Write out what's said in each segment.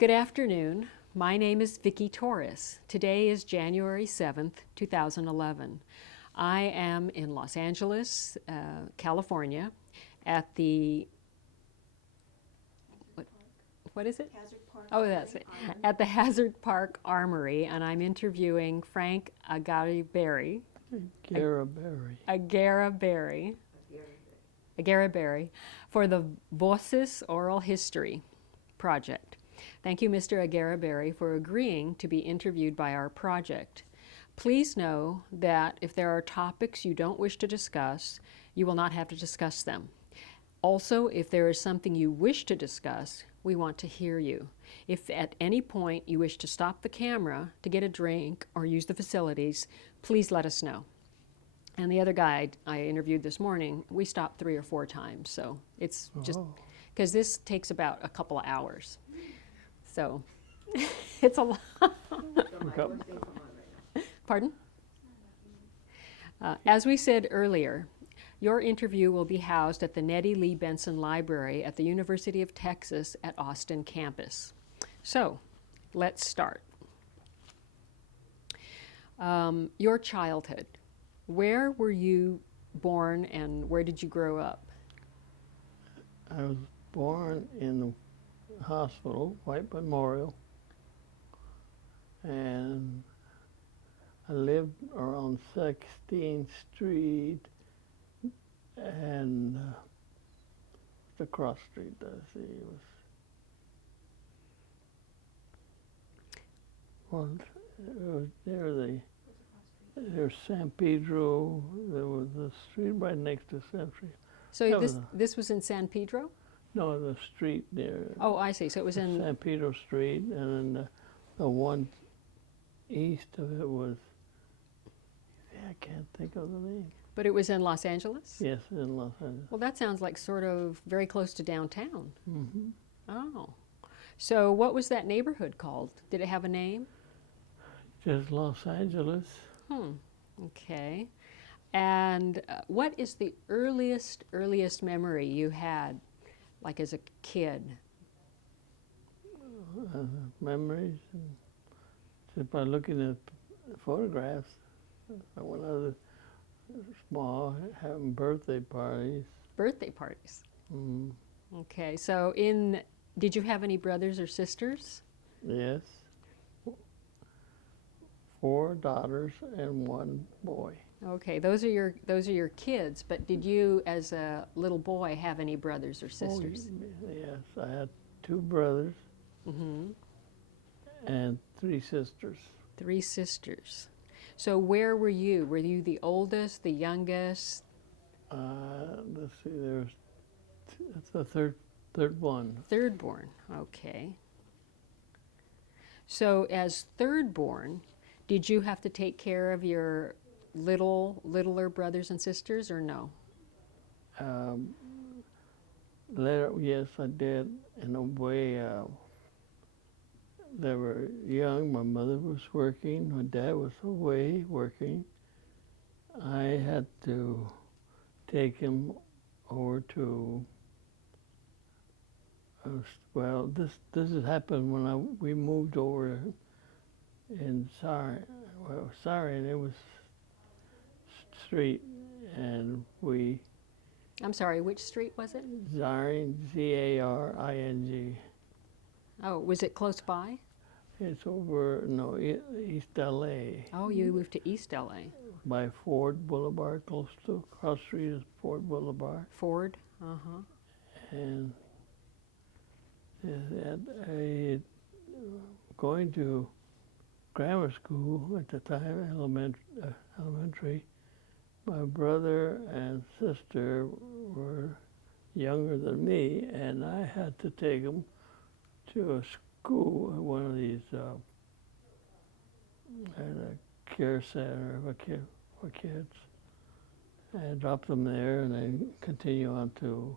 Good afternoon. My name is Vicki Torres. Today is January 7th, 2011. I am in Los Angeles, California, at the, what is it? Hazard Park. Oh, that's it. At the Hazard Park Armory, and I'm interviewing Frank Aguerrebere. Aguerrebere for the Voces Oral History project. Thank you, Mr. Aguerrebere, for agreeing to be interviewed by our project. Please know that if there are topics you don't wish to discuss, you will not have to discuss them. Also, if there is something you wish to discuss, we want to hear you. If at any point you wish to stop the camera to get a drink or use the facilities, please let us know. And the other guy I interviewed this morning, we stopped 3 or 4 times, so it's just, because this takes about a couple of hours. So it's a lot. Pardon? As we said earlier, your interview will be housed at the Nettie Lee Benson Library at the University of Texas at Austin campus. So let's start. Your childhood. Where were you born and where did you grow up? I was born in the hospital, White Memorial, and I lived around 16th Street and the cross street, I see. It was there's San Pedro. There was a street right next to San Pedro. So this was in San Pedro? No, the street there. Oh, I see. So it was in San Pedro Street, and then the one east of it was, I can't think of the name. But it was in Los Angeles? Yes, in Los Angeles. Well, that sounds like sort of very close to downtown. Mm-hmm. Oh. So what was that neighborhood called? Did it have a name? Just Los Angeles. Okay. And what is the earliest memory you had, like as a kid? Memories, just by looking at photographs. When I was small, having birthday parties. Birthday parties? Mm. Okay, so did you have any brothers or sisters? Yes. 4 daughters and 1 boy. Okay, those are your kids, but did you as a little boy have any brothers or sisters? Oh, yes, I had 2 brothers and 3 sisters. 3 sisters. So where were you? Were you the oldest, the youngest? Let's see, it's the third one. Third born, okay. So as third born, did you have to take care of your littler brothers and sisters, or no? Later, yes, I did. In a way, they were young. My mother was working. My dad was away working. I had to take him over to. Well, this has happened when we moved over in Sarin. Well, Sarin, it was street, and we. I'm sorry, which street was it? Zaring, Z-A-R-I-N-G. Oh, was it close by? It's over, no, East L.A. Oh, you moved to East L.A. By Ford Boulevard, close to, across the street is Ford Boulevard. Ford, uh-huh. And going to grammar school at the time, elementary, my brother and sister were younger than me, and I had to take them to a school, one of these, at a care center for kids, and drop them there and then continue on to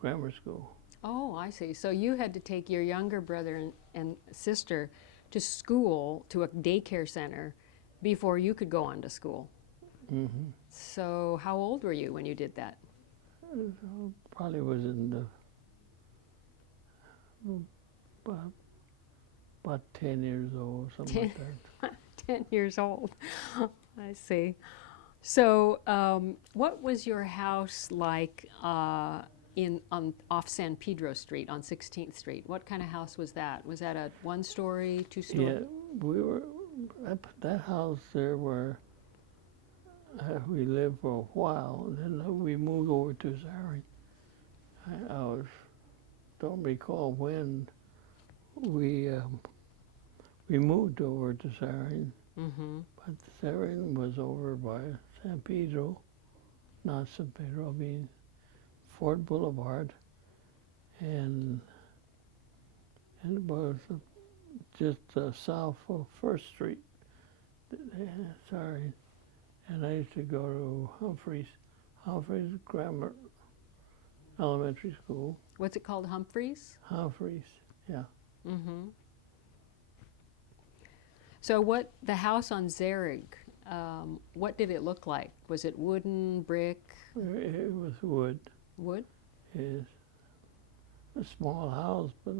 grammar school. Oh, I see. So you had to take your younger brother and sister to school, to a daycare center, before you could go on to school. Mm-hmm. So how old were you when you did that? Probably was in the about 10 years old, something like that. 10 years old. I see. So, what was your house like off San Pedro Street on 16th Street? What kind of house was that? Was that a one-story, two-story? Yeah, we were at that house there where we lived for a while. And then we moved over to Zarin. Don't recall when we moved over to Zarin. Mm-hmm. But Zarin was over by San Pedro, not San Pedro, I mean Fort Boulevard, and it was just south of First Street. Sorry, and I used to go to Humphreys Grammar Elementary School. What's it called, Humphreys? Humphreys, yeah. Mm-hmm. So the house on Zerrig, what did it look like? Was it wooden, brick? It was wood. Wood? Yes. A small house, but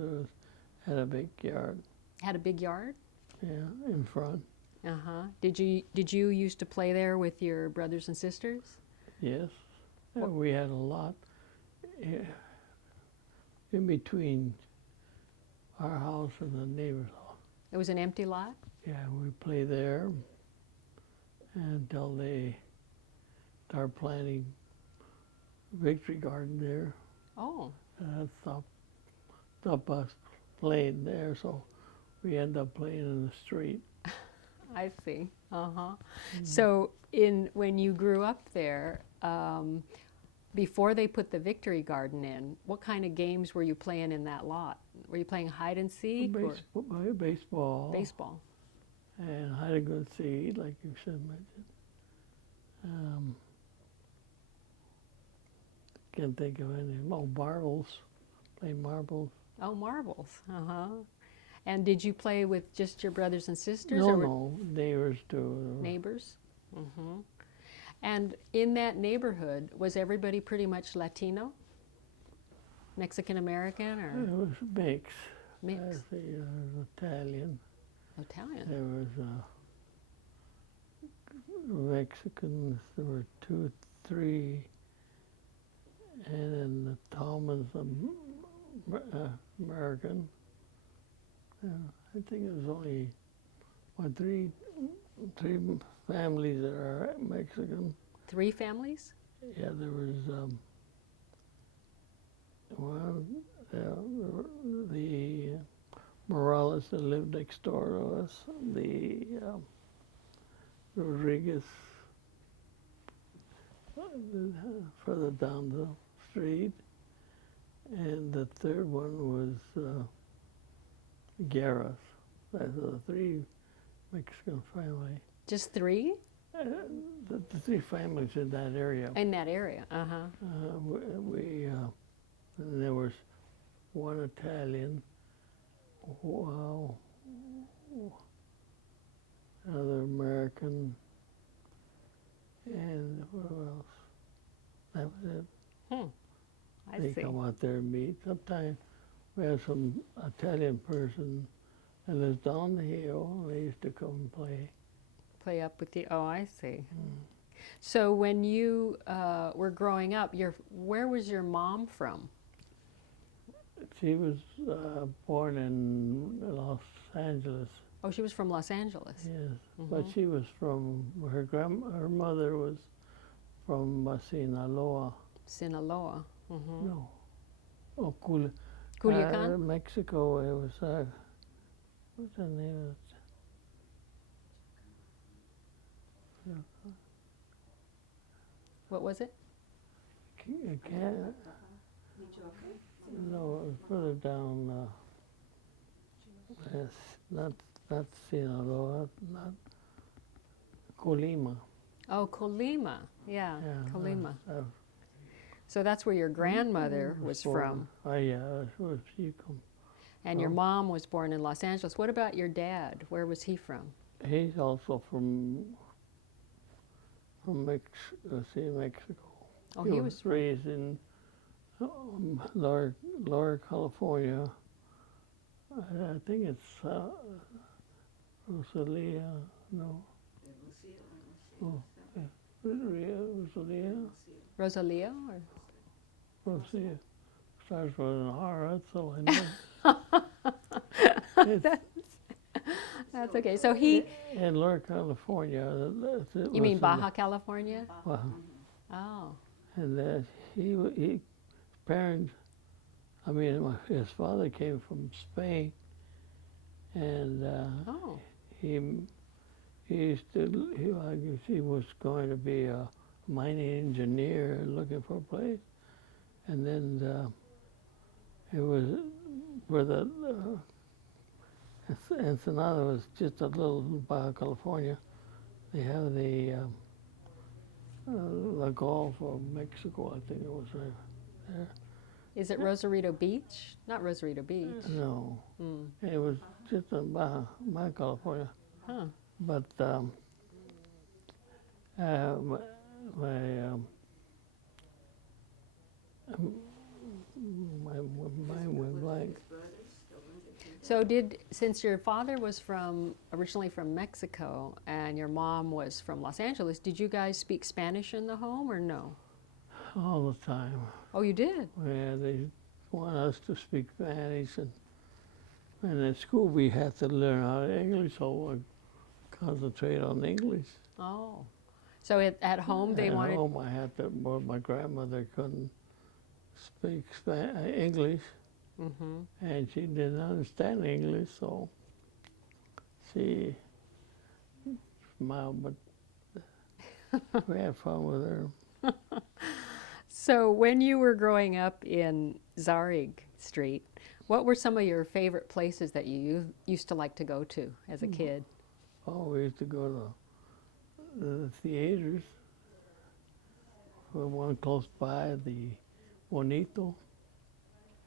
had a big yard. Had a big yard? Yeah, in front. Uh-huh. Did you used to play there with your brothers and sisters? Yes. We had a lot in between our house and the neighbor's house. It was an empty lot? Yeah, we played there until they started planting Victory Garden there. Oh. And that stopped us playing there, so we ended up playing in the street. I see. Uh-huh. So when you grew up there, before they put the Victory Garden in, what kind of games were you playing in that lot? Were you playing hide and seek? Baseball. Baseball. And hide and go seek, like you said, mentioned. Can't think of any. Oh, marbles. Play marbles. Oh, marbles. Uh-huh. And did you play with just your brothers and sisters? No, neighbors too. Neighbors? Mm-hmm. And in that neighborhood, was everybody pretty much Latino? Mexican-American or? It was mixed. Mix. Italian. Italian. There was Mexicans, there were 2, 3, and then the Tallman's American. I think it was only three families that are Mexican. 3 families? Yeah, there was the Morales that lived next door to us, the Rodriguez further down the street, and the third one was Garras. That's the 3 Mexican family. Just 3? The 3 families in that area. In that area, uh-huh. And there was 1 Italian, another American, and what else? That was it. I They see. come out there and meet. Sometimes we have some Italian person that lives down the hill. They used to come and play. Play up with oh, I see. So when you were growing up, where was your mom from? She was born in Los Angeles. Oh, she was from Los Angeles. Yes, but she was from her mother was from Sinaloa. Sinaloa. Mm-hmm. No, oh, Culiacan? Mexico. It was what's the name of it? What was it? No, it was further down. Yes, not Sinaloa, not Colima. Oh, Colima. Yeah, Yeah, Colima. So that's where your grandmother was from. Oh yeah, that's where she come. And your mom was born in Los Angeles. What about your dad? Where was he from? He's also from Mexico. Oh, he was raised in Lower California, I think it's Rosalia, no. Oh, yeah. Rosalia? Rosalia? Or? Rosalia. Starts with an R, that's all I know. That's okay. So he, In Lower California. you mean Baja California? Well, Oh, and he parents, I mean, his father came from Spain, and oh, he used to, I guess he was going to be a mining engineer looking for a place, and then it was where the Ensenada was just a little Baja California. They have the Gulf of Mexico, I think it was right there. is it Rosarito Beach? Not Rosarito Beach. No, Mm. it was just in Baja California. Huh. But my mind went blank. So since your father was originally from Mexico and your mom was from Los Angeles, did you guys speak Spanish in the home or no? All the time. Oh, you did? Yeah, they want us to speak Spanish, and at school we had to learn how to English, so I concentrate on English. Oh. So at home they wanted... At home I had to, well, my grandmother couldn't speak English, Mm-hmm. and she didn't understand English, so she smiled, but we had fun with her. So when you were growing up in Zarig Street, what were some of your favorite places that you used to like to go to as a kid? Oh, we used to go to the theaters. One close by, the Bonito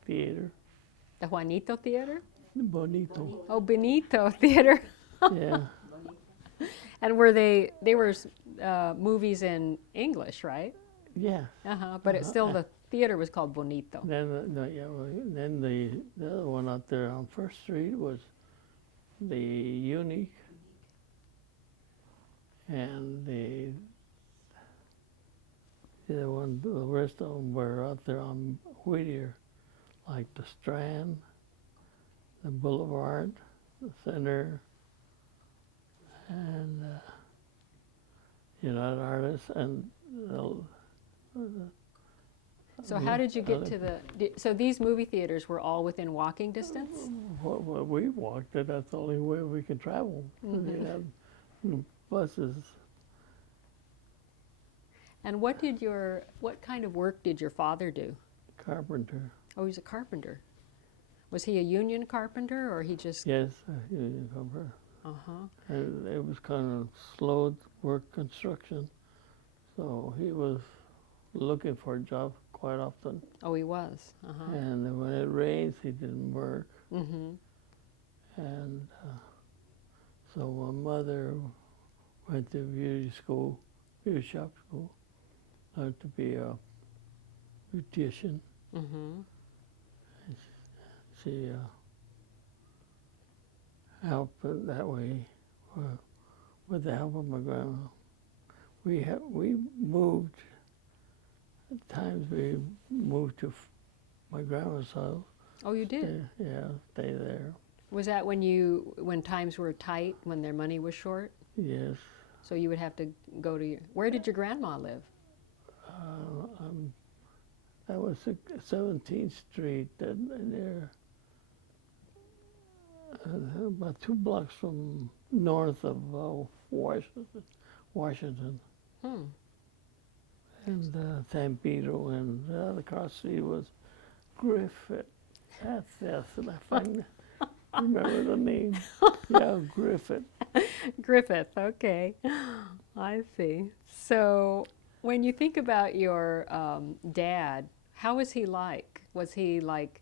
Theater. The Juanito Theater? Bonito, Oh, Benito Theater. yeah. And were they were movies in English, right? Yeah. Uh-huh. But it's still, the theater was called Bonito. Then the other one out there on First Street was the Unique, and the rest of them were out there on Whittier, like the Strand, the Boulevard, the Center, and United Artists, and So how did you get to so these movie theaters were all within walking distance? Well, we walked it. That's the only way we could travel. Mm-hmm. They had buses. And what kind of work did your father do? Carpenter. Oh, he's a carpenter. Was he a union carpenter or he just... Yes, union carpenter. Uh-huh. And it was kind of slow work construction, so he was looking for a job quite often. Oh, he was. Uh-huh. And when it rains, he didn't work. Mm-hmm. And so my mother went to beauty shop school, learned to be a beautician. Mm-hmm. And she helped it that way with the help of my grandma. We moved. At times we moved to my grandma's house. Oh, you did? Stay there. Was that when times were tight, when their money was short? Yes. So you would have to go to where did your grandma live? That was 17th Street, there, about 2 blocks from north of Washington. Hmm. And San Pedro, and across the street was Griffith. Yes, and I remember the name. Yeah, Griffith. Griffith, okay. I see. So when you think about your dad, how was he like? Was he like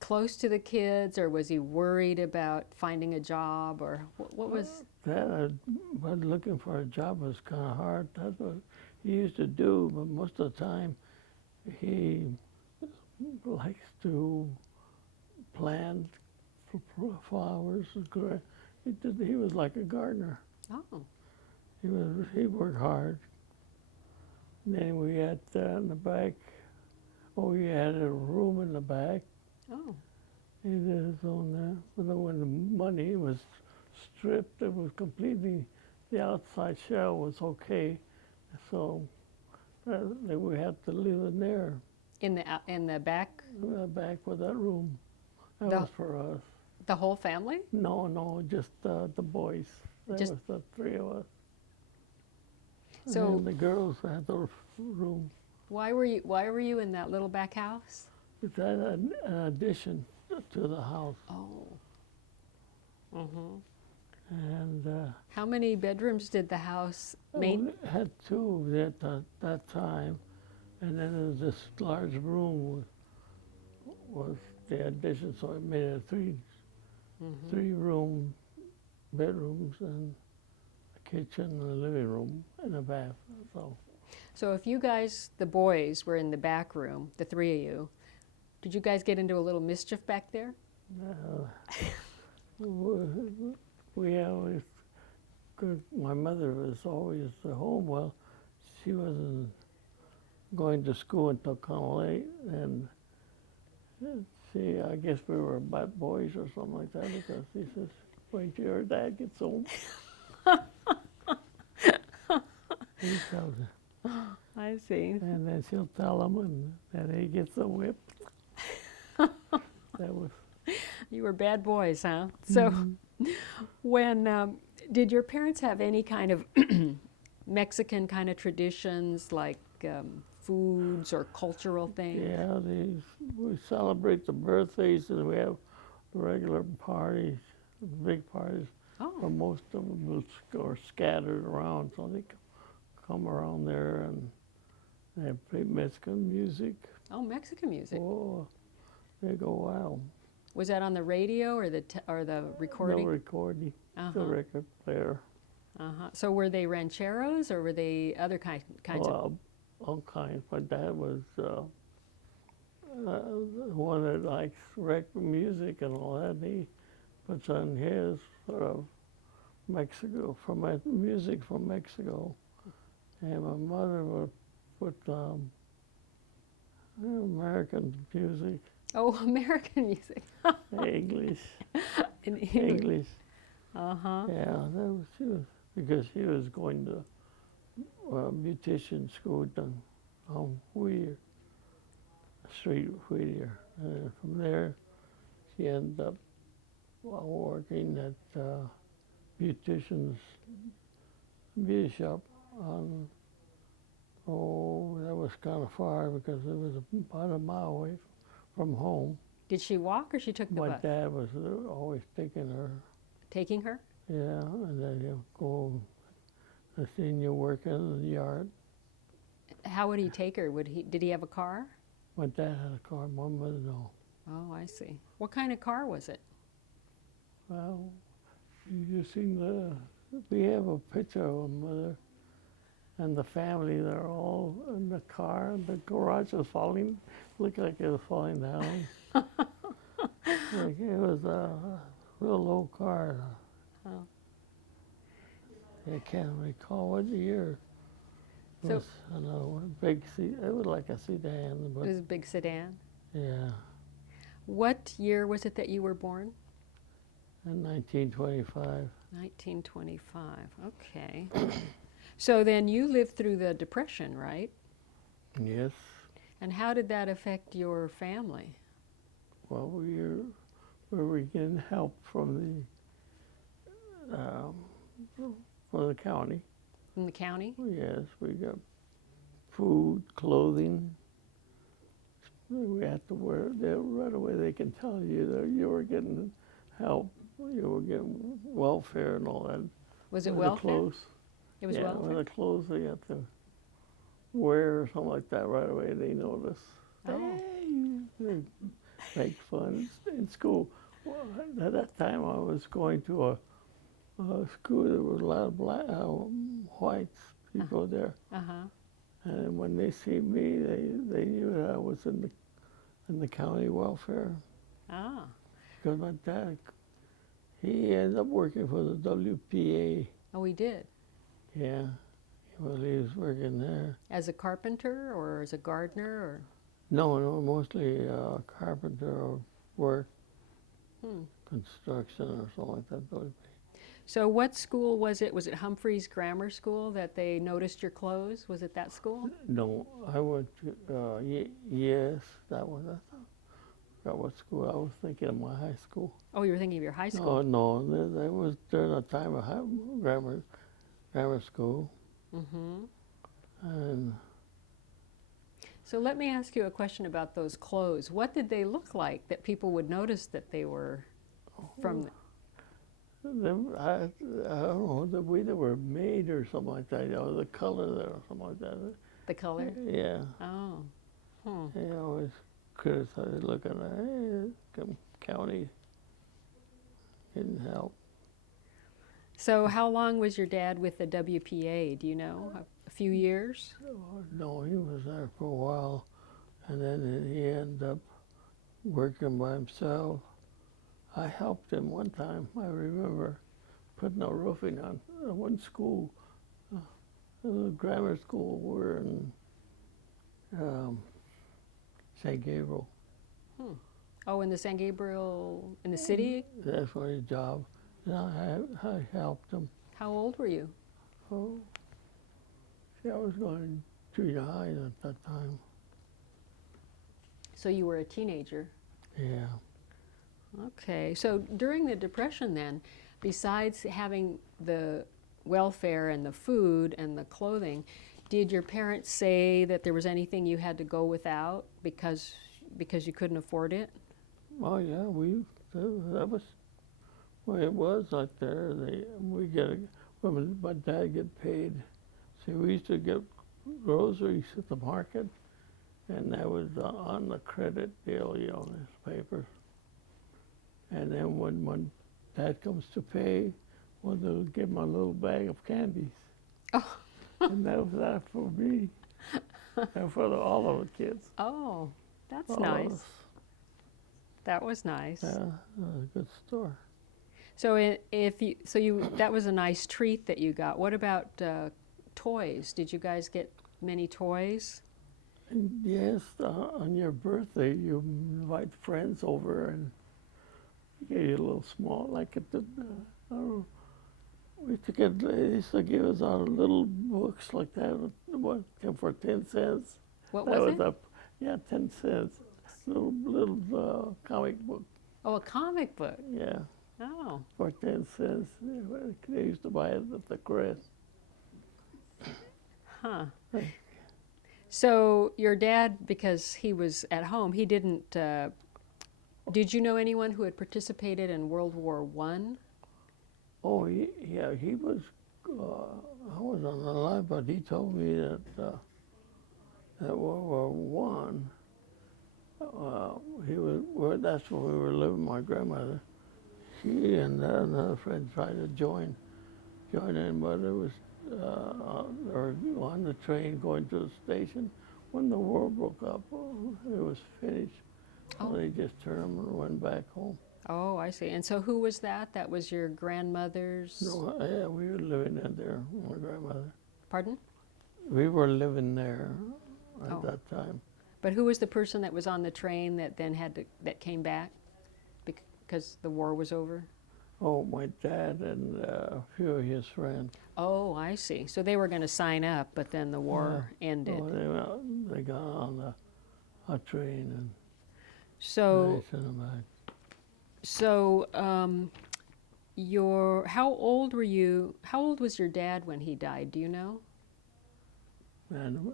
close to the kids, or was he worried about finding a job, or what was? But looking for a job was kind of hard. That's what he used to do, but most of the time he likes to plan flowers. He was like a gardener. Oh, He worked hard. And then we had in the back. Oh, he had a room in the back. oh, He did his own there. But then when the money was stripped, it was completely, the outside shell was okay. So then we had to live in there, in the back, back with that room. That The- was for us. the whole family. No, just the boys. That Just- was the three of us. So- And the girls had the room. Why were you in that little back house? It's an addition to the house. Oh. Mm-hmm. And How many bedrooms did the house we had two at that time. And then there was this large room was the addition, so it made it three room bedrooms and a kitchen and a living room and a bath. So if you guys, the boys, were in the back room, the three of you, did you guys get into a little mischief back there? We always, cause my mother was always at home. Well, she wasn't going to school until kind of late, and I guess we were bad boys or something like that, because she says, wait till your dad gets home. He tells her. I see. And then she'll tell him, and then he gets a whip. That was. You were bad boys, huh? So when, did your parents have any kind of Mexican kind of traditions, like foods or cultural things? Yeah, we celebrate the birthdays, and we have regular parties, big parties. Oh, But most of them are scattered around, so they come around there and they play Mexican music. oh, Mexican music. Oh, they go wild. Was that on the radio or the recording? The recording, the Uh-huh. record player. Uh-huh. So were they rancheros or were they other kinds of? Well, all kinds. My dad was the one that likes record music and all that. He puts on his sort of music from Mexico. And my mother would put American music, Oh, American music. English, In English. Uh-huh. Yeah, because she was going to beautician school down on Whittier Street, Whittier. And from there, she ended up working at beautician's beauty shop on. Oh, that was kind of far because it was about a mile away from home. Did she walk or she took the My bus? dad was always taking her. Taking her? Yeah, and then he'll go. I seen you working in the yard. How would he take her? Did he have a car? My dad had a car. My mother no. Oh, I see. What kind of car was it? Well, you seen we have a picture of my mother and the family. They're all in the car. And the garage was falling. Looked like it was falling down. Like it was a real low car. Oh. I can't recall what year. It So- was another big seat. It was like a sedan, It but was a big sedan. yeah, What year was it that you were born? in 1925. 1925. Okay. So then you lived through the Depression, right? Yes. And how did that affect your family? Well, we were getting help from the county. In the county? Yes, we got food, clothing. We had to wear. Right away, they can tell you that you were getting help. You were getting welfare and all that. Was it With welfare? The clothes. It was Yeah, welfare? with the clothes they had to wear or something like that right away. They notice. Oh. Hey, they make fun in school. Well, at that time, I was going to a school. There were a lot of whites people there, Uh-huh. and when they see me, they knew that I was in the county welfare. Ah. because my dad, he ended up working for the WPA. Oh, he did. Yeah, well, he was working there. As a carpenter or as a gardener or? No, mostly carpenter or work, Hmm. construction or something like that. WPA. So what school was it? Was it Humphreys Grammar School that they noticed your clothes? Was it that school? No, I went to, yes, that was, I forgot what school. I was thinking of my high school. Oh, you were thinking of your high school. No, that was during the time of grammar school. Mm-hmm. And So let me ask you a question about those clothes. What did they look like that people would notice that they were from? I don't know, the way they were made or something like that, the color there or something like that. The color? Yeah. Oh. Hmm. They always criticized looking at county didn't help. So how long was your dad with the WPA? Do you know? A few years? No, he was there for a while, and then he ended up working by himself. I helped him one time, I remember, putting a roofing on one school, a grammar school. We're in St. Gabriel. Hmm. Oh, in the San Gabriel, in the city? That's what his job. And I helped him. How old were you? Oh, see, I was going junior high at that time. So you were a teenager. Yeah. Okay, so during the Depression then, besides having the welfare and the food and the clothing, did your parents say that there was anything you had to go without because you couldn't afford it? Oh yeah, that was well, it was like there. When my dad get paid. See, we used to get groceries at the market, and that was on the credit bill, this paper. And then when Dad comes to pay, well, they'll give him a little bag of candies. Oh. And that was that for me and for all of the kids. Oh, that's All of nice. us. That was nice. Yeah, that was a good store. So that was a nice treat that you got. What about toys? Did you guys get many toys? And yes, on your birthday, you invite friends over and give you a little small, like at the, I don't know, they used to give us our little books like that, for 10 cents. What That was it? Yeah, 10 cents. Little comic book. Oh, a comic book. Yeah, Oh. for 10 cents. They used to buy it at the Crest. Huh. So your dad, because he was at home, he didn't, did you know anyone who had participated in World War I? Oh, yeah, he was, I wasn't alive, but he told me that World War One, that's when we were living with my grandmother. She and another friend tried to join in, but it was, or on the train going to the station. When the war broke up, it was finished. So they just turned and went back home. Oh, I see. And so who was that? That was your grandmother's? No, yeah, we were living in there, my grandmother. Pardon? We were living there at Oh. that time. But who was the person that was on the train that then that came back because the war was over? Oh, my dad and a few of his friends. Oh, I see. So they were going to sign up, but then the war ended. Oh, they got on a train and So, they sent them back. so how old were you? How old was your dad when he died? Do you know? And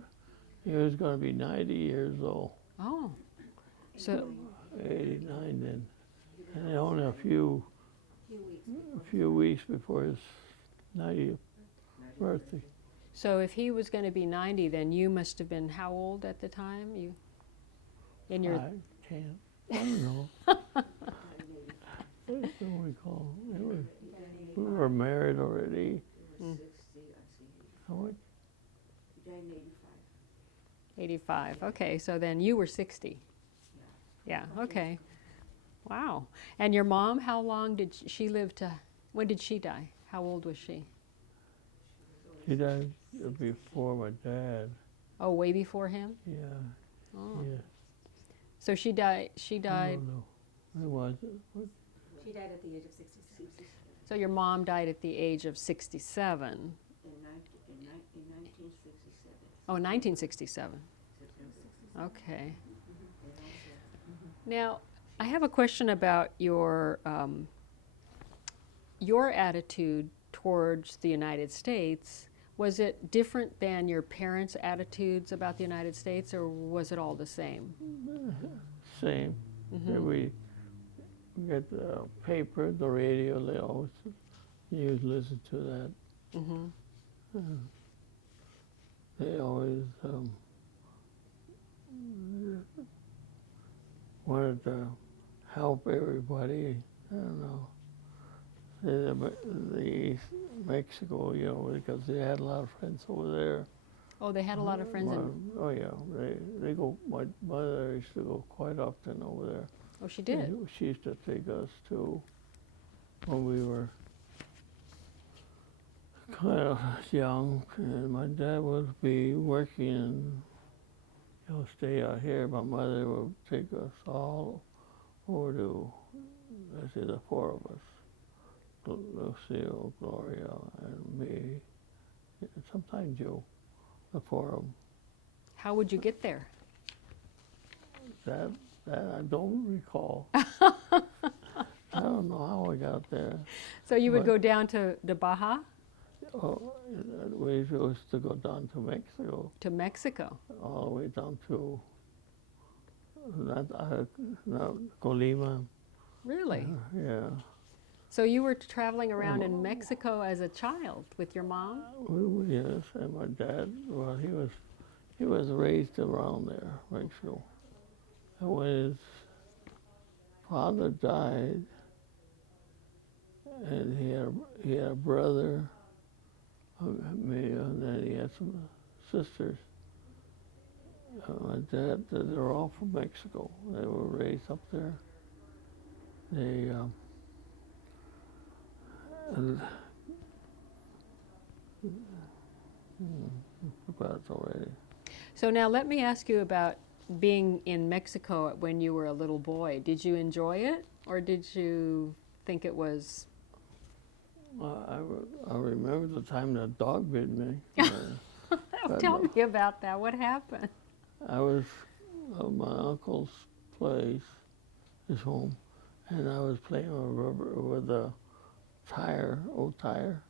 he was going to be 90 years old. Oh, so 89 then. And only a few weeks before his 90th birthday. so if he was going to be 90, then you must have been how old at the time? You in your I don't know. I don't recall. We were married already. How much? 85. Okay, so then you were 60. Yeah, okay. Wow. And your mom, how long did she live to, when did she die? How old was she? She died before my dad. Oh, way before him? Yeah. Oh. Yeah. So she died, No. When was it? What? She died at the age of 67. so your mom died at the age of 67. In 1967. Oh, 1967. Okay. Now, I have a question about your attitude towards the United States. Was it different than your parents' attitudes about the United States, or was it all the same? Same. Mhm. We get the paper, the radio, they always listen to that. Mhm. They always wanted to help everybody. I don't know. The East Mexico, you know, because they had a lot of friends over there. Oh, they had a lot of friends in. Oh yeah, they go. My mother used to go quite often over there. Oh, she did. And she used to take us to when we were kind of young, and my dad would be working and stay out here. My mother would take us all over to, let's say, the four of us, Lucille, Gloria, and me, and sometimes Joe, the four of them. How would you get there? That I don't recall. I don't know how I got there. So you would But- go down to Baja, Oh, we used to go down to Mexico, to Mexico. all the way down to Colima. Really? Yeah. So you were traveling around in Mexico as a child with your mom? Yes, and my dad, well, he was raised around there, Mexico. And when his father died, and he had a brother, me, and then he had some sisters. My dad, they're all from Mexico. They were raised up there. They, and, I forgot it already. So now let me ask you about being in Mexico when you were a little boy. Did you enjoy it, or did you think it was? I remember the time that dog bit me. Tell me about that. What happened? I was at my uncle's place, his home, and I was playing with a tire, old tire,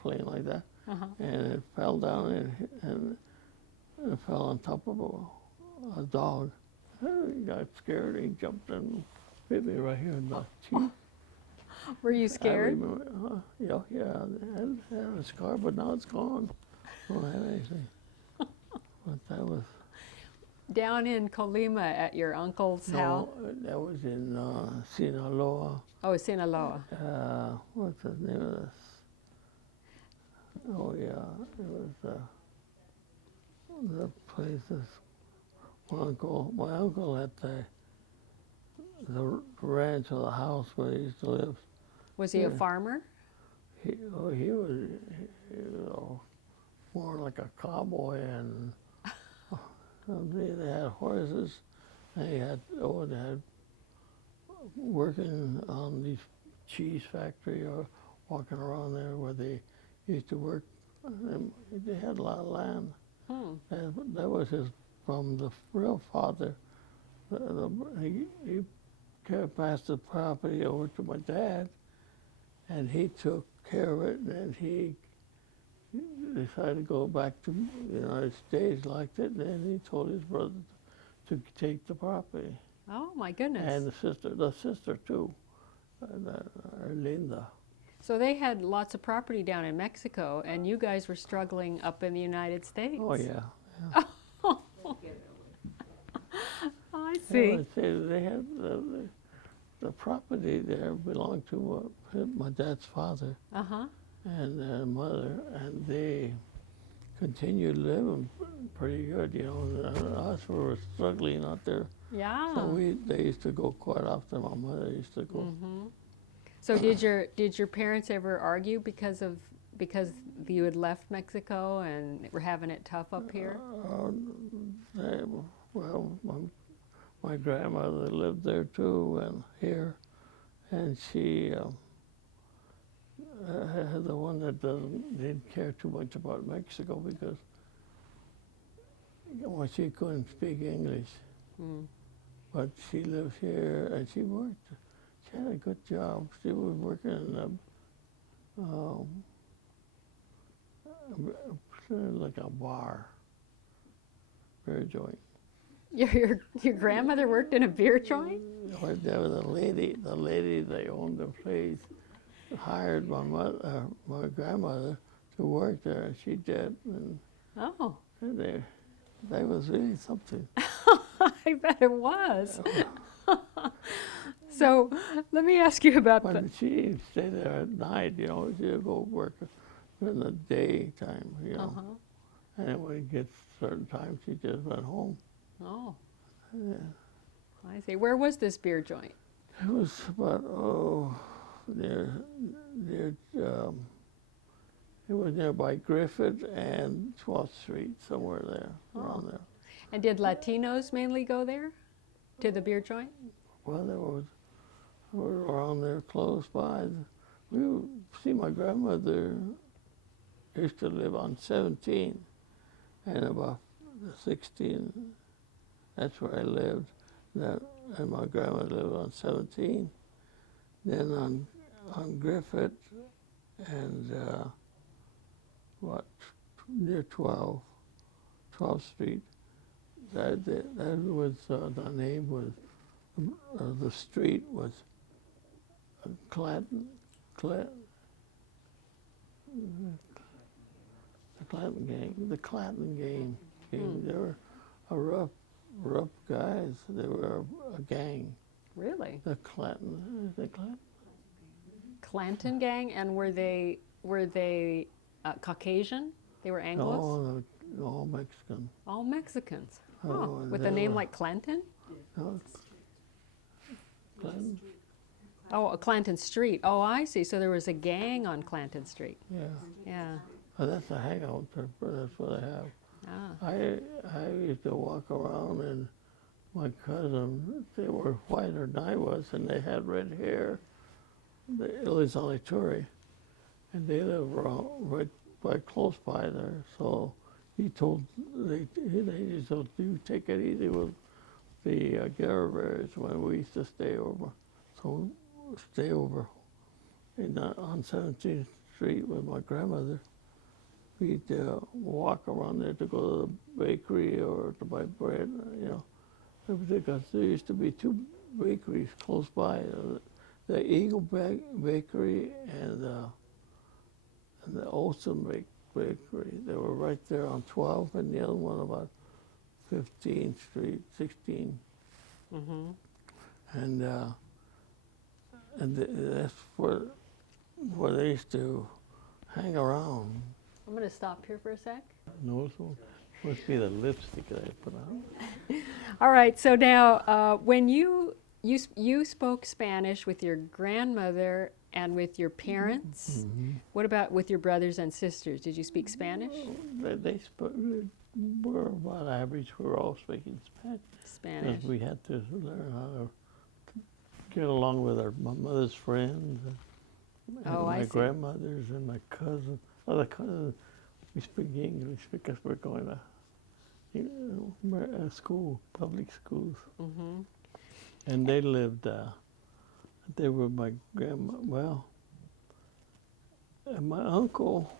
playing like that, and it fell down and it fell on top of a dog. He got scared. He jumped and bit me right here in the cheek. Were you I scared? remember, yeah, I had a scar, but now it's gone. I don't have anything. But that was. Down in Colima at your uncle's house? No, that was in Sinaloa. Oh, Sinaloa. What's the name of this? Oh yeah, it was the places. My uncle had the ranch or the house where he used to live. Was he a Yeah. farmer? He was more like a cowboy, and they had horses, and they had working on these cheese factory or walking around there where they used to work. They had a lot of land. And that was from the real father. He passed the property over to my dad, and he took care of it, and he decided to go back to the United States, liked it, and he told his brother to take the property. Oh, my goodness. And the sister too, Linda. So they had lots of property down in Mexico, and you guys were struggling up in the United States. Oh yeah. Oh, I Yeah, see. I'd say they had the property there belonged to my dad's father Uh-huh. and mother, and they continued living pretty good, you know. And us were struggling out there. Yeah. So they used to go quite often. My mother used to go. So did your parents ever argue because you had left Mexico and were having it tough up here? Well, my grandmother lived there too, and here, and she the one that didn't care too much about Mexico because she couldn't speak English. But she lives here, and she worked. She had a good job. She was working in like a bar, beer joint. Your grandmother worked in a beer joint? There was a lady. The lady that owned the place hired my grandmother to work there, and she did. And Oh. that was really something. I bet it was. So let me ask you about But she stayed there at night, you know. She'd go work in the daytime, you know. And then when it gets certain time, she just went home. Oh, Yeah. I see. Where was this beer joint? It was about near it was nearby Griffith and 12th Street, somewhere there, around there. And did Latinos mainly go there to the beer joint? Well, there was around there close by. See, my grandmother used to live on 17, and about 16. That's where I lived. And my grandmother lived on 17. Then on Griffith and near 12th Street. That was the name was the street was Clanton gang. The Clanton gang. They were a rough guys. They were a gang. Really? The Clanton. Is it Clanton? Clanton gang, and were they Caucasian? They were Anglos? No, all Mexican. All Mexicans. Huh. Oh, With they a name were- like Clanton? No, Clanton. Oh, Clanton Street. Oh, I see. So there was a gang on Clanton Street. Yeah. Yeah. Oh, that's a hangout. That's what I have. Ah. I used to walk around, and my cousin, they were whiter than I was, and they had red hair. The Elizalituri, and they lived right close by there. So he told they just told you take it easy with the Aguerreberes when we used to stay over. So stay over on 17th Street with my grandmother. We'd walk around there to go to the bakery or to buy bread, you know. Because there used to be two bakeries close by, the Eagle Bakery and the Olson Bakery. They were right there on 12, and the other one about 15th Street, 16. Mm-hmm. And that's where they used to hang around. I'm going to stop here for a sec. No, so must be the lipstick that I put on. All right. So now, when you spoke Spanish with your grandmother and with your parents, what about with your brothers and sisters? Did you speak Spanish? They were about average. We were all speaking Spanish. Spanish. Because we had to learn how to get along with my mother's friends and Oh, I my see. grandmothers and my cousins. Other cousins, we speak English because we're going to school, public schools. Mm-hmm. And they lived, they were my grandma, well, and my uncle,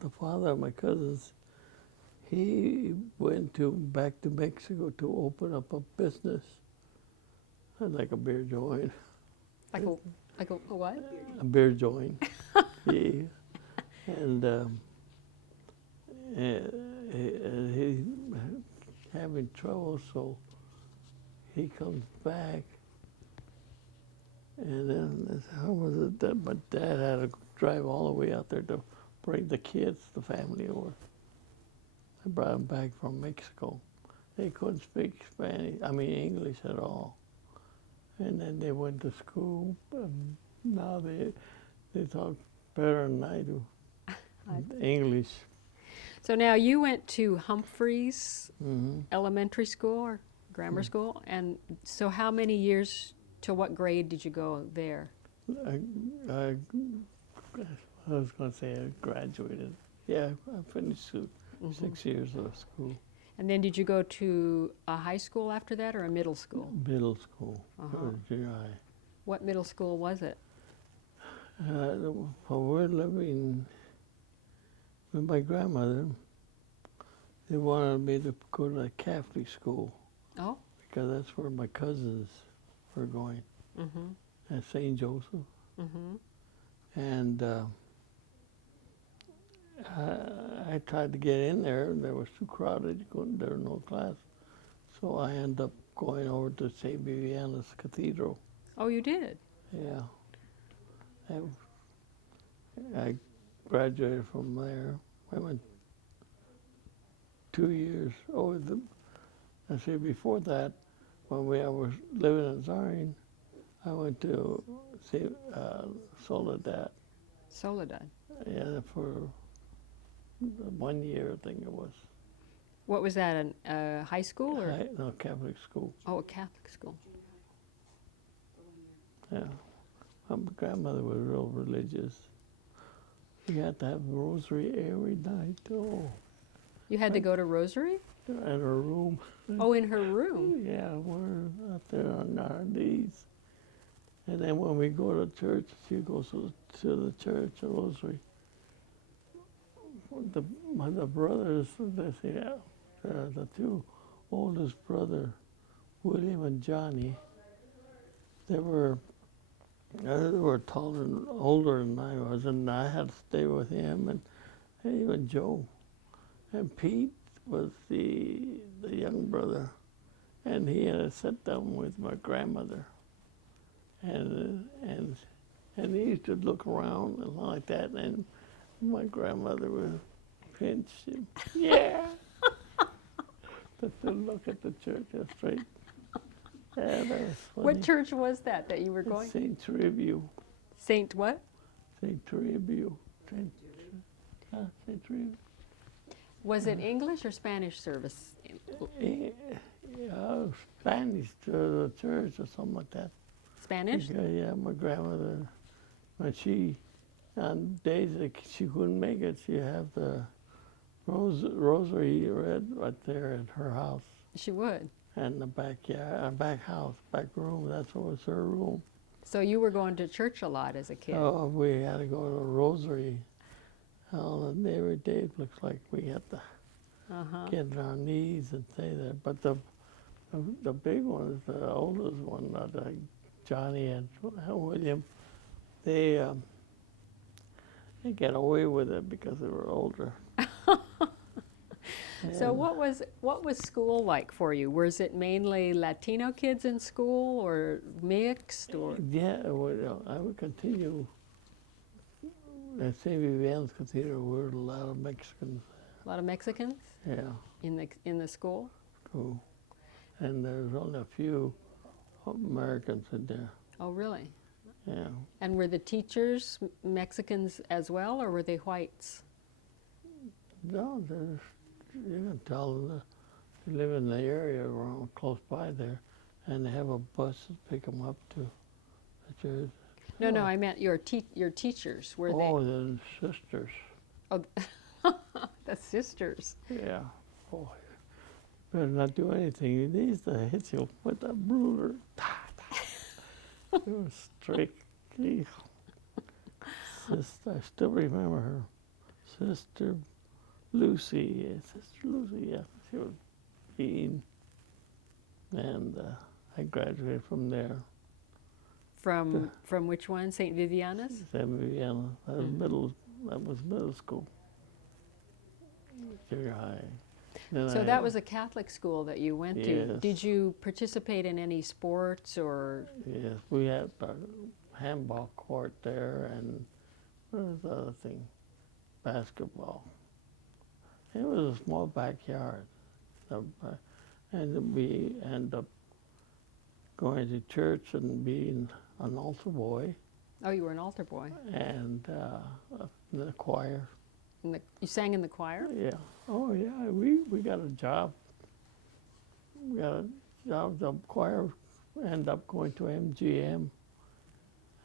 the father of my cousins, he went back to Mexico to open up a business, like a beer joint. Like a what? A beer joint. Yeah. And he having trouble, so he comes back. And then how was it that my dad had to drive all the way out there to bring the kids, the family over. I brought them back from Mexico. They couldn't speak English at all. And then they went to school, and now they talk better than I do, English. So now you went to Humphreys Mm-hmm. Elementary School or grammar school, and so how many years to what grade did you go there? I was going to say I graduated. Yeah, I finished 6 years of school. And then did you go to a high school after that or a middle school? Middle school, Uh-huh. junior high. What middle school was it? We're living with my grandmother. They wanted me to go to a Catholic school Oh. because that's where my cousins were going Mm-hmm. at St. Joseph. Mm-hmm. And I tried to get in there, and there was too crowded. There was no class. So I ended up going over to St. Viviana's Cathedral. Oh, you did? Yeah. I graduated from there. I went 2 years. Before that, when I was living in Zarin, I went to Soledad. Soledad. Yeah, for 1 year, I think it was. What was that, a high school or? No, Catholic school. Oh, a Catholic school. Yeah. My grandmother was real religious. We had to have rosary every night. Oh, You had to go to Rosary? at her room. Oh, in her room. Yeah, we're out there on our knees. And then when we go to church, she goes to the church, the rosary. The brothers, the two oldest brother, William and Johnny, they were taller and older than I was, and I had to stay with him and even Joe. And Pete was the young brother, and he had to sit down with my grandmother. And he used to look around and like that, and my grandmother would pinch him. Yeah. But to look at the church straight. Yeah, that was funny. What church was that you were going? St. Tribute. Saint what? St. Tribute. St. Tribute. Was it English or Spanish service? Spanish to the church or something like that. Spanish? Yeah, my grandmother, when on days that she couldn't make it, she had the rosary read right there at her house. She would. And the backyard, back house, back room, that's what was her room. So you were going to church a lot as a kid? Oh, we had to go to the rosary. And every day it looks like we had to get on our knees and say that. But the big ones, the oldest one, like Johnny and William, they got away with it because they were older. So what was school like for you? Was it mainly Latino kids in school or mixed or? Yeah, well, I would continue. At St. Vivian's Cathedral, we were a lot of Mexicans. A lot of Mexicans? Yeah. In the school? Cool. And there's only a few Americans in there. Oh, really? Yeah. And were the teachers Mexicans as well, or were they whites? No, you can tell they live in the area around close by there, and they have a bus to pick them up to the church. No, I meant your teachers. Were Oh, the sisters. they? Oh, the sisters. Yeah. Oh, better not do anything. They used to hit you with a ruler. It was strict. Sister, I still remember her. Sister Lucy. Yeah, Sister Lucy, yeah. She was mean. And I graduated from there. From which one? St. Viviana's? St. Viviana. That was middle school. Junior high. Then So that was a Catholic school that you went to. Yes. Did you participate in any sports or? Yes, we had a handball court there, and what was the other thing? basketball. It was a small backyard. And we end up going to church and being an altar boy Oh, you were an altar boy. and the choir. You sang in the choir? Yeah. Oh, yeah. We got a job. We got a job. The choir ended up going to MGM.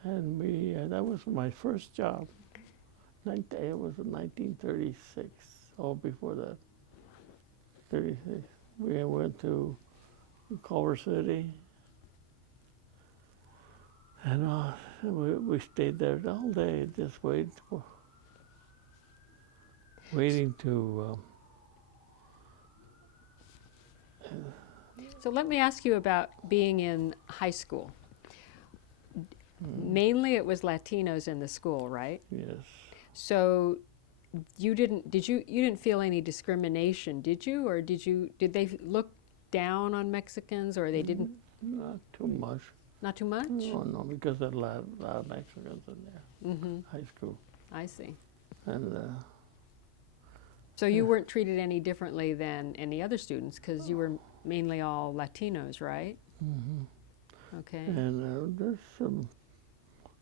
And that was my first job. It was in 1936, or before that. 36. We went to Culver City, and we stayed there all day, just waiting to. So let me ask you about being in high school. Mainly it was Latinos in the school, right? Yes. So you didn't feel any discrimination, did you? Or did they look down on Mexicans, or they didn't? Not too much. Not too much? No, because there are a lot of Mexicans in there. Mm-hmm. High school. I see. And So you weren't treated any differently than any other students because you were mainly all Latinos, right? mm-hmm. Okay. And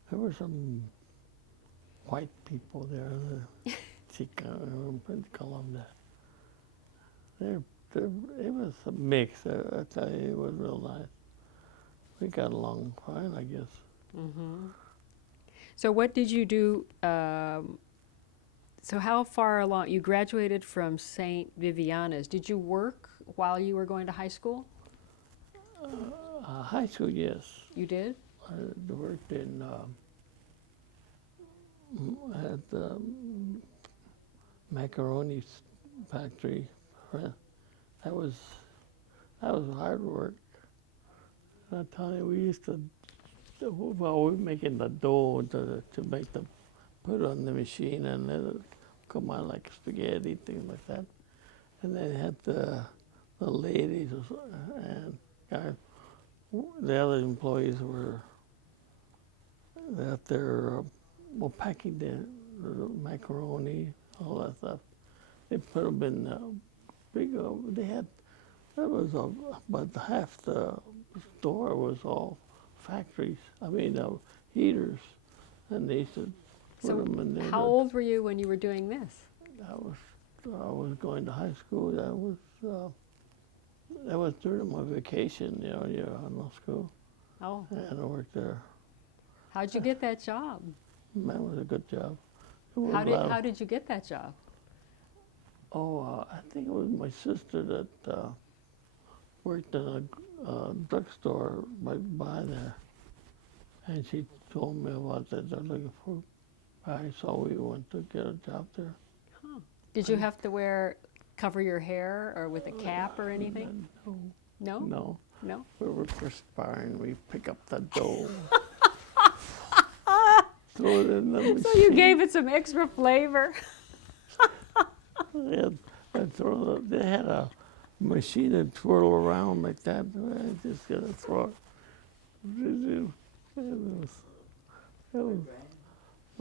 there were some white people there, the Chicano, call them that. It was a mix. I tell you, it was real nice. We got along fine, I guess. Mm-hmm. So what did you do? So how far along? You graduated from St. Viviana's. Did you work while you were going to high school? High school, yes. You did? I worked in at the macaroni factory. That was hard work. I tell you, we used to, we were making the dough to make the, put on the machine, and then it come out like spaghetti, things like that. And then had the ladies and the other employees were out there packing the macaroni, all that stuff. They put them in big, they had, there was about half the store was all factories, heaters, and they used to put them in there. How old were you when you were doing this? I was going to high school. That was during my vacation, you're on school. Oh. And I worked there. How'd you get that job? That was a good job. How did you get that job? I think it was my sister that worked in a drugstore right by there. And she told me about that they're looking for guys, so we went to get a job there. Huh. Did you have to cover your hair or with a cap or anything? No. No? No. No? We were perspiring. We pick up the dough. Throw it in the machine. So you gave it some extra flavor. They had a machine that twirl around like that. I just got to throw it.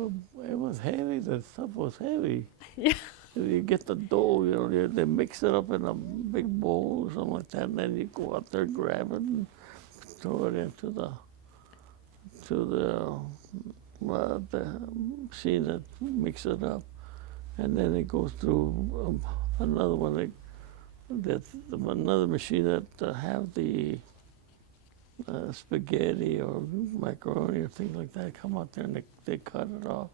It was heavy. The stuff was heavy. Yeah. You get the dough, they mix it up in a big bowl or something like that, and then you go out there, grab it, and throw it into the machine that mix it up, and then it goes through another one. That's another machine that have the spaghetti or macaroni or things like that come out there, and they cut it off.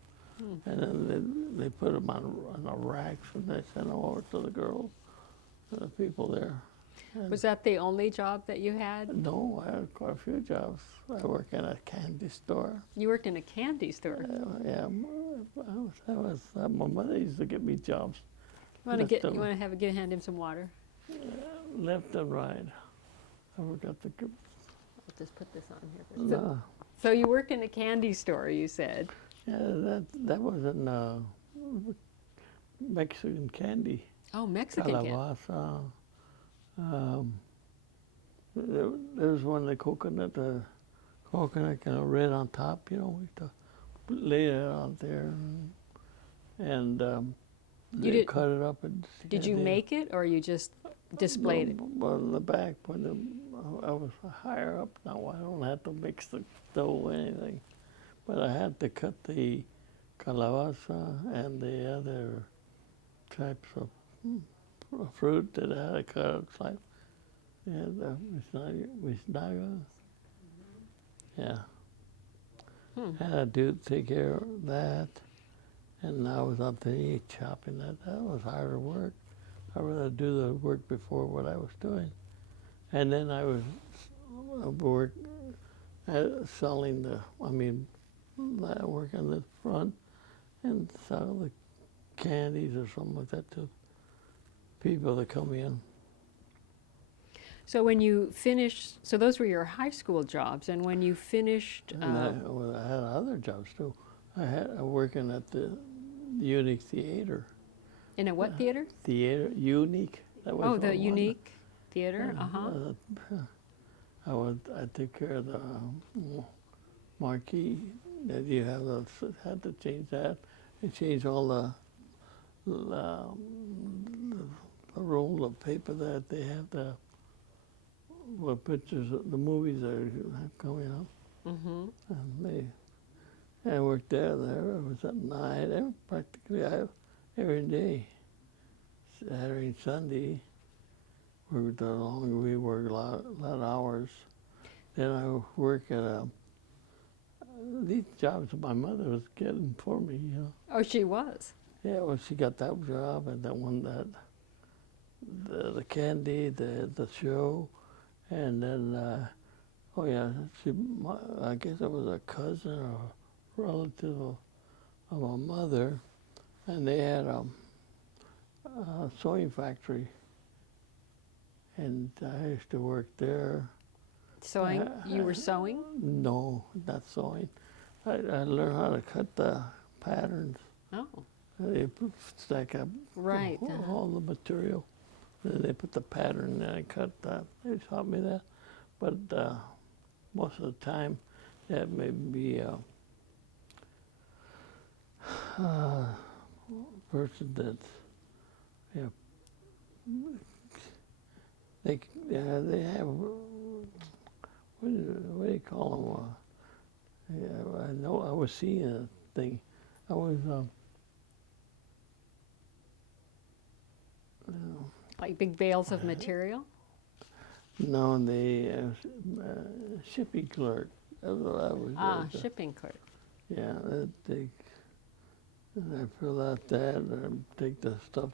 And then they put them on a rack, and they send them over to the girls, the people there. And Was that the only job that you had? no, I had quite a few jobs. I worked in a candy store. You worked in a candy store. Yeah, my mother used to get me jobs. You want to hand him some water? Left and right. I forgot the. I'll just put this on here. No. So you worked in a candy store, you said. Yeah, that was in Mexican candy. Oh, Mexican candy. Calabaza. There's one, the coconut kind of red on top, we have to lay it out there. and You they did- cut it up and. Did you make it, or you just displayed it? Well, in the back, when I was higher up, now I don't have to mix the dough or anything. But I had to cut the calabaza and the other types of fruit that I had to cut up. Like, yeah, the wisnaga. Yeah. And I do take care of that. And I was up there chopping that. That was harder work. I'd rather do the work before what I was doing. And then I was work selling work on the front and sell the candies or something like that to people that come in. So when you finished, so those were your high school jobs, and when you finished, And I had other jobs too. I working at the Unique Theater. in a what theater? Theater Unique. That was Oh, the one. Unique Theater. I took care of the marquee that you have. Had to change that. And change all the roll of paper that they have pictures of the movies that are coming up. Mm-hmm. And I worked there. It was at night. Practically every day. Saturday and Sunday. Worked long. We worked a lot of hours. Then I work at these jobs that my mother was getting for me. Oh, she was. Yeah, well, she got that job and that one the candy, the show, and then I guess it was a cousin or relative of my mother, and they had a sewing factory, and I used to work there. Sewing? You were sewing? No, not sewing. I learned how to cut the patterns. Oh, They stack up right. all the material. Then they put the pattern and I cut that. They taught me that. But most of the time, that may be a person that's, they have, what do you call them? I know I was seeing a thing. I was, Like big bales of material? no, the shipping clerk. That's what I was. Shipping clerk. Yeah, and I fill out that and take the stuff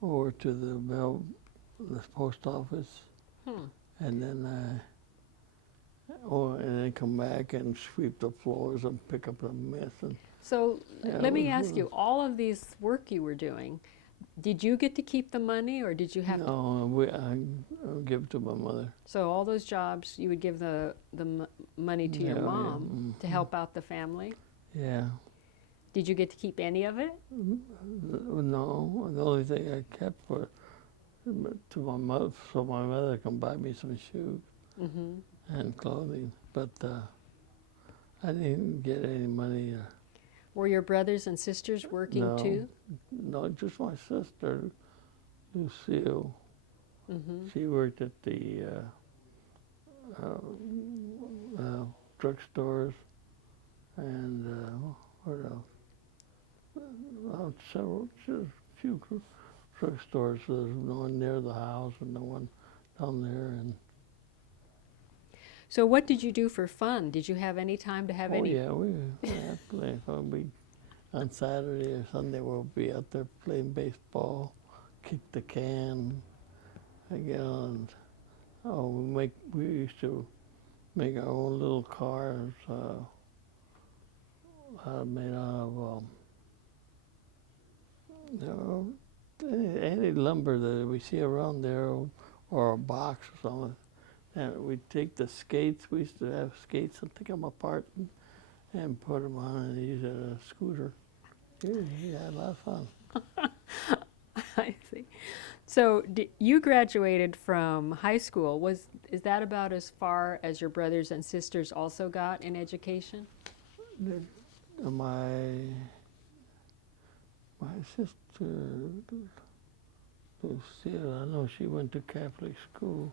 over to the post office, and then and then come back and sweep the floors and pick up the mess. And So Yeah, let me it was- ask you, all of these work you were doing, did you get to keep the money, or did you have to? no, I give it to my mother. So all those jobs, you would give the money to your Yeah, yeah, mom to help out the family? Yeah. Did you get to keep any of it? No, the only thing I kept for to my mother, so my mother can buy me some shoes Mm-hmm. and clothing. But I didn't get any money. Were your brothers and sisters working No. too? No, just my sister, Lucille. Mm-hmm. She worked at the drugstores and what else? Just a few drugstores. So there's no one near the house and no one down there. And So what did you do for fun? Did you have any time to have any? yeah, we play. On Saturday or Sunday we'll be out there playing baseball, kick the can, again. We used to make our own little cars made out of any lumber that we see around there, or a box or something. And we'd take the skates. We used to have skates and take them apart and put them on and use it as a scooter. Yeah, a lot of fun. I see. So you graduated from high school. Is that about as far as your brothers and sisters also got in education? My sister, Lucille, I know she went to Catholic school.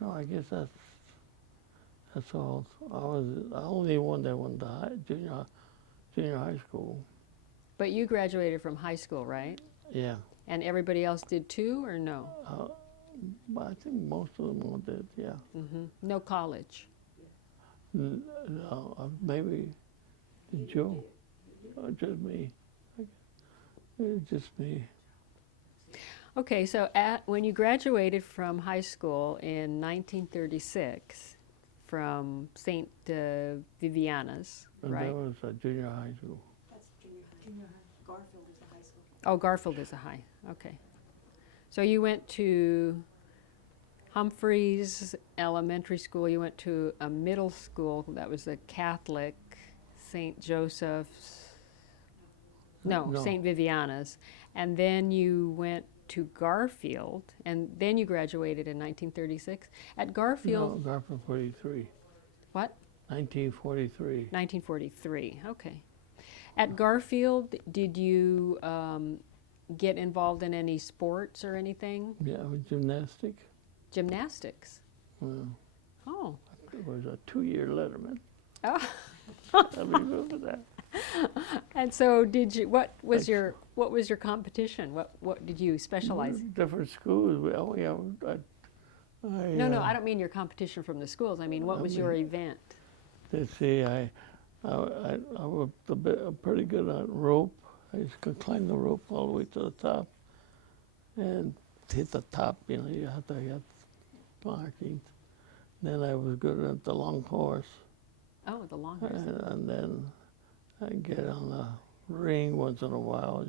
No, I guess that's all. I was the only one that went to junior high school. But you graduated from high school, right? Yeah. And everybody else did too, or no? But I think most of them all did, yeah. No college. No, maybe Joe, or just me. Just me. Okay, so when you graduated from high school in 1936 from St. Viviana's, And right? that was junior high school. That's junior high. Junior high. Garfield is the high school. Oh, Garfield is a high, okay. So you went to Humphreys Elementary School, you went to a middle school that was a Catholic, St. Joseph's, no, No. St. Viviana's, and then you went to Garfield, and then you graduated in 1936. At Garfield, No, Garfield 43. what? 1943. 1943, okay. At Garfield, did you get involved in any sports or anything? Yeah, with gymnastic. Gymnastics? Well, Oh. it was a 2-year letterman. Oh. I remember that. And so did you, what was Thanks. your competition? What did you specialize? Different schools. No, I don't mean your competition from the schools. I mean, what was your event? Let's see, I was pretty good on rope. I used to climb the rope all the way to the top. And to hit the top, you have to get markings. Then I was good at the long horse. Oh, the long horse. And then I get on the ring once in a while.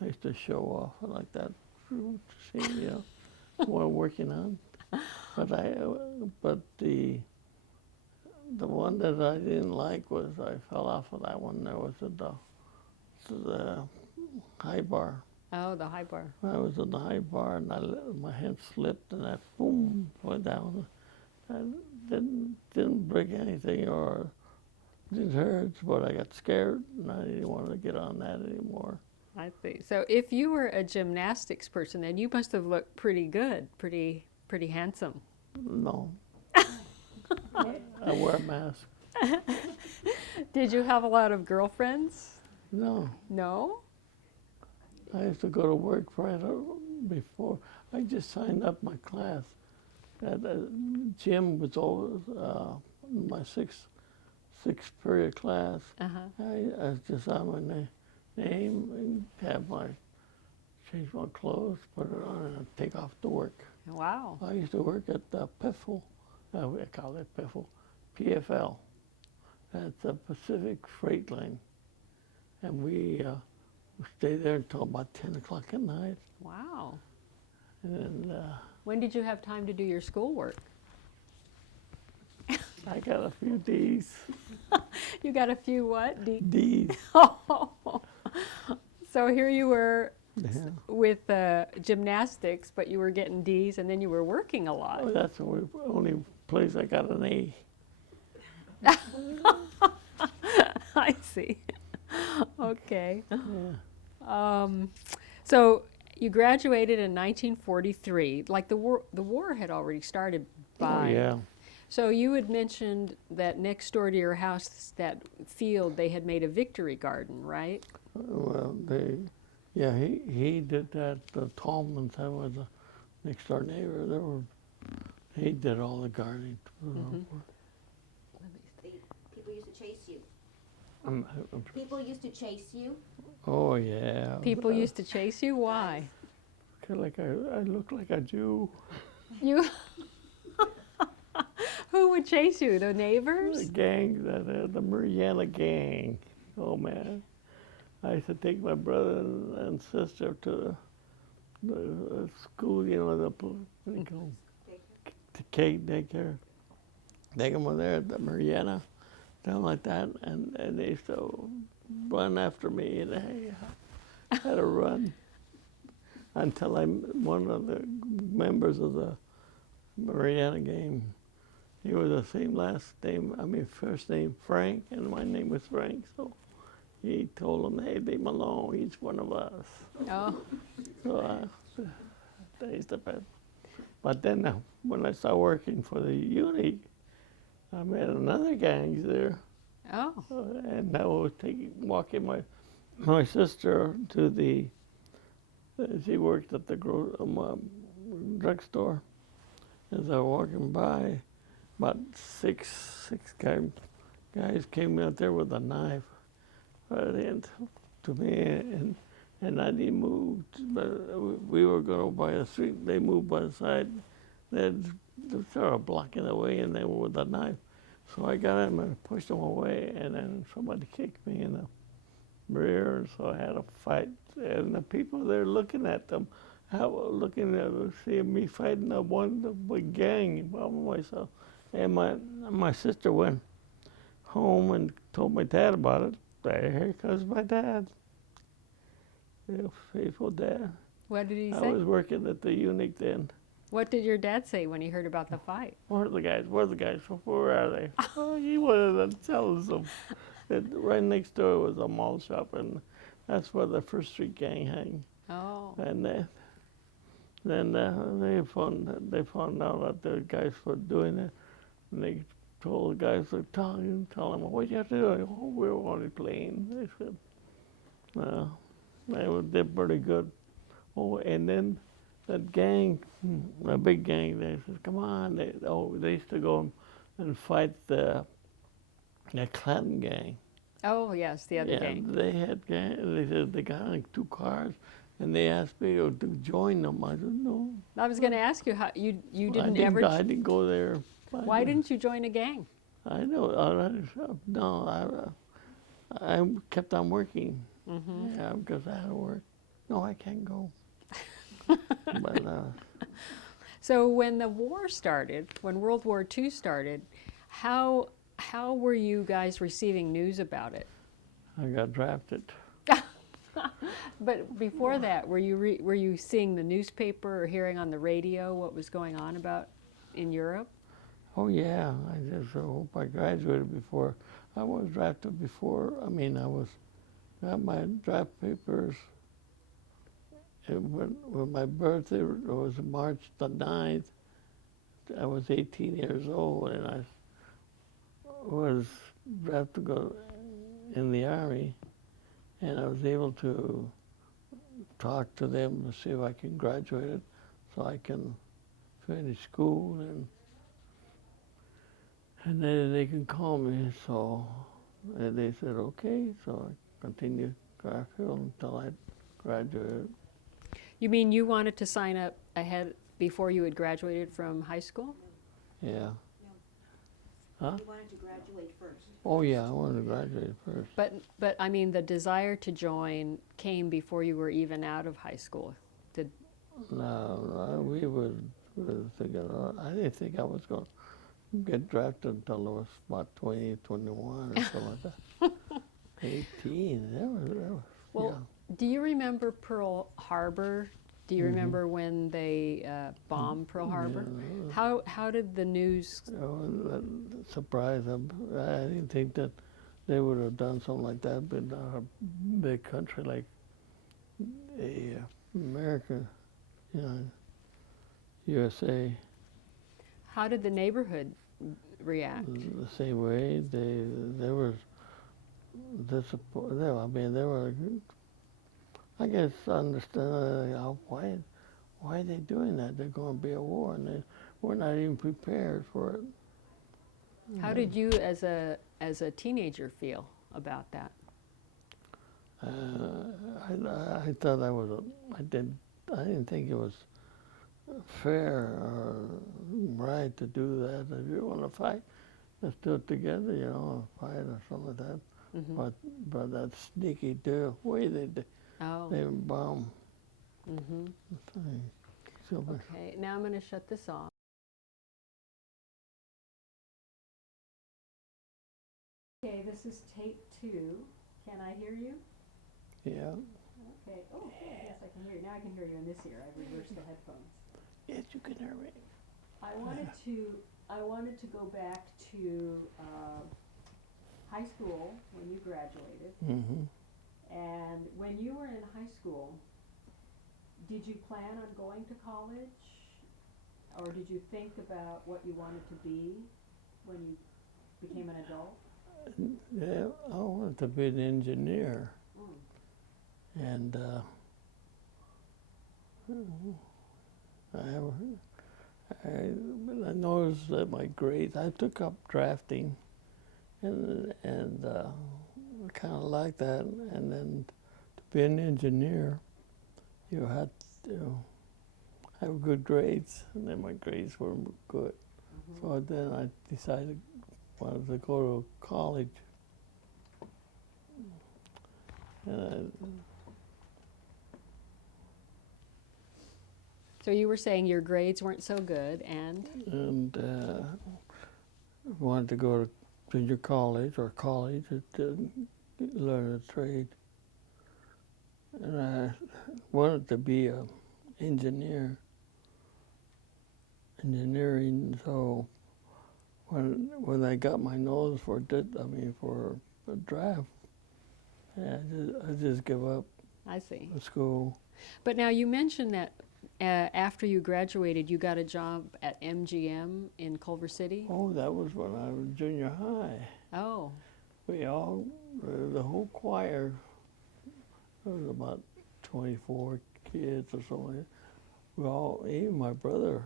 I used to show off like that, see, what I'm working on. But the one that I didn't like was I fell off of that one. There was the high bar. Oh, the high bar. I was in the high bar and my hand slipped and I boom went down. I didn't break anything or didn't hurt, but I got scared and I didn't want to get on that anymore. I see. So if you were a gymnastics person, then you must have looked pretty good, pretty handsome. No. I wear a mask. Did you have a lot of girlfriends? No. No? I used to go to work right before. I just signed up my class. Gym was always my sixth period class. I just signed my name and change my clothes, put it on, and take off to work. Wow. I used to work at the PIFL. I call it PIFL, PFL. That's the Pacific Freight Line. And we stayed there until about 10 o'clock at night. Wow. And When did you have time to do your schoolwork? I got a few D's. You got a few what? D's. So here you were Yeah. with gymnastics, but you were getting D's, and then you were working a lot. Oh, that's the only place I got an A. I see. Okay. Yeah. So you graduated in 1943. Like the war had already started by. Oh, yeah. So you had mentioned that next door to your house, that field, they had made a victory garden, right? Well, he did that. The Tallmans, that was a next door neighbor. He did all the gardening. People used to chase you. I'm- People used to chase you. oh yeah. People used to chase you. Why? Like I look like a Jew. You. Who would chase you? The The neighbors? gang, the Mariana gang. Oh man, I used to take my brother and sister to the school. What do you call 'em? The daycare. Take them over there at the Mariana, down like that, and they used to run after me, and I had to run until one of the members of the Mariana game. He was the same first name Frank, and my name was Frank, so he told them, hey, leave him alone. He's one of us. Oh, So that's the best. But then when I started working for the unit, I met another gang there. oh, And I was walking my sister to the, she worked at the drugstore. As I was walking by, about six guys came out there with a knife right in to me, and I didn't move. But we were going by the street. They moved by the side. They started blocking the way, and they were with a knife. So I got him and pushed him away, and then somebody kicked me in the rear, so I had a fight. And the people there looking at them, looking at seeing me fighting the big gang by myself. And my sister went home and told my dad about it. Here comes my dad. Faithful dad. what did he I say? was working at the unit then. What did your dad say when he heard about the fight? Where are the guys? Where are the guys? Where are they? Oh, he wanted to tell them that right next door was a mall shop, and that's where the First Street gang hang. Oh, And then they found out that the guys were doing it, and they told the guys to tell them what you have to do. Oh, we were only playing. They said, they did pretty good. Oh, and then that gang, a big gang, they said, come on. They used to go and fight the Clanton gang. oh yes, the other Yeah, gang. they had gang. They said they got like 2 cars, and they asked me to join them. I said no. I was going to ask you how you didn't I ever. I didn't go there. Why didn't you join a gang? I know. No, I kept on working. Mm-hmm. Yeah, because I had to work. No, I can't go. But So when the war started, when World War II started, how were you guys receiving news about it? I got drafted. But before that, were you seeing the newspaper or hearing on the radio what was going on about in Europe? Oh yeah, I just hope I graduated before. I was drafted before. I mean, got my draft papers. When my birthday was March the 9th, I was 18 years old, and I was drafted to go in the Army, and I was able to talk to them to see if I can graduate it, so I can finish school, and then they can call me. So they said okay, so I continued Garfield until I graduated. You mean you wanted to sign up ahead before you had graduated from high school? Yeah. Huh? You wanted to graduate first. Oh yeah, I wanted to graduate first. But I mean, the desire to join came before you were even out of high school. No, we were thinking, I didn't think I was going to get drafted until I was about 20, 21 or something like that. 18, that was Well, do you remember Pearl Harbor? Do you remember when they bombed Pearl Harbor? Yeah. How did the news? Surprised. I didn't think that they would have done something like that in a big country like America, USA. How did the neighborhood react? The same way. They were disappointed. I mean, they were. I guess understand why are they doing that? They're going to be a war, and we're not even prepared for it. How did you, as a teenager, feel about that? I thought I didn't think it was fair or right to do that. If you want to fight, let's do it together, fight or something like that. Mm-hmm. But that sneaky way they bomb. Mm-hmm. Okay, now I'm going to shut this off. Okay, this is tape 2. Can I hear you? Yeah. Okay. Oh, yeah, yes, I can hear you. Now I can hear you in this ear. I reversed the headphones. Yes, you can hear me. I wanted to go back to high school when you graduated. Hmm. And when you were in high school, did you plan on going to college? Or did you think about what you wanted to be when you became an adult? Yeah, I wanted to be an engineer. And I noticed that my grades, I took up drafting, and I kind of liked that. And then to be an engineer, you had to have good grades, and then my grades were good. So then I decided I wanted to go to college. So you were saying your grades weren't so good, and Wanted to go to junior college or college to learn a trade. And I wanted to be an engineering. So when I got my nose for a draft, I just gave up I see. school. But now you mentioned that after you graduated, you got a job at MGM in Culver City? Oh, that was when I was junior high. Oh, We all, the whole choir, there was about 24 kids or something. We all, even my brother,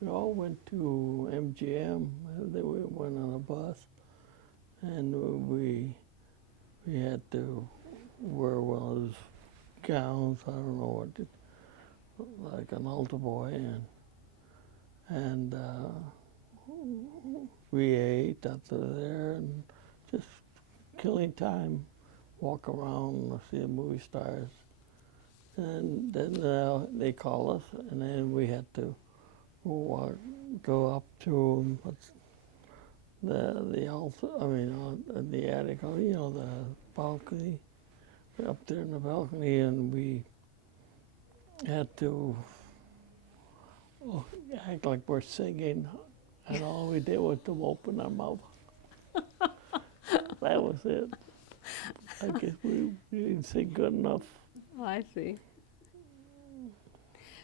we all went to MGM. We went on a bus, and we had to wear one of those gowns. I don't know what, like an altar boy, and we ate after there and just killing time, walk around, see the movie stars. And then they call us, and then we had to go up to the altar, the attic, the balcony. We're up there in the balcony, and we had to act like we're singing, and all we did was to open our mouth. That was it. I guess we didn't sing good enough. oh, I see.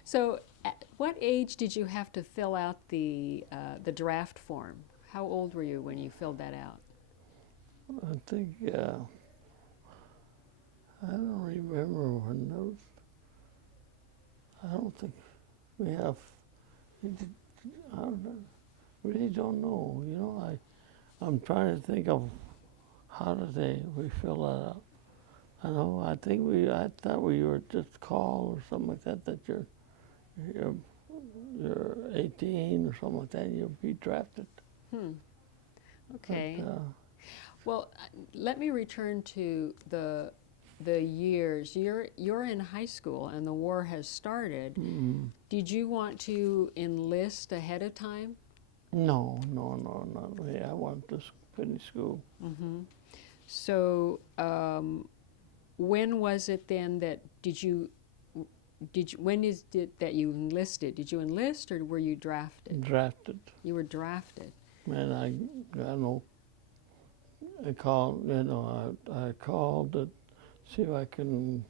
So at what age did you have to fill out the draft form? How old were you when you filled that out? I think, I don't remember when those, I don't think we have, I don't know, really don't know. I'm trying to think of how did we fill that out. I thought we were just called or something like that you're 18 or something like that, and you'll be drafted. Okay. But, Well, let me return to the years. You're in high school and the war has started. mm, Did you want to enlist ahead of time? no. I wanted to finish school. So when was it then that when is it that you enlisted? Did you enlist or were you drafted? Drafted. You were drafted. And I called, I called to see if I can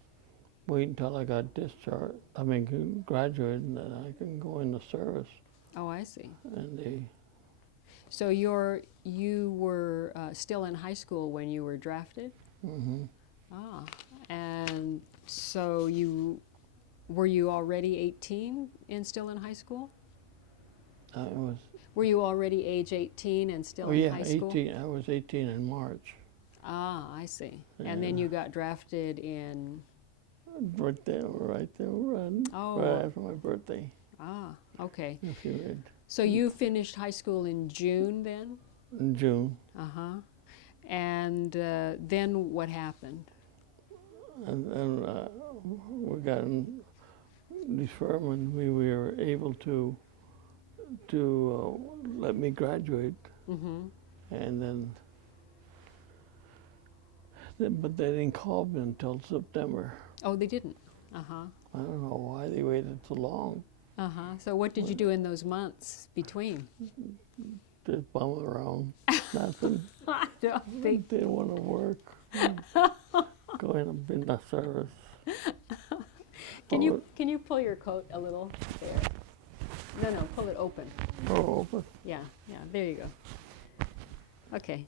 wait until I got discharged, graduated, and then I can go in the service. Oh, I see. And So you were still in high school when you were drafted? Ah, and so were you already 18 and still in high school? Were you already age 18 and still in high school? 18. I was 18 in March. Ah, I see. And then you got drafted in? Right there, right after my birthday. Ah, okay. If you read. So you finished high school in June then? In June. Uh-huh. And then what happened? And we got deferment. We were able to let me graduate, and then but they didn't call me until September. Oh, they didn't? Uh-huh. I don't know why they waited so long. Uh-huh. So what did you do in those months between? Just bum around, nothing. I don't think service. Can you pull your coat a little there? No, pull it open. Oh, open. Yeah, there you go. Okay.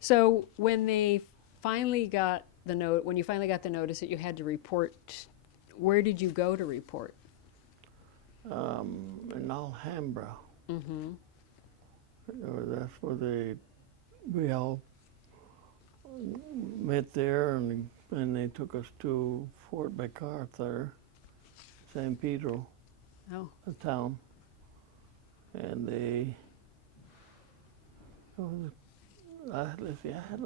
So when you finally got the notice that you had to report, where did you go to report? In Alhambra. Mm-hmm. That's where we all met there, and they took us to Fort MacArthur, San Pedro, Oh. a town, and let's see, I had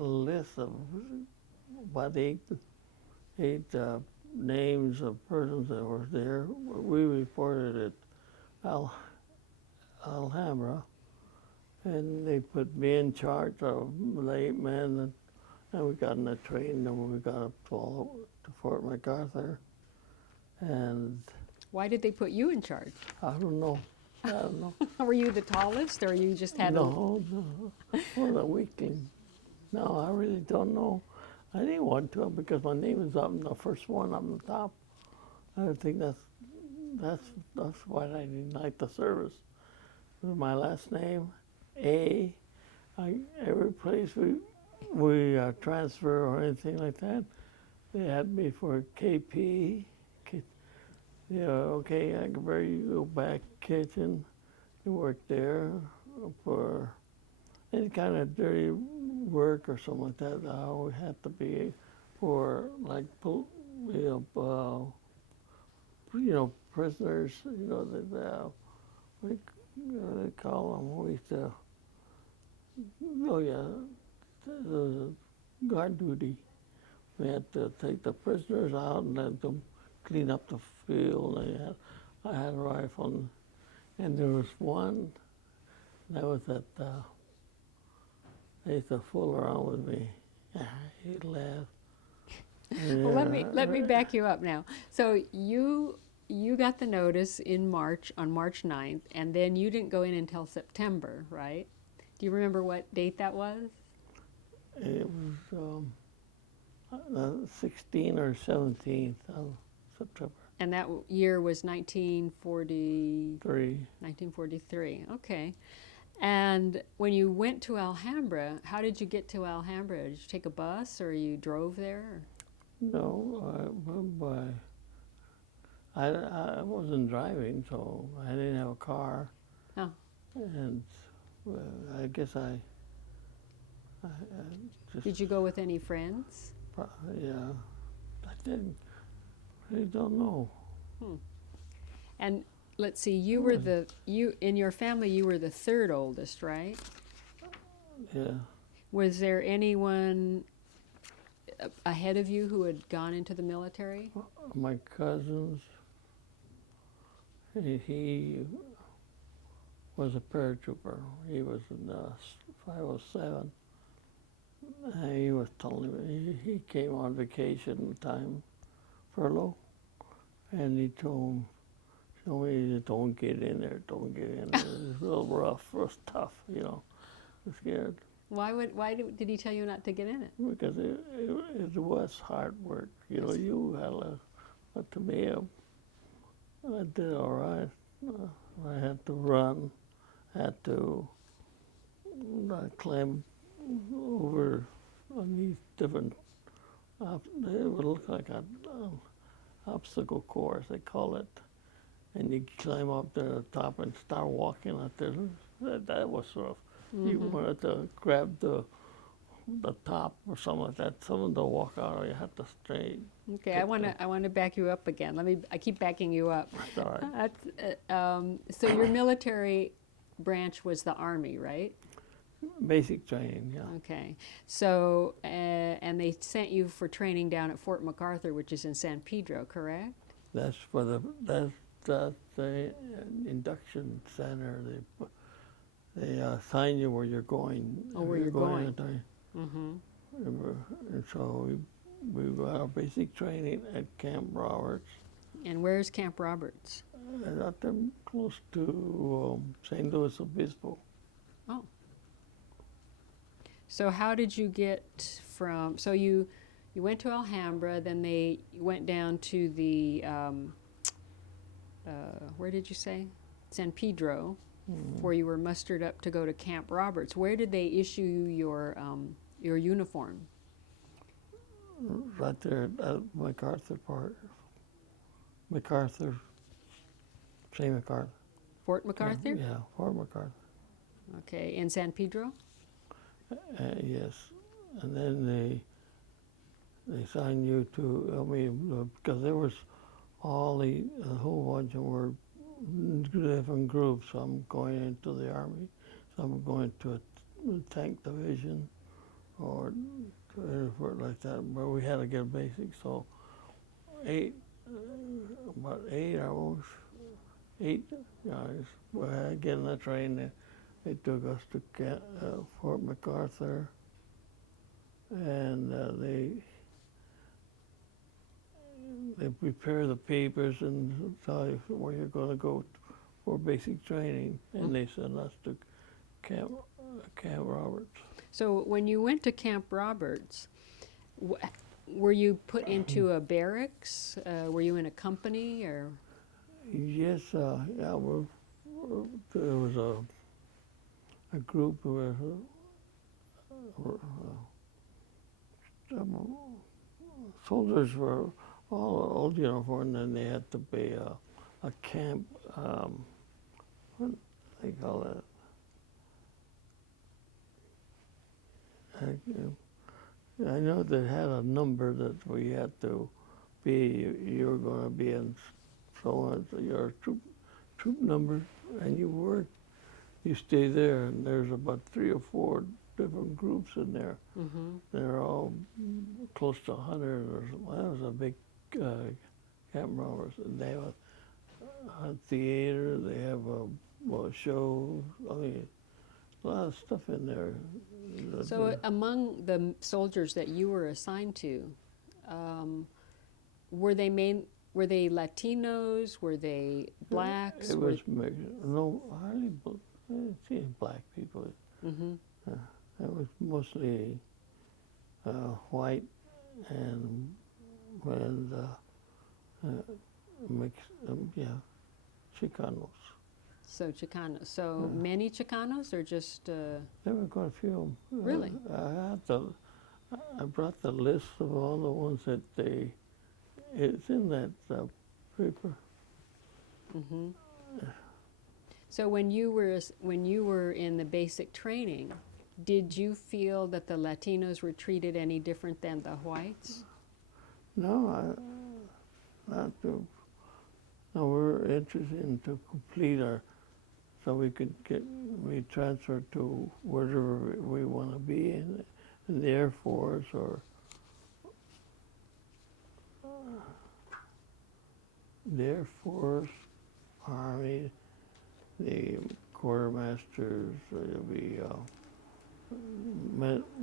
a list of about eight names of persons that were there. We reported at Alhambra, and they put me in charge of the 8 men, and we got in a train, and we got up to Fort MacArthur, and Why did they put you in charge? I don't know. Were you the tallest, or you just had No, what a weakling. No, I really don't know. I didn't want to because my name is up, the first one up on the top. I think that's why I didn't like the service. My last name, every place we transfer or anything like that, they had me for KP. Okay, Aguerrebere, you go back kitchen, you work there for any kind of dirty work or something like that. I always had to be for like prisoners. What do they call them? We used to, the guard duty. We had to take the prisoners out and let them clean up the field. I had a rifle, and there was one that was at. They used to fool around with me. He'd laugh. Well, let me back you up now. So you got the notice on March 9th, and then you didn't go in until September, right? Do you remember what date that was? It was 16th or 17th of September. And that year was 1943. 1943. Okay. And when you went to Alhambra, how did you get to Alhambra? Did you take a bus, or you drove there? No, I wasn't driving, so I didn't have a car. Oh. And I guess I just... Did you go with any friends? Yeah, I really don't know. And let's see, you in your family, you were the third oldest, right? Yeah. Was there anyone ahead of you who had gone into the military? My cousins, he was a paratrooper. He was in 507. He was telling me he came on vacation time, furlough, and he told me, don't get in there, don't get in there. It's real rough, real tough, I'm scared. Why did he tell you not to get in it? Because it was hard work. You had but to me, I did all right. I had to run, had to climb over on these different, it would look like an obstacle course, they call it. And you climb up to the top and start walking up there. That was rough. You wanted to grab the top or something like that. Someone to walk out, or you had to straight. Okay, I want to back you up again. I keep backing you up. That's all right. So your military branch was the Army, right? Basic training, yeah. Okay. So and they sent you for training down at Fort MacArthur, which is in San Pedro, correct? That's the induction center. They assign you where you're going. Oh, where you're going. And so we got our basic training at Camp Roberts. And where's Camp Roberts? Out there close to St. Louis Obispo. Oh. So how did you get from? So you you went to Alhambra, then they went down to the, where did you say? San Pedro, where you were mustered up to go to Camp Roberts. Where did they issue you your uniform? Right there at MacArthur Park. MacArthur, St. MacArthur. Fort MacArthur? Yeah, Fort MacArthur. Okay, in San Pedro? Yes, and then they signed you to, I mean, because there was a whole bunch of were different groups. Some going into the Army, some going to a tank division, or like that. But we had to get basic, so about 8 hours, 8 guys. We had to get in the train. They took us to Fort MacArthur, and they prepare the papers and tell you where you're going to go for basic training, and they sent us to Camp Roberts. So when you went to Camp Roberts, were you put into a barracks? Were you in a company, or? Yes, yeah. There was a group where soldiers were all old uniform, and then they had to be a camp. What do they call it? I know they had a number that we had to be. You were going to be in so your troop number, and you worked. You stay there, and there's about 3 or 4 different groups in there. Mm-hmm. They're all close to 100 or something. That was a big Camp Roberts. And they have a theater. They have a show. I mean, a lot of stuff in there. So among the soldiers that you were assigned to, were they Latinos? Were they blacks? It was mixed. No, hardly black people. Mm-hmm. It was mostly white and mixed, Chicanos. So Chicanos. So many Chicanos, or just? There were quite a few. Really? I brought the list of all the ones that it's in that paper. Mm-hmm. So when you were in the basic training, did you feel that the Latinos were treated any different than the whites? No, not to. No, we're interested in to complete so we could we transfer to wherever we want to be in the Air Force or the Air Force, Army, the quartermasters, there'll be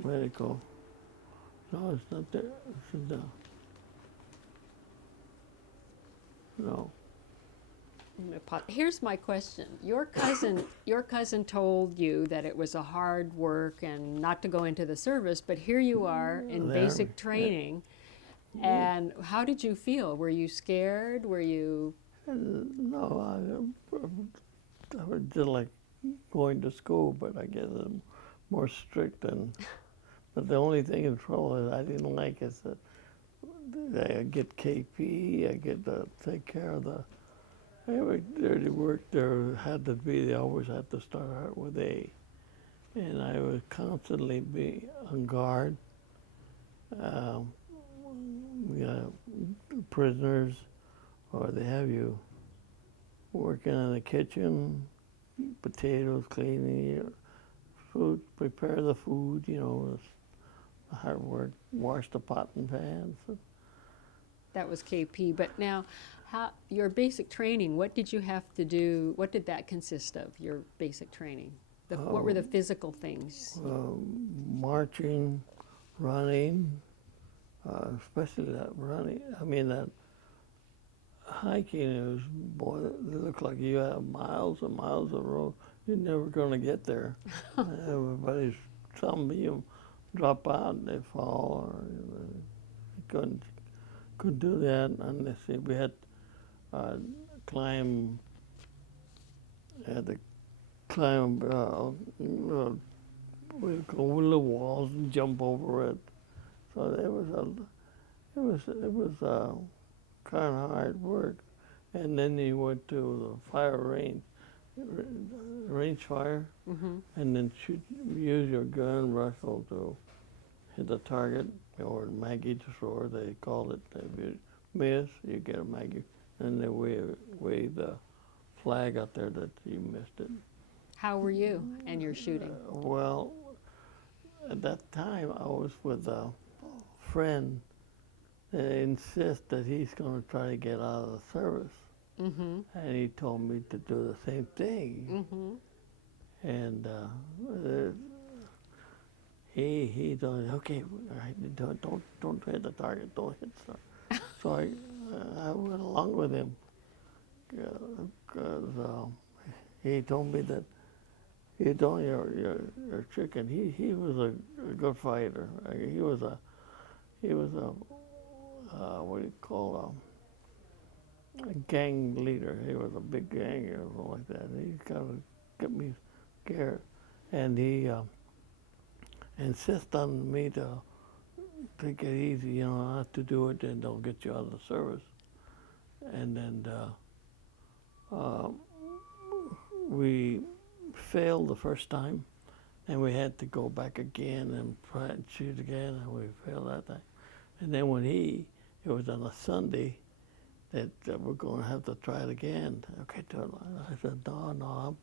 medical. No, it's not there. It's in no. Here's my question. Your cousin told you that it was a hard work and not to go into the service, but here you are in basic training. And how did you feel? Were you scared? Were you? No, I did like going to school, but I guess I'm more strict but the only thing in trouble is I didn't like is that I get KP, I get to take care of every dirty work there had to be, they always had to start out with A. And I would constantly be on guard. We got prisoners, or they have you working in the kitchen, potatoes, cleaning, food, prepare the food, it's hard work, wash the pot and pans. That was KP. But now, your basic training, what did you have to do? What did that consist of, your basic training? What were the physical things? Marching, running, especially that running. I mean, that hiking it looked like you had miles and miles of road. You're never going to get there. Some of you drop out and they fall. couldn't do that unless we had climb. Had to climb we go little walls and jump over it. So it was kind of hard work. And then you went to the fire range, fire, and then use your gun rifle to hit the target, or Maggie thrower, they call it. If you miss, you get a Maggie, and they wave the flag out there that you missed it. How were you and your shooting? Well, at that time, I was with a friend that insists that he's going to try to get out of the service. Mm-hmm. And he told me to do the same thing. Mm-hmm. And he told me, okay, all right, don't hit the target, don't hit the target. So I went along with him because he told me that you don't, you're chicken. He was a good fighter. He was a what do you call a gang leader. He was a big gang or something like that. He kind of got me scared, and he insisted on me to take it easy, you know, not to do it, and they'll get you out of the service. And then we failed the first time, and we had to go back again and try and shoot again, and we failed that time. And then when it was on a Sunday, that we're going to have to try it again. Okay, I said, no,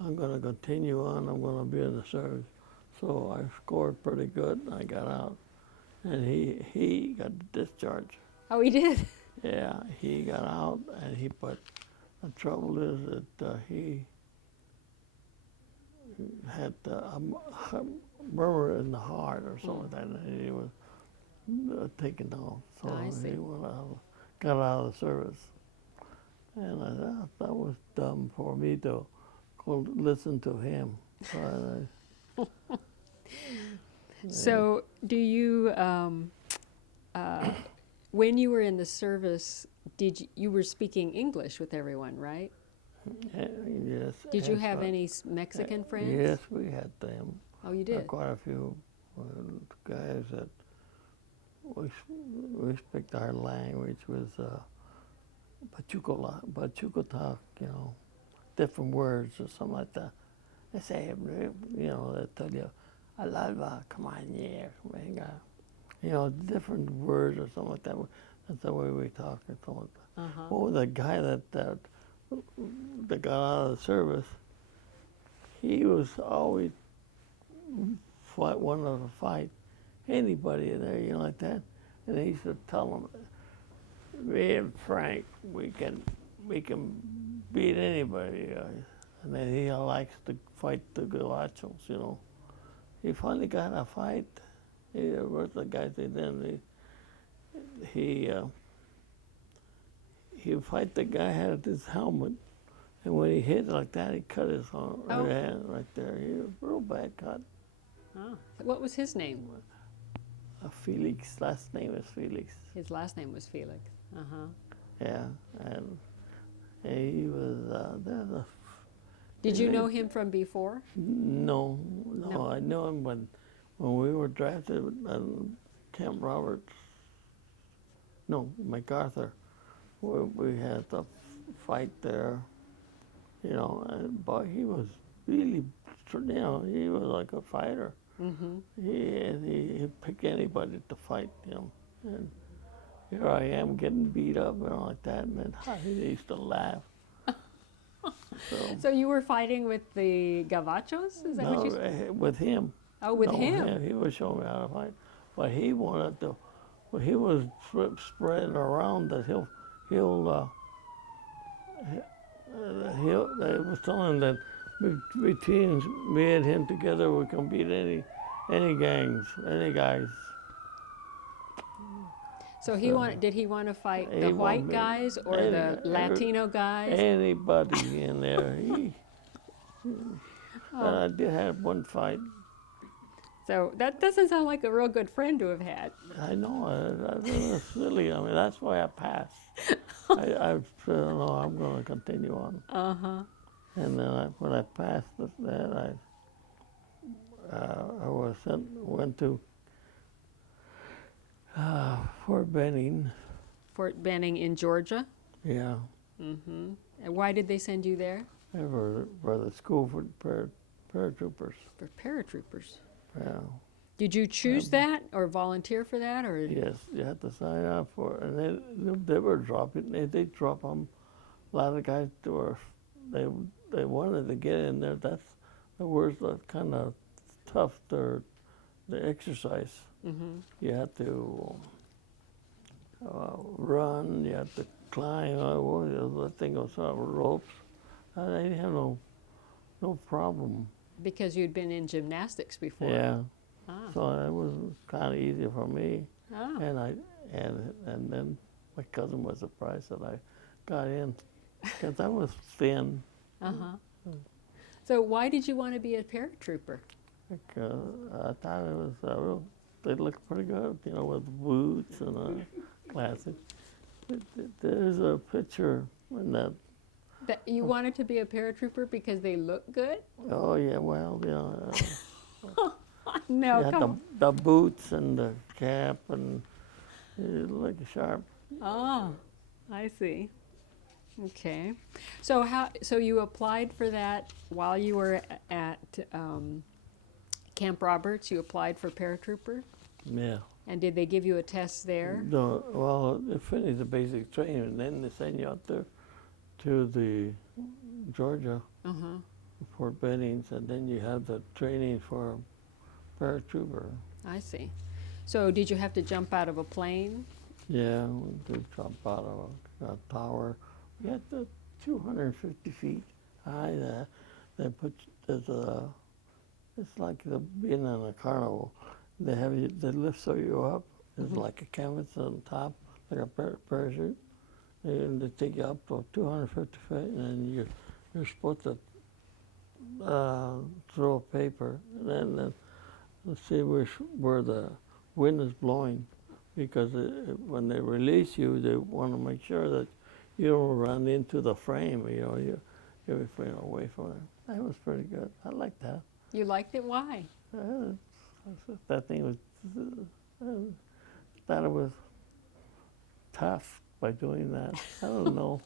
I'm gonna continue on. I'm gonna be in the service. So I scored pretty good, and I got out. And he got discharged. Oh, he did? Yeah, he got out, and the trouble is that he had a murmur in the heart or something like that, and he was taken off. So I see. he got out of the service. And I thought that was dumb for me to go listen to him. So do you, when you were in the service, you were speaking English with everyone, right? Yes. Did you have any Mexican friends? Yes, we had them. Oh, you did? Quite a few guys that we speak our language was Pachuco talk, you know, different words or something like that. They say, you know, they tell you, Alalva, come on, yeah, venga. You know, different words or something like that. That's the way we talk or something like that. Uh-huh. Well, the guy that got out of the service, he was always wanting to fight anybody in there, you know, like that. And he used to tell them, me and Frank, we can beat anybody. And then he likes to fight the Gavachos, you know. He finally got a fight. Where's the guy? Then he fight the guy had his helmet, and when he hit like that, he cut his hand right there. He was a real bad cut. Oh. What was his name? Felix. Last name is Felix. His last name was Felix. Uh-huh. Yeah, and he was. Did you know him from before? No. No. I knew him when we were drafted at Camp Roberts. No, MacArthur. We had to fight there, you know. But he was really, you know, he was like a fighter. Mm-hmm. He picked anybody to fight, you know. And here I am getting beat up and all like that, and then he used to laugh. So you were fighting with the Gavachos? Is that what you said? With him. Oh, with him? He was showing me how to fight. But he wanted to, he was spreading around that they was telling him that between me and him together we can beat any gangs, any guys. So did he want to fight the white guys or the Latino guys? Anybody in there. And I did have one fight. So that doesn't sound like a real good friend to have had. I know, it was silly. I mean, that's why I passed. I said, no, I'm going to continue on. And then when I passed that, I went to Fort Benning. Fort Benning in Georgia. Yeah, And why did they send you there? for the school for paratroopers. For paratroopers. Yeah. Did you choose that or volunteer for that, or? Yes, you had to sign up for it. And they were dropping, they drop them. A lot of guys they wanted to get in there. That's the worst, kind of tough, the exercise. You had to run, you had to climb, that thing was ropes. I didn't have no problem. Because you'd been in gymnastics before. Yeah. Ah. So it was kind of easy for me. Oh. And then my cousin was surprised that I got in because I was thin. So why did you want to be a paratrooper? Because I thought it was they looked pretty good, with boots and glasses. There's a picture in that. That you wanted to be a paratrooper because they look good? Oh yeah, well, No, you had come. the boots and the cap and it looked sharp. Oh, I see. Okay. So you applied for that while you were at Camp Roberts? You applied for paratrooper? Yeah. And did they give you a test there? No, well, they finished the basic training and then they send you out there to the Georgia, Fort Bennings, and then you have the training for paratrooper. I see. So did you have to jump out of a plane? Yeah, we did jump out of a tower. We had the 250 feet high. It's like being in a carnival. They lift you up. It's like a canvas on top, like a parachute. And they take you up to 250 feet, and you're supposed to throw a paper, and then let's see where the wind is blowing, because when they release you, they want to make sure that you don't run into the frame. You're away from it. That was pretty good. I liked that. You liked it? Why? That thing was. Thought it was tough by doing that. I don't know.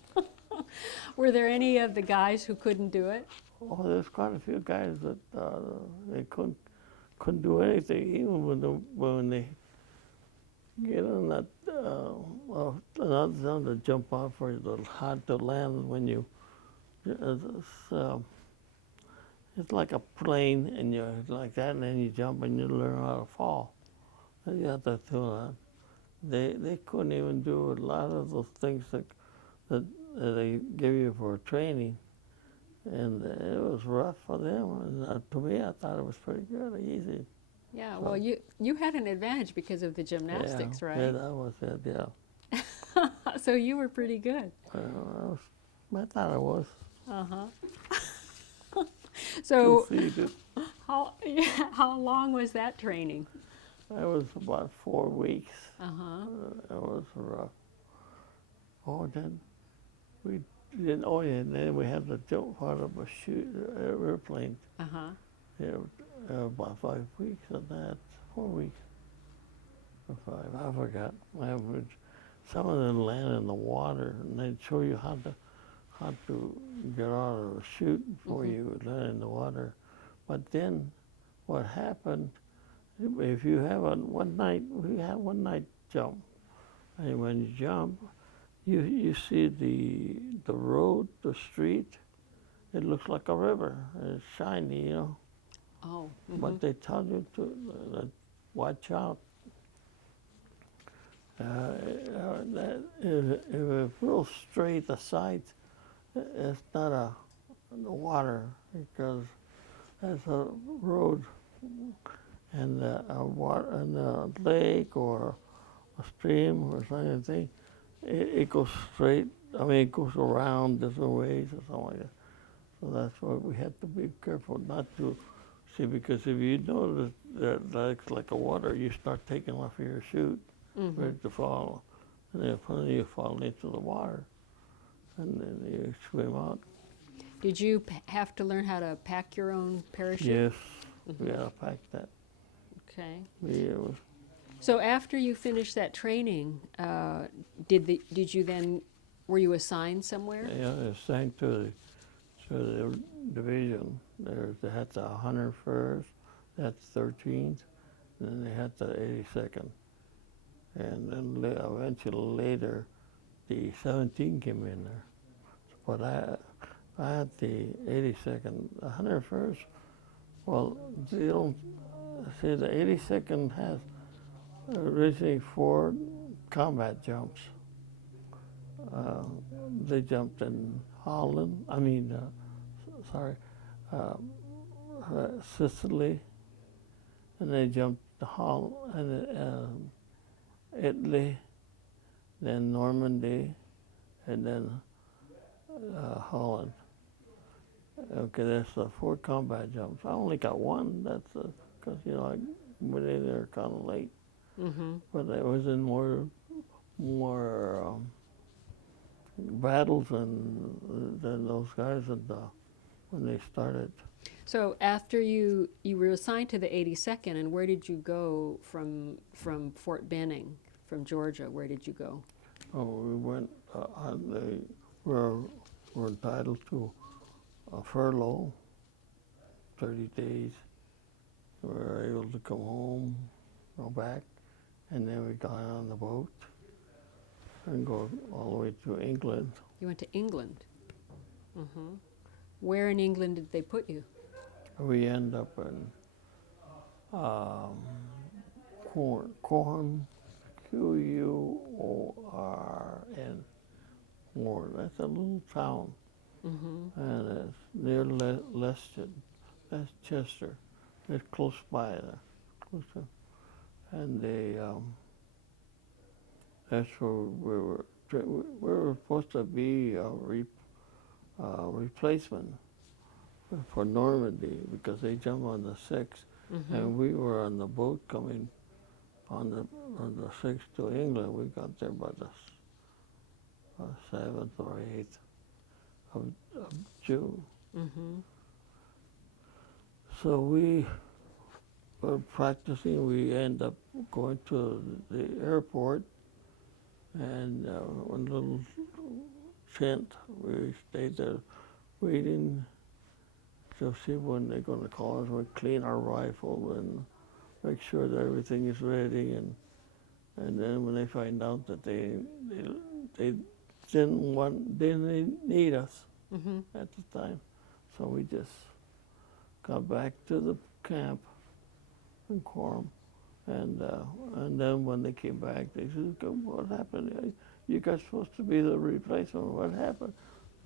Were there any of the guys who couldn't do it? Oh, there's quite a few guys that they couldn't do anything, even when they get on that. Well, another time to jump off, or it's hard to land when you. It's like a plane, and you're like that, and then you jump and you learn how to fall. And you have to do that. They couldn't even do a lot of those things that they give you for training, and it was rough for them. And to me, I thought it was pretty good, easy. Yeah. Well, you had an advantage because of the gymnastics, Yeah, right? that was it. Yeah. So you were pretty good. I thought I was. So Conceited. how long was that training? That was about 4 weeks. Uh-huh. It was rough. Oh, then we didn't. Oh, yeah. And then we had to jump out of a airplane. Uh-huh. Yeah, about 5 weeks of that. 4 weeks. Or 5. I forgot. Some of them land in the water, and they'd show you how to get out of the chute before you land in the water. But then, what happened? If you have we had one night jump, and when you jump, you see the road, the street. It looks like a river. It's shiny, Oh. But they tell you to watch out. If it's real straight, the sides, it's not the water, because that's a road. And a lake or a stream or something, it goes straight. I mean, it goes around different ways or something like that. So that's why we had to be careful not to See, because if you know that that's like a water, you start taking off your chute, ready to fall, and then finally you fall into the water, and then you swim out. Did you have to learn how to pack your own parachute? Yes, we gotta pack that. Okay. We, So after you finished that training, did you then, were you assigned somewhere? yeah, assigned to the division. They had the 101st, that's 13th, and then they had the 82nd. And then eventually later, the 17 came in there. But I had the 82nd, the 101st. Well, you don't see, the 82nd has originally 4 combat jumps. They jumped in Holland, Sicily, and they jumped to Holland, Italy, then Normandy, and then Holland. Okay, that's the 4 combat jumps. I only got 1. That's because I went in there kind of late. But I was in more battles than those guys when they started. So after you were assigned to the 82nd, and where did you go from Fort Benning, from Georgia? Where did you go? Oh, we went. We're entitled to a furlough, 30 days. We were able to come home, go back, and then we got on the boat and go all the way to England. You went to England. Where in England did they put you? We end up in Corn, Q-U-O-R-N, Warren. That's a little town, and it's near Leicester. It's close by there, and that's where we were. We were supposed to be a replacement for Normandy because they jumped on the 6th, and we were on the boat coming on the 6th to England. We got there by the 7th or 8th of June. So we were practicing. We end up going to the airport, and one little tent. We stayed there waiting to see when they're going to call us. We clean our rifle and make sure that everything is ready. And then when they find out that they didn't need us at the time, so we just got back to the camp in Quorum. And then when they came back, they said, "What happened? You guys supposed to be the replacement. What happened?"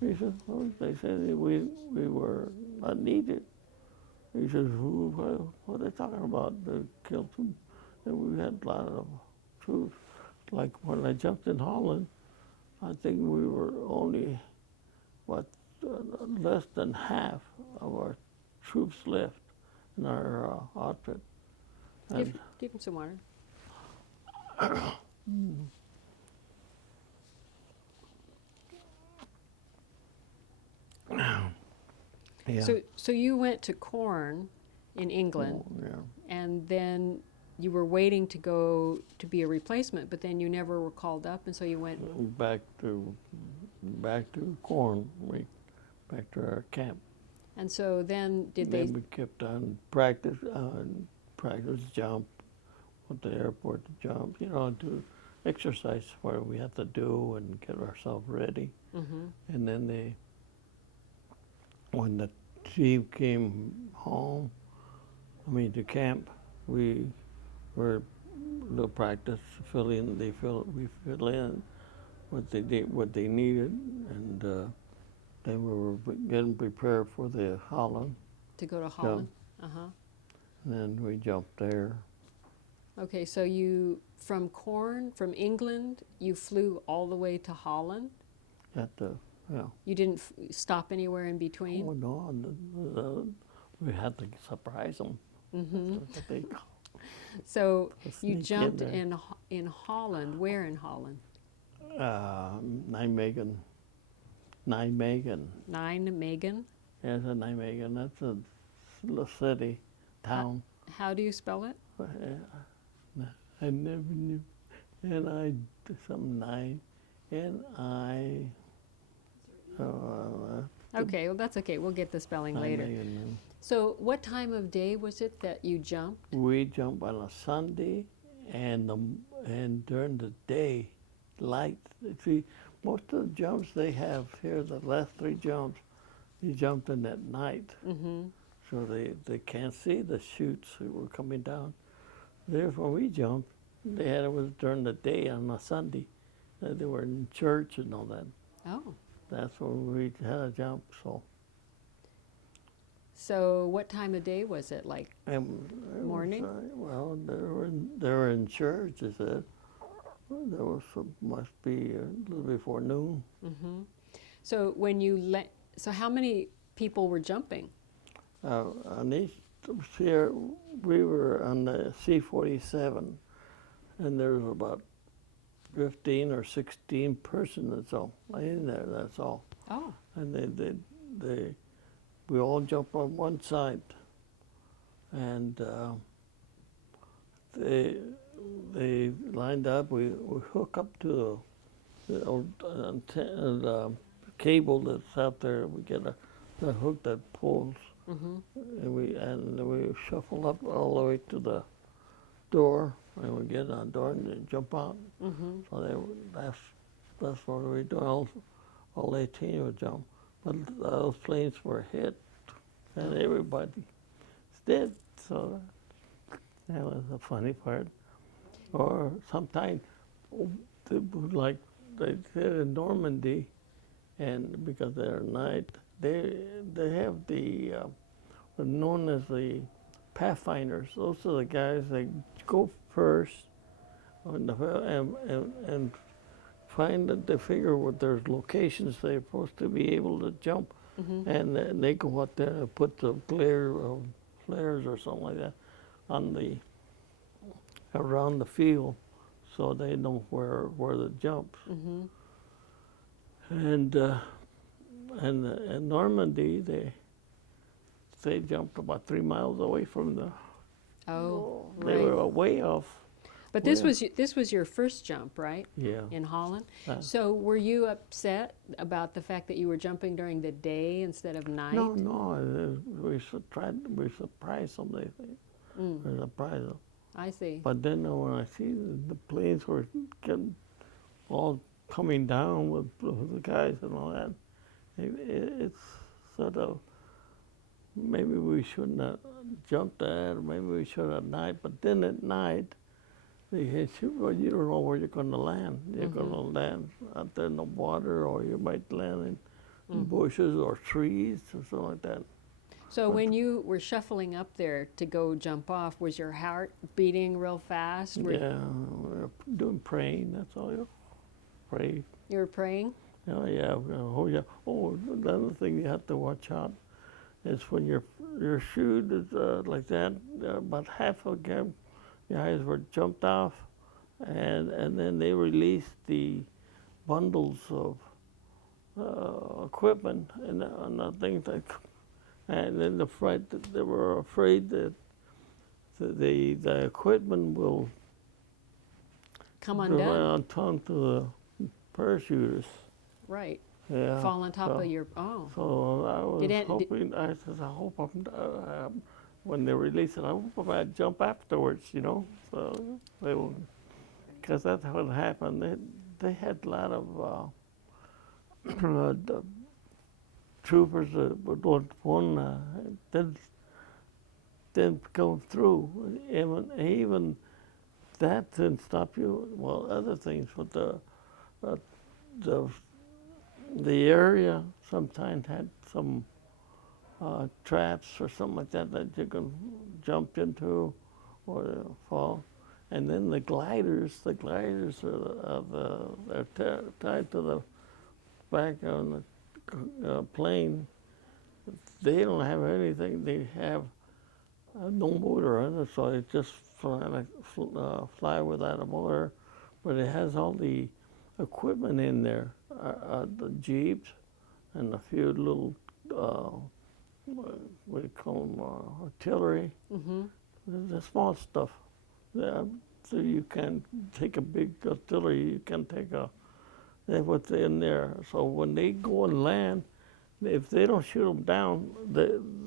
We said, "Well, they said we were not needed." He said, what are they talking about? They killed them. And we had a lot of troops. Like when I jumped in Holland, I think we were only, less than half of our troops left in our outfit. Give him some water. Yeah. So you went to Corn in England, and then you were waiting to go to be a replacement, but then you never were called up, and so you went back to Corn, back to our camp. And so then we kept on practice jump at the airport to jump, do exercise what we had to do and get ourselves ready. And then when the team came home, to camp, we were little practice we fill in what they needed, and then we were getting prepared for the Holland. To go to Holland. And then we jumped there. Okay, so from England, you flew all the way to Holland? Yeah. You didn't stop anywhere in between? Oh, no. we had to surprise them. Mm-hmm. That's what they call So it. you Sneak in jumped there. in Holland. Where in Holland? Nijmegen. Nijmegen. Nijmegen. Yes, Nijmegen. That's a little city, town. How do you spell it? I never knew. Some nine. N-I. Okay, well that's okay. We'll get the spelling later. Nijmegen. So what time of day was it that you jumped? We jump on a Sunday, and during the day, light. See, most of the jumps they have here, the last three jumps, you jumped in at night, Mm-hmm. so they can't see the chutes that were coming down. Therefore, we jumped. They had it was during the day on a Sunday. They were in church and all that. Oh. That's when we had a jump. So what time of day was it? Like And it morning? Well, they were in church. They said there was must be a little before noon. Mm-hmm. So when you so how many people were jumping? On each here, we were on the C-47, and there was about 15 or 16 persons. That's all in there. That's all. Oh. And we all jump on one side, and they lined up. We hook up to the old cable that's out there. We get the hook that pulls, Mm-hmm. and we shuffle up all the way to the door, and we get on the door and then jump out. Mm-hmm. So that's what we do. All 18 would jump, but those planes were hit, and everybody's dead. So that was a funny part. Or sometimes, like they said in Normandy, and because they're night, they have the known as the pathfinders. Those are the guys that go first and find that they figure what their locations they're supposed to be able to jump, Mm-hmm. and then they go out there and put the flares or something like that on the around the field, so they know where to jump. Mm-hmm. And in Normandy, they jumped about 3 miles away from the. Oh, They right. were way off. But this Well, was your first jump, right? Yeah. In Holland. Uh, So were you upset about the fact that you were jumping during the day instead of night? No. We surprised them. They think Mm, we surprised them. I see. But then when I see the planes were getting all coming down with the guys and all that, it's sort of maybe we shouldn't have jumped that, or maybe we should at night. But then at night, they hit you. Well, you don't know where you're going to land. You're going to land out there in the water, or you might land in bushes or trees or something like that. So when you were shuffling up there to go jump off, was your heart beating real fast? Yeah, we're doing praying. That's all. You pray. You were praying? Oh yeah. Oh yeah. Oh, another thing you have to watch out is when your chute is like that. About half of the guys were jumped off, and then they released the bundles of equipment and the things like. And then they were afraid that the equipment will Come go undone? on top to the parachuters. Right. Yeah. Fall on top so, of your, oh. So I was Did it- hoping. I said, I hope when they release it, I hope I jump afterwards. So they will, because that's what happened. They had a lot of the troopers would one didn't go through. Even that didn't stop you. Well, other things, but the area sometimes had some traps or something like that you can jump into or fall. And then the gliders are tied to the back on the plane, they don't have anything. They have no motor on it, so it just fly without a motor. But it has all the equipment in there, the jeeps, and a few little what do you call them, artillery. Mm-hmm. The small stuff. So you can take a big artillery. You can take that's what's in there. So when they go and land, if they don't shoot them down,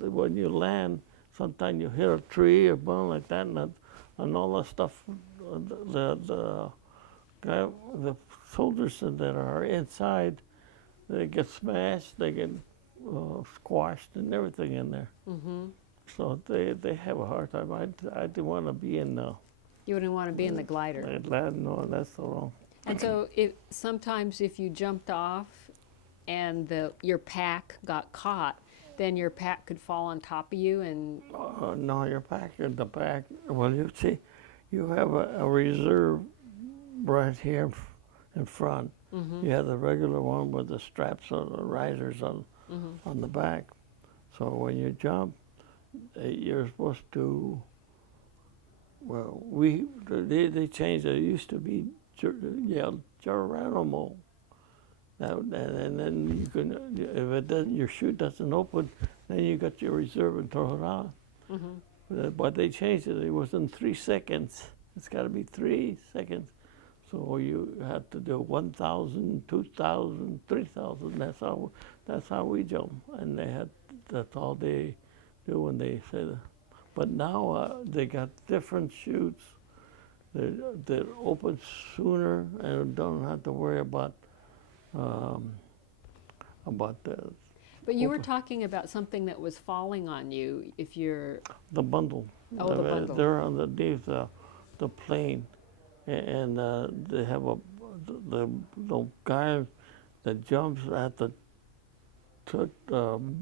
when you land, sometimes you hit a tree or bone like that, and all that stuff. The soldiers that are inside, they get smashed, they get squashed, and everything in there. Mm-hmm. So they have a hard time. I didn't want to be in the. You wouldn't want to be in the glider. No, that's so wrong. And so sometimes if you jumped off and your pack got caught, then your pack could fall on top of you and... No, your pack in the back. Well, you see, you have a reserve right here in front. Mm-hmm. You have the regular one with the straps or the risers on the back. So when you jump, you're supposed to... Well, they changed it. It used to be Geronimo. And then you can, if your chute doesn't open, then you got your reserve and throw it out. Mm-hmm. But they changed it. It was in 3 seconds. It's got to be 3 seconds. So you had to do 1,000, 2,000, 3,000. That's how we jump. And that's all they do when they say that. But now they got different chutes that open sooner and don't have to worry about the. But you were talking about something that was falling on you if you're... The bundle. Oh, the bundle. They're underneath the plane, and they have the guy that jumps at the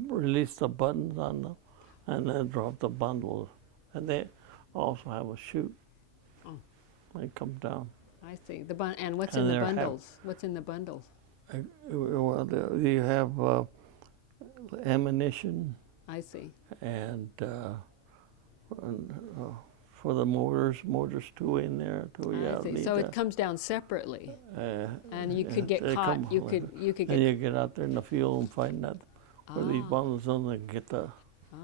release the buttons on them, and then drop the bundle, and they also have a chute. Oh. They come down. I see. And what's And in the they're bundles? What's in the bundles? Well, you have ammunition I see. and for the motors too in there too. I see. So it comes down separately, and you could get they caught. come- You could And get. you get out there in the field and find that where these Ah. bundles on and get the. Ah.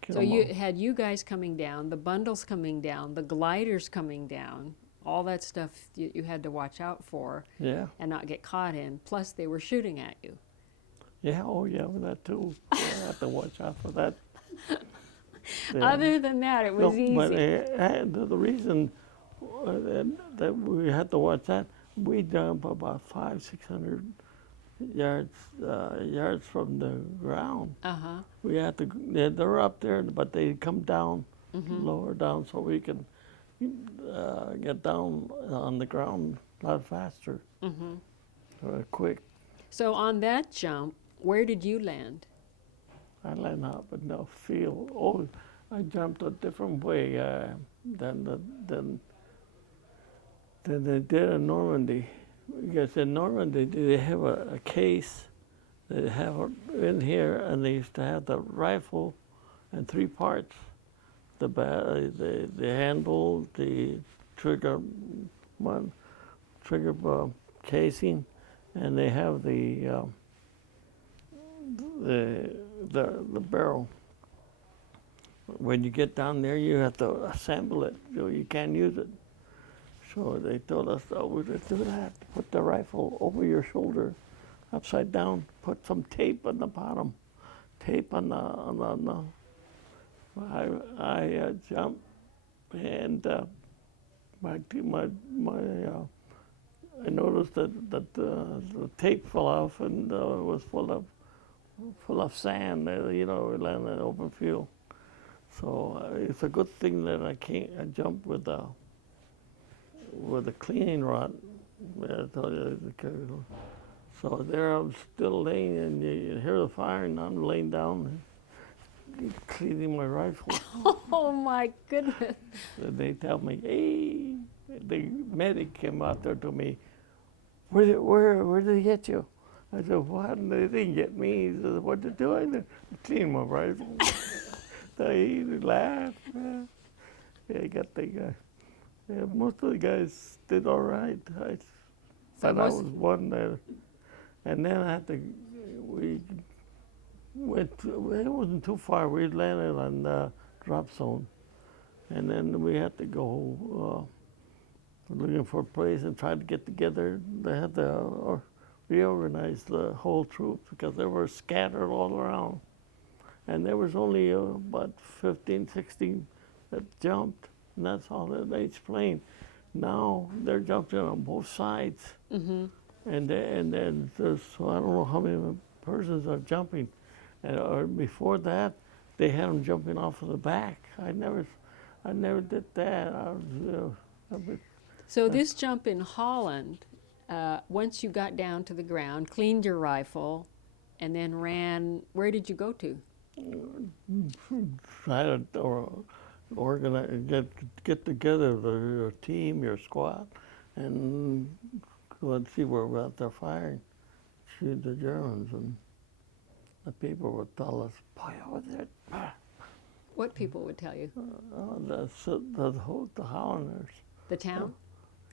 kill So 'em you all. had you guys coming down, the bundles coming down, the gliders coming down, all that stuff you had to watch out for Yeah, and not get caught in. Plus, they were shooting at you. yeah, oh yeah, that too. I have to watch out for that. Yeah. Other than that, it was easy. But the reason that we had to watch that, we jump about 500-600 yards from the ground. Uh-huh. We had to. They're up there, but they come down, Mm-hmm. lower down, so we can get down on the ground a lot faster, Mm-hmm. quick. So on that jump, where did you land? I land up in the field. Oh, I jumped a different way than they did in Normandy. Because in Normandy, they have a case they have in here, and they used to have the rifle in 3 parts: the handle, the trigger casing, and they have the barrel. When you get down there, you have to assemble it. You can't use it. So they told us, oh, we would do that. Put the rifle over your shoulder, upside down. Put some tape on the bottom. Tape on the. I jumped, and I noticed that the tape fell off, and it was full of sand. We landed in open field. So it's a good thing that I jumped with a cleaning rod. I tell you. So there I'm still laying, and you hear the fire, and I'm laying down, cleaning my rifle. Oh my goodness! And they tell me, hey, the medic came out there to me. Where did he hit you? I said, what? And they didn't get me. He said, what you doing? I cleaned my rifle. So he laughed. Yeah, he got the guy. Yeah, most of the guys did all right. But I was one there. And then I had to, we went, it wasn't too far. We landed on the drop zone. And then we had to go looking for a place and try to get together. They had to reorganize the whole troops because they were scattered all around. And there was only about 15, 16 that jumped, and that's all at each plane. Now they're jumping on both sides. Mm-hmm. And then there's, I don't know how many persons are jumping. Or before that, they had them jumping off of the back. I never did that. So this jump in Holland, once you got down to the ground, cleaned your rifle, and then ran, where did you go to? Try to organize, get together your team, your squad, and go and see where we're out there firing, shoot the Germans, and the people would tell us, boy, over there. What people would tell you? The Hollanders. The town?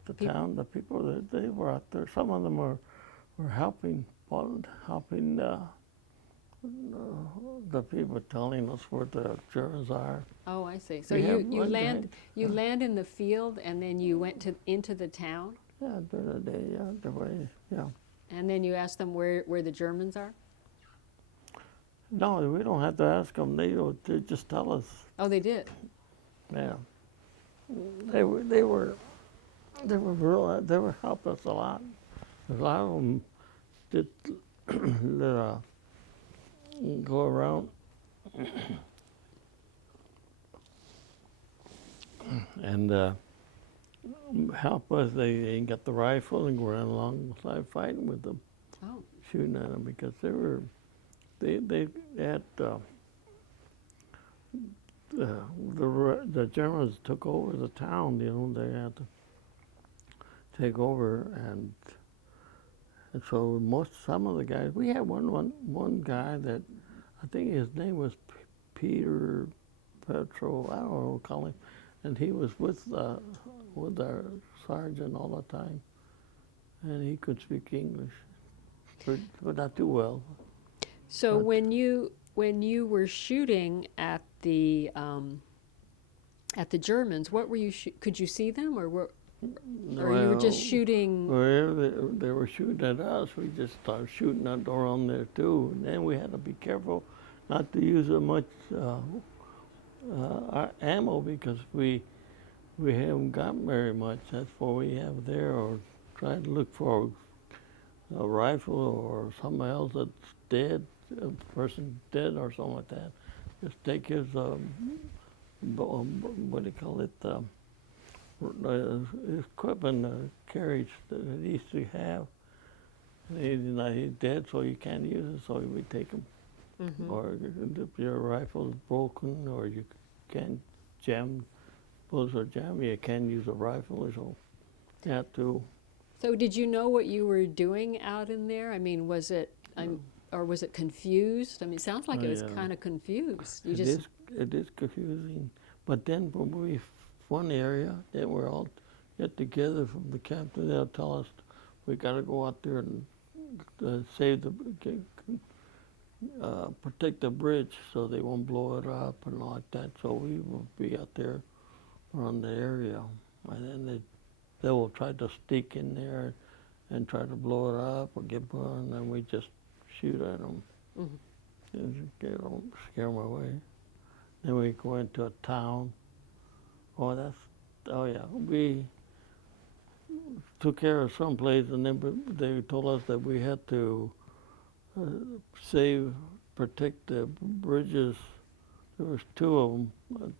The town, the people, they were out there. Some of them were helping the people, telling us where the Germans are. Oh, I see. So We have you one land guy. land in the field, and then you went into the town, Yeah, during the day, yeah, the way, yeah. and then you asked them where the Germans are. No, we don't have to ask them. They just tell us. Oh, they did. Yeah. They were real. They were helping us a lot. A lot of them did go around and help us. They got the rifle and go around alongside fighting with them, Oh. shooting at them because they had the Germans took over the town. You know, they had to take over, and so some of the guys. We had one guy that I think his name was Peter Petro. I don't know what to call him, and he was with our sergeant all the time, and he could speak English, but not too well. So when you were shooting at the Germans, what were you? Could you see them, or or you were just shooting? Wherever they were shooting at us, we just started shooting at around there too. And then we had to be careful not to use as much ammo because we haven't got very much. That's what we have there, or try to look for a rifle or something else that's dead, a person dead or something like that. Just take his what do you call it? His equipment carriage that he used to have. He's dead, so you can't use it. So we take him. Mm-hmm. Or if your rifle is broken, or you can't jam, bullets are jammed, you can't use a rifle. So you have to. So did you know what you were doing out in there? I mean, was it or was it confused? I mean, it sounds like it was kind of confused. It is confusing. But then when we one area, then we're all get together from the captain. They'll tell us we got to go out there and save protect the bridge so they won't blow it up and all like that. So we will be out there around the area, and then they will try to stick in there and try to blow it up or get burned, and we just shoot at them Mm-hmm. and scare them away. Then we go into a town. Oh yeah, we took care of some place, and then they told us that we had to protect the bridges. There was two of them,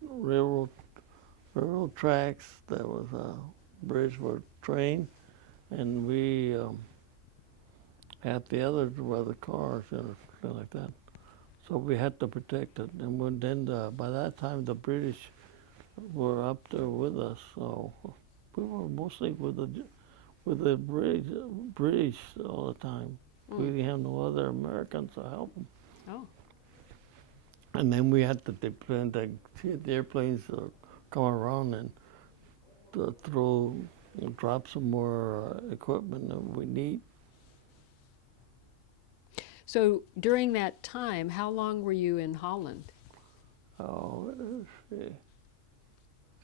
railroad tracks. There was a bridge for train, and we had the others were the cars and stuff like that. So we had to protect it. And by that time, the British were up there with us, so we were mostly with the British all the time. We didn't have no other Americans to help them. Oh, And then we had to depend the airplanes come around and drop some more equipment that we need. so during that time, how long were you in Holland? Oh, let's see.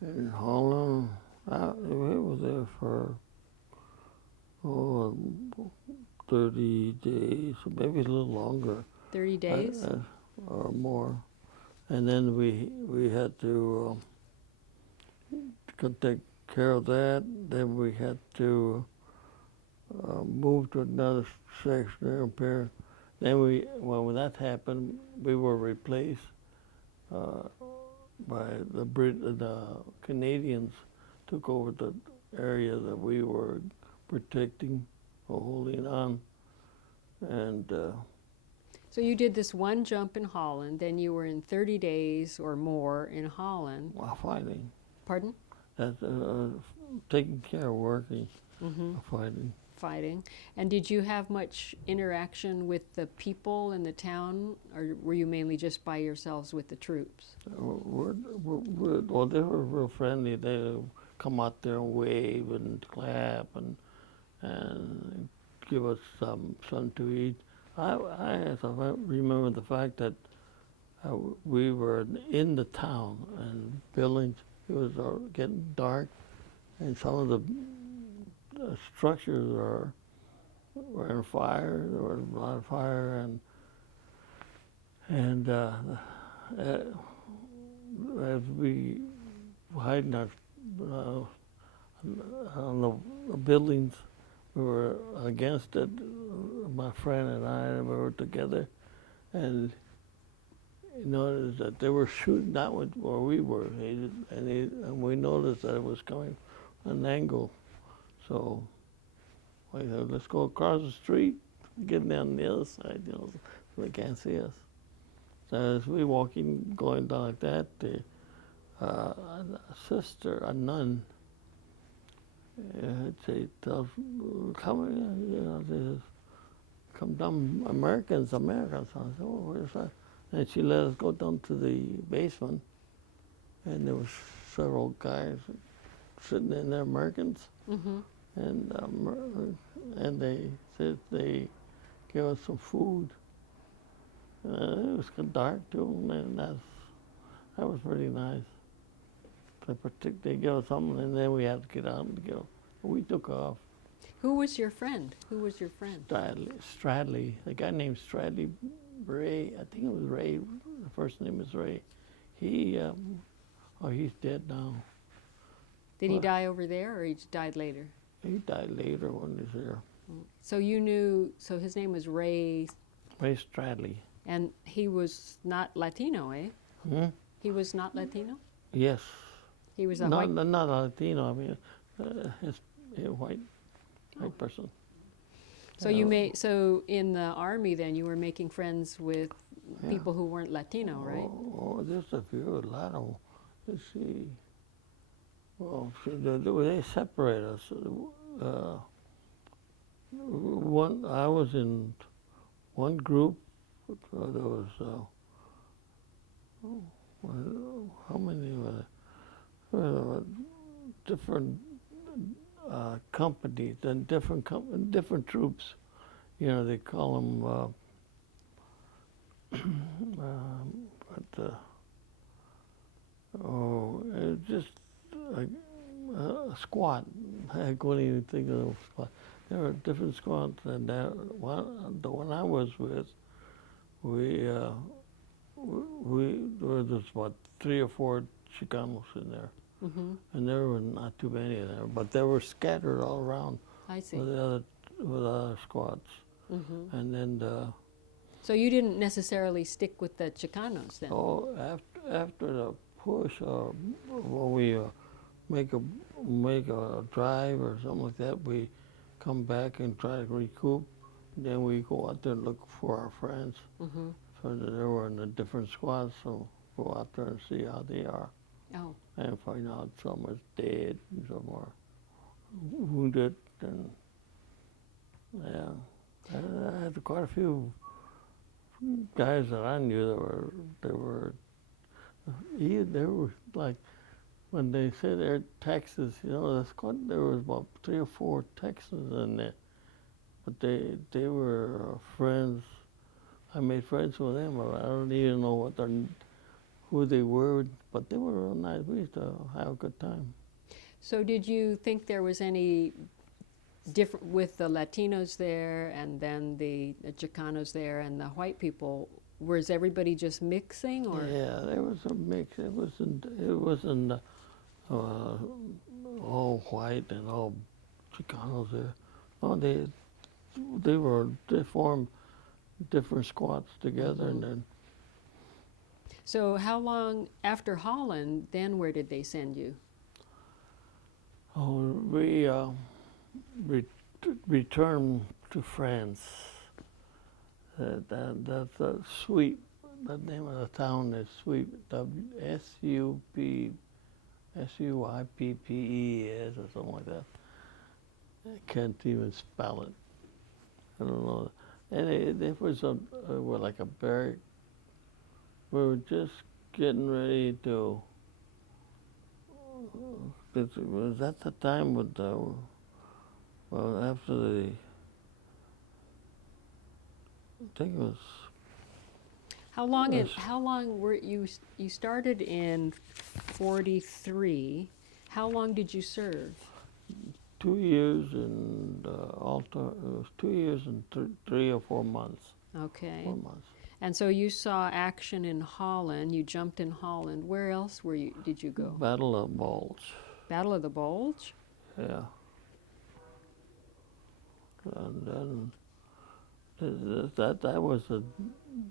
In Holland, we were there for 30 days, maybe a little longer. 30 days? Or more. And then we had to take care of that. Then we had to move to another section and repair. Then when that happened, we were replaced by the Canadians took over the area that we were protecting or holding on. And So you did this one jump in Holland, then you were in 30 days or more in Holland. while fighting, Pardon? taking care of working, fighting. Fighting. And did you have much interaction with the people in the town, or were you mainly just by yourselves with the troops? Well, they were real friendly. They would come out there and wave and clap and give us something to eat. I remember the fact that we were in the town and buildings. It was getting dark, and some of the structures were on fire. There was a lot of fire, and as we hiding on the buildings, we were against it. My friend and I, we were together, and you noticed that they were shooting not where we were, and we noticed that it was coming an angle. So I said, let's go across the street, get down the other side, so they can't see us. So as we walking, going down like that, a sister, a nun, tells, come down, Americans. I said, oh, where's that? And she let us go down to the basement, and there was several guys sitting in there, Americans, and they said they gave us some food. It was dark too, and that was pretty nice. They gave us something, and then we had to get out and go. We took off. Who was your friend? Who was your friend? Stradley, a guy named Stradley Ray. I think it was Ray. The first name is Ray. He's dead now. Did he die over there, or he died later? He died later when he was there. So you knew, so his name was Ray. Ray Stradley. And he was not Latino, eh? Hmm? He was not Latino? Yes. He was a Not white... Latino, I mean, he's a white person. So so in the army then, you were making friends with people who weren't Latino, right? Oh, there's a lot of, let's see. Well, they separate us. I was in one group. There was how many were there? Different companies and different troops. You know, they call them. It's just a squad. I couldn't even think of a squad. There were different squads, and the one I was with, there was about 3 or 4 Chicanos in there, and there were not too many in there, but they were scattered all around. I see. With other squads, and then. So you didn't necessarily stick with the Chicanos then? Oh, after the push, when we make a drive or something like that, we come back and try to recoup. Then we go out there and look for our friends. So they were in a different squad, so go out there and see how they are. Oh. And find out some is dead and some are wounded, and yeah. I had quite a few guys that I knew they were like, when they said they're Texas, there was about 3 or 4 Texans in there, but they were friends. I made friends with them. I don't even know who they were, but they were real nice. We used to have a good time. So did you think there was any different with the Latinos there and then the Chicanos there and the white people? Was everybody just mixing, or? Yeah, there was a mix. It wasn't all white and all Chicanos there. No, they formed different squads together, and then So how long after Holland, then where did they send you? we returned to France. That's a Sweep. The name of the town is Sweep. Suippes or something like that. I can't even spell it. I don't know. And it was like a barrack. We were just getting ready to. It was at the time with after I think it was. How long? Yes. How long were you? You started in '43. How long did you serve? 2 years and it was 2 years and 3 or 4 months. Okay. 4 months. And so you saw action in Holland. You jumped in Holland. Where else did you go? Battle of Bulge. Battle of the Bulge. Yeah. And then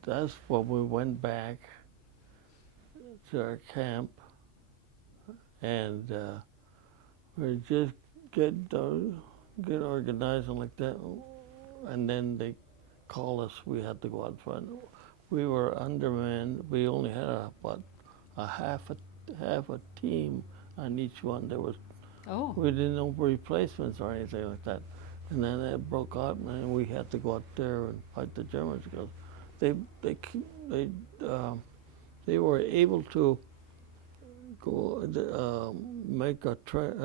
that's when we went back to our camp, and we just get organized and like that, and then they call us. We had to go out front. We were undermanned. We only had about a half a team on each one. Oh. We didn't know replacements or anything like that. And then it broke out, and we had to go out there and fight the Germans because they were able to go make a trip.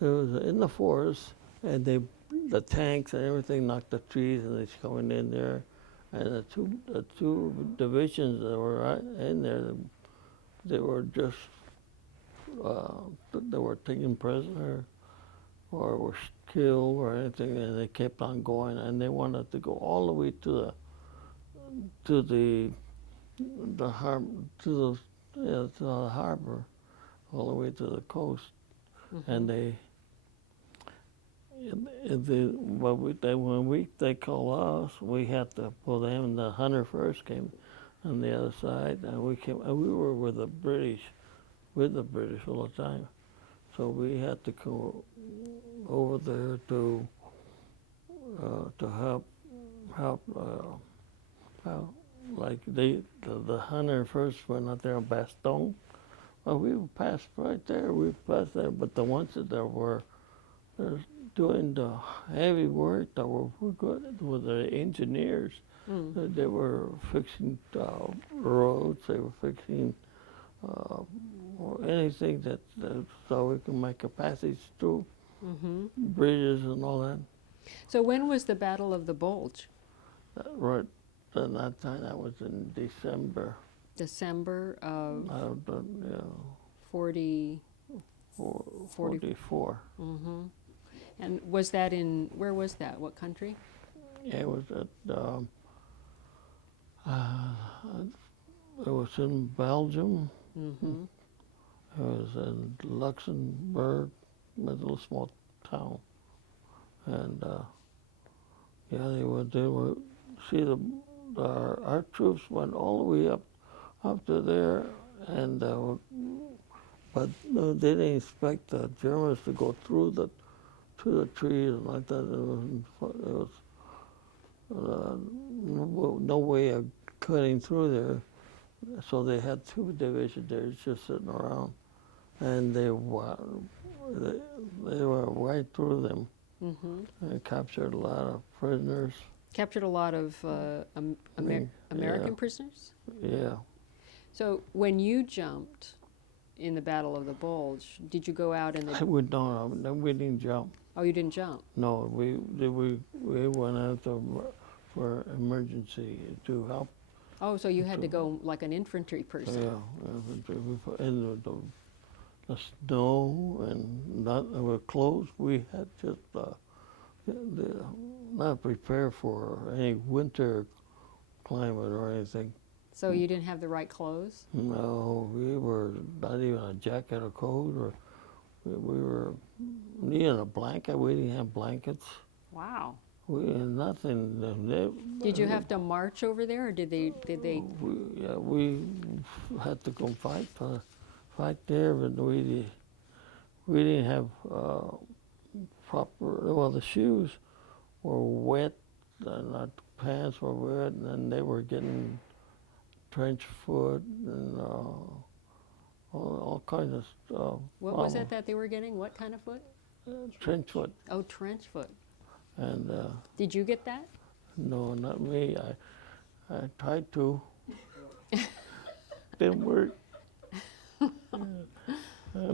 It was in the forest, and the tanks and everything knocked the trees, and it's coming in there, and the two divisions that were in there, they were just they were taken prisoner or were killed or anything, and they kept on going, and they wanted to go all the way to the harbor, all the way to the coast, and they when they called us, we had to pull them, and the 101st came on the other side, and we were with the British all the time, so we had to go over there to help like the 101st went out there in Bastogne. Well, we passed right there. We passed there, but the ones that were doing the heavy work that were good were the engineers. They were fixing roads. They were fixing or anything that so we can make a passage through bridges and all that. So when was the Battle of the Bulge? Right at that time, that was in December. December of Yeah, 44. 44. And was that where was that? What country? Yeah, it was it was in Belgium. It was in Luxembourg, a little small town, and yeah, they were. See, our troops went all the way up to there, and but they didn't expect the Germans to go through the trees and like that. There was no way of cutting through there, so they had 2 divisions there just sitting around, and they were right through them. Mm-hmm. Captured a lot of prisoners. Captured a lot of American yeah. prisoners? Yeah. So when you jumped in the Battle of the Bulge, did you go out in the... We didn't jump. Oh, you didn't jump? No, we went out for emergency to help. Oh, so you had to go like an infantry person. Yeah, in the snow and not clothes. We had just not prepared for any winter climate or anything. So you didn't have the right clothes? No, we were not even a jacket or coat, or we were needing a blanket. We didn't have blankets. Wow. We had nothing. Did you have to march over there, or did they? We had to go fight there, but we didn't have proper. Well, the shoes were wet, and our pants were wet, and they were getting trench foot and all kinds of stuff. What was it that they were getting? What kind of foot? Trench foot. Oh, trench foot. And did you get that? no, not me. I tried to. Didn't work.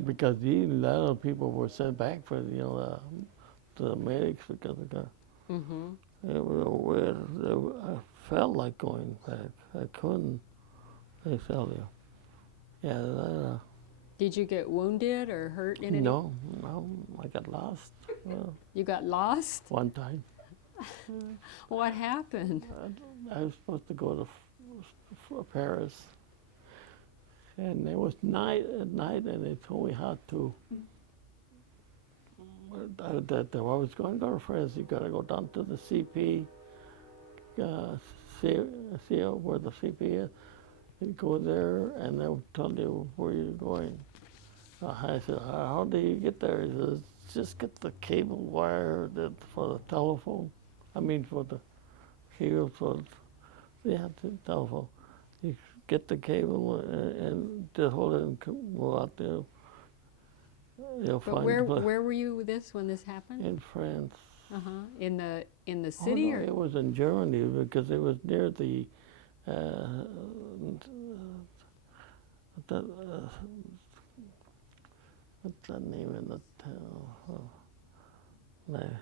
Because a lot of people were sent back for the medics because they got. Mm-hmm. It was weird. I felt like going back. I couldn't. I tell you. Yeah. Did you get wounded or hurt in any? No, I got lost. You got lost? One time. What happened? I was supposed to go to Paris, and it was at night, and they told me how to. That I was going to go to France. You got to go down to the CP, see where the CP is. You go there, and they'll tell you where you're going. I said, how do you get there? He says, just get the cable wire for the telephone. I mean, for the cable for the telephone. You get the cable and just hold it and go out there. You'll But find where were you with this when this happened? in France. Uh-huh. In the city, no, or it was in Germany because it was near the what's the name of the town? Line.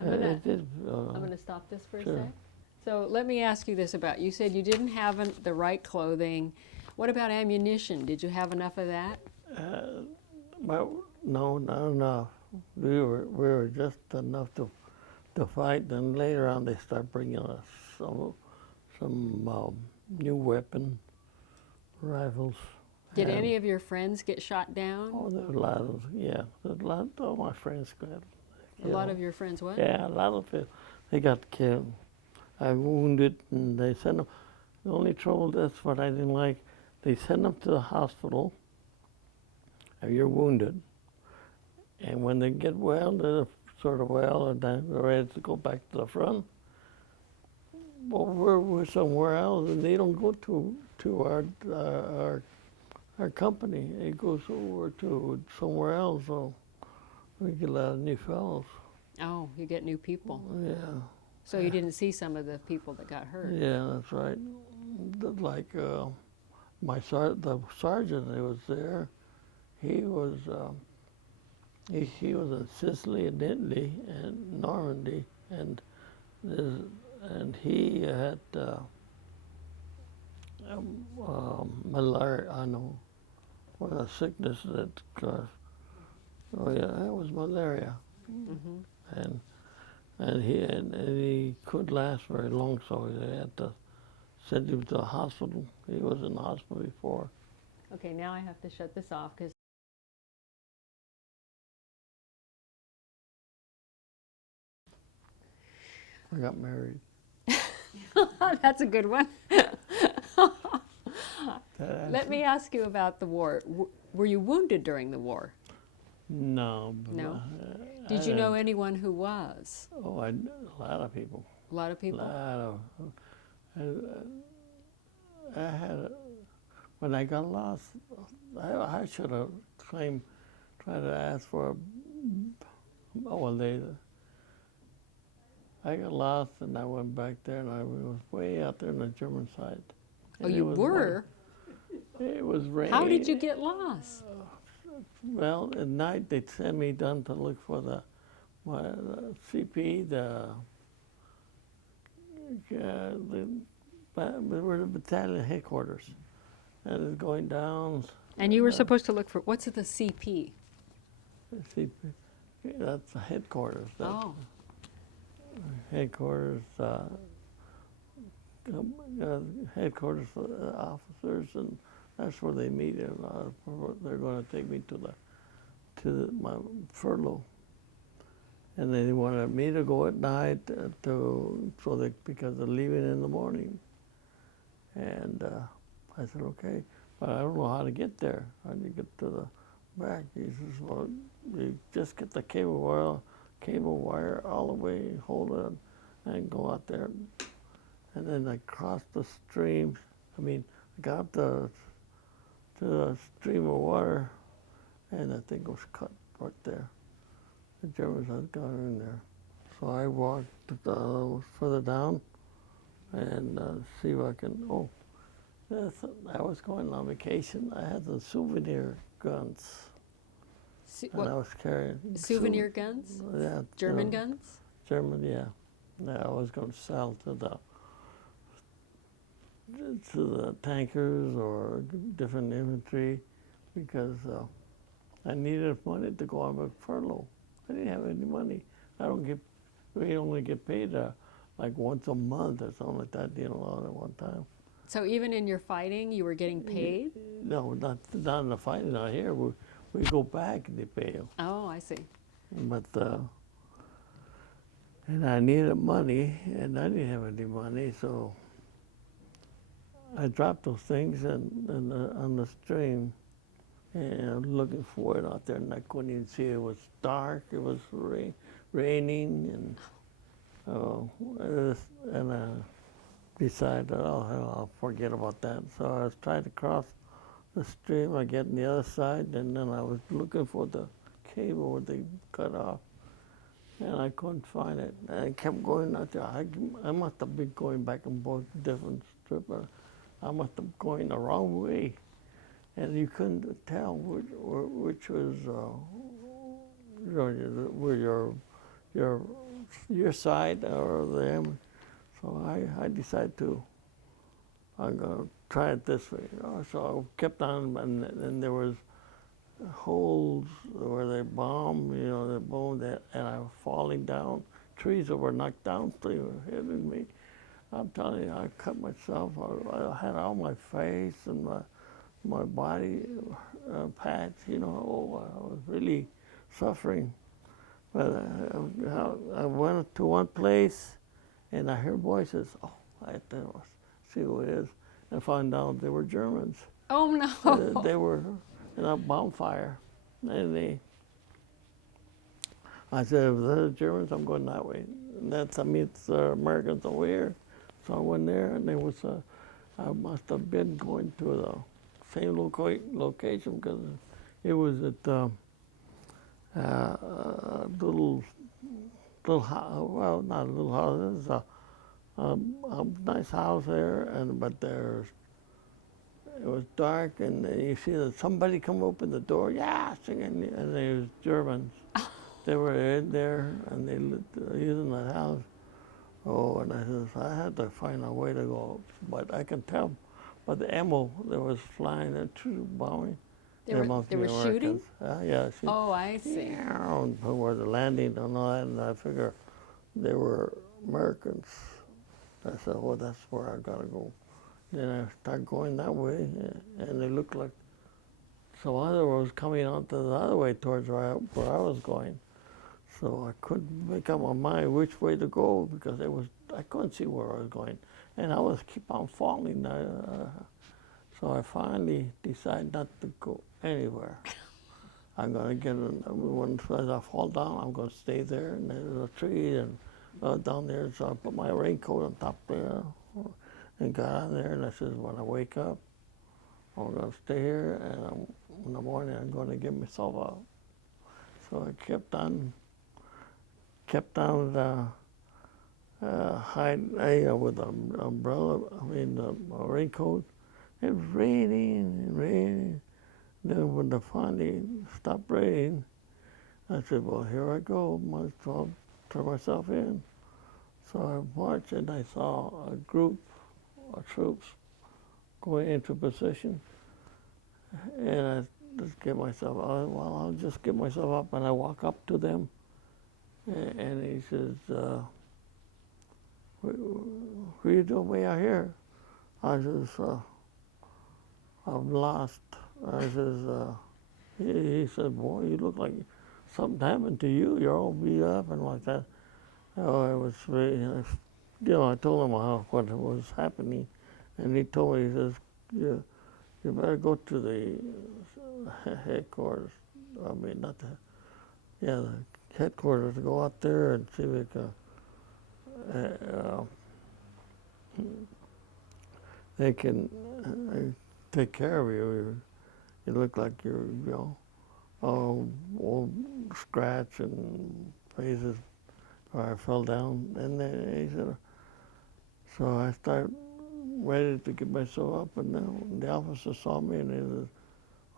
I'm gonna stop this for sure. a sec. So let me ask you this about, you said you didn't have the right clothing. What about ammunition? Did you have enough of that? Well, no, not enough. We were just enough to fight. Then later on, they start bringing us some new weapon, rifles. Did any of your friends get shot down? Oh, there's a lot of all my friends got killed. A lot of your friends what? Yeah, a lot of it. They got killed. I wounded, and they sent them. The only trouble, that's what I didn't like. They send them to the hospital. And you're wounded, and when they get well, they're sort of well, and then they're ready to go back to the front. Well, we're somewhere else, and they don't go to our company. It goes over to somewhere else. So we get a lot of new fellows. Oh, you get new people. Yeah. So you didn't see some of the people that got hurt. Yeah, that's right. Like the sergeant that was there, he was in Sicily and Italy and Normandy, and he had malaria. I know, what a sickness that caused. Oh yeah, that was malaria, Mm-hmm. and he couldn't last very long, so they had to send him to the hospital. He was in the hospital before. Okay, now I have to shut this off because I got married. that's a good one. Let me ask you about the war. Were you wounded during the war? No. No? Did you know anyone who was? Oh, a lot of people. A lot of people? I had, when I got lost, I should have try to ask for I got lost and I went back there and I was way out there on the German side. Oh, And you were? It was raining. How did you get lost? Well, at night they'd send me down to look for the CP, we were the battalion headquarters. And it's going down. And you were supposed to look for, what's the CP? CP, that's the headquarters. Oh, Headquarters, headquarters for the officers, and that's where they meet. They're going to take me to my furlough, and they wanted me to go at night because they're leaving in the morning. And I said okay, but I don't know how to get there. How do you get to the back? He says, well, you just get the cable wire all the way, hold it, and go out there. And then I crossed the stream. I got up to the stream of water, and the thing was cut right there. The Germans had gone in there. So I walked further down and see if I can, I was going on vacation. I had the souvenir guns. And I was carrying souvenir guns? Yeah. German guns? German, yeah. Yeah, I was going to sell to the tankers or different infantry because I needed money to go on a furlough. I didn't have any money. We only get paid like once a month or something like that, at one time. So even in your fighting, you were getting paid? No, not in the fighting out here. We go back and they pay you. Oh, I see. But, and I needed money, and I didn't have any money, so I dropped those things on the stream, and I was looking for it out there, and I couldn't even see it. It was dark, it was raining, and I decided, oh, hell, I'll forget about that. So I was trying to cross the stream, I get on the other side, and then I was looking for the cable where they cut off, and I couldn't find it. And I kept going out there. I must have been going back and forth different strips. I must have going the wrong way, and you couldn't tell which was your side or them. So I decided I'm gonna try it this way. So I kept on, and there was holes where they bombed, and I was falling down. Trees that were knocked down, they were hitting me. I'm telling you, I cut myself. I had all my face and my body patch, I was really suffering. But I went to one place, and I heard voices. Oh, I thought, see who it is. And found out they were Germans. Oh, no. They were in a bonfire. And I said, if they're Germans, I'm going that way. And it's the Americans over here. So I went there, and there was I must have been going to the same location because it was at little house. Well, not a little house. It was a nice house there, but it was dark, and you see that somebody come open the door, yeah, singing, and they was Germans. They were in there, and they lived using that house. Oh, and I says, I had to find a way to go, but I can tell by the ammo that was flying, the bombing. They were shooting? Yeah. Oh, I see. Yeah, where the landing and all that, and I figure they were Americans. I said, well, that's where I gotta go. Then I started going that way, and they looked like some other was coming out the other way towards where I was going. So I couldn't make up my mind which way to go because I couldn't see where I was going, and I was keep on falling. So I finally decided not to go anywhere. I'm gonna get when I fall down, I'm gonna stay there, and there's a tree and down there. So I put my raincoat on top there and got on there, and I said, when I wake up, I'm going to stay here, and in the morning I'm going to give myself out. So I kept on hiding with an umbrella, a raincoat. It was raining and raining. Then when it finally stopped raining, I said, well, here I go. Might as well turn myself in. So I marched and I saw a group of troops going into position. And I just get myself, I'll just get myself up, and I walk up to them. And he says, what are you doing way out here? I says, I'm lost. I says, he said, boy, you look like something happened to you. You're all beat up and like that. Oh, it was really, I told him what was happening. And he told me, he says, you better go to the headquarters. I mean, not the headquarters. Go out there and see if we they can take care of you. You look like you're, all scratch and faces where I fell down. And then he said, so I started ready to get myself up, and then the officer saw me and he said,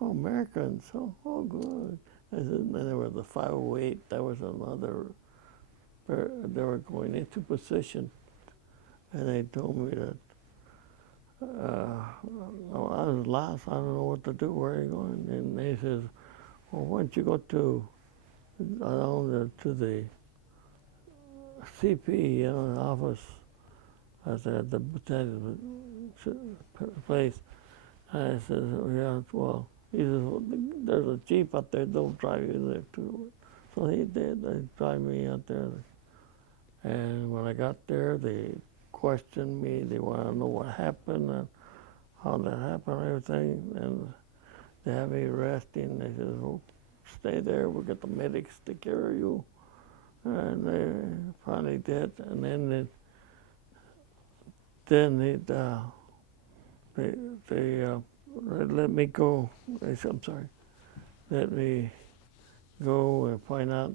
oh, Americans, oh good. I said, and then there was the 508, that was another, they were going into position, and they told me that I was lost, I don't know what to do, where are you going? And they says, well, why don't you go to the CP, office at the place. And I said, yeah, well, he says, well, there's a Jeep out there, they'll drive you there too. So he did, they drive me out there. And when I got there, they questioned me, they want to know what happened and how that happened and everything. And they had me resting, they said, well, stay there, we'll get the medics to take care of you. And they finally did, and then they let me go. They said, I'm sorry, let me go and find out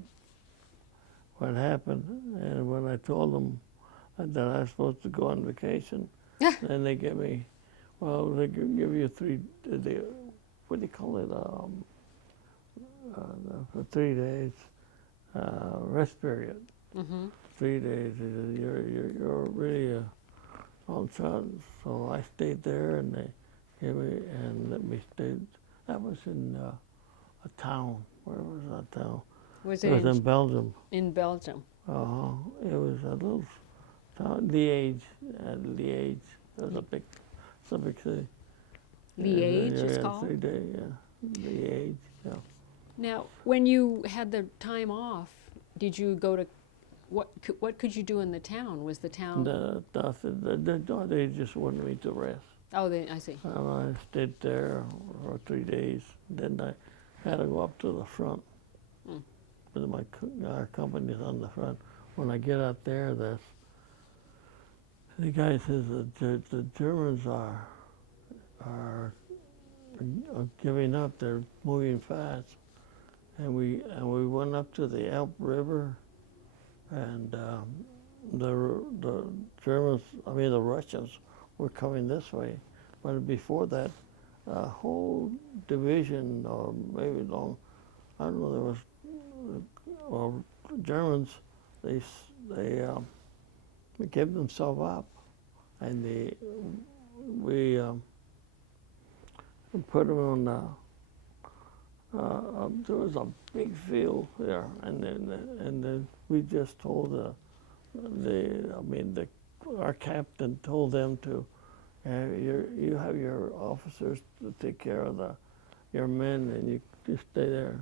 what happened. And when I told them that I was supposed to go on vacation, then they give me, well, they give you what do you call it, for 3 days. Rest period. Mm-hmm. 3 days. You're really on shot. So I stayed there, and they gave me and let me stay. That was in a town. Where was that town? It was in Belgium. In Belgium. It was a little town, Liège. Liège. It was a big city. Liège is called? 3 days. Yeah. Liège. Yeah. Now, when you had the time off, did you go to, what could you do in the town? Was the town? They just wanted me to rest. Oh, I see. I stayed there for 3 days. Then I had to go up to the front. With our company's on the front. When I get out there, the guy says that the Germans are giving up. They're moving fast. And we went up to the Elbe River, and the Germans, the Russians, were coming this way. But before that, a whole division, or maybe long, I don't know, there was, Germans, they gave themselves up, and we put them on there was a big field there, and then we just told our captain told them to, you have your officers to take care of your men, and you just stay there.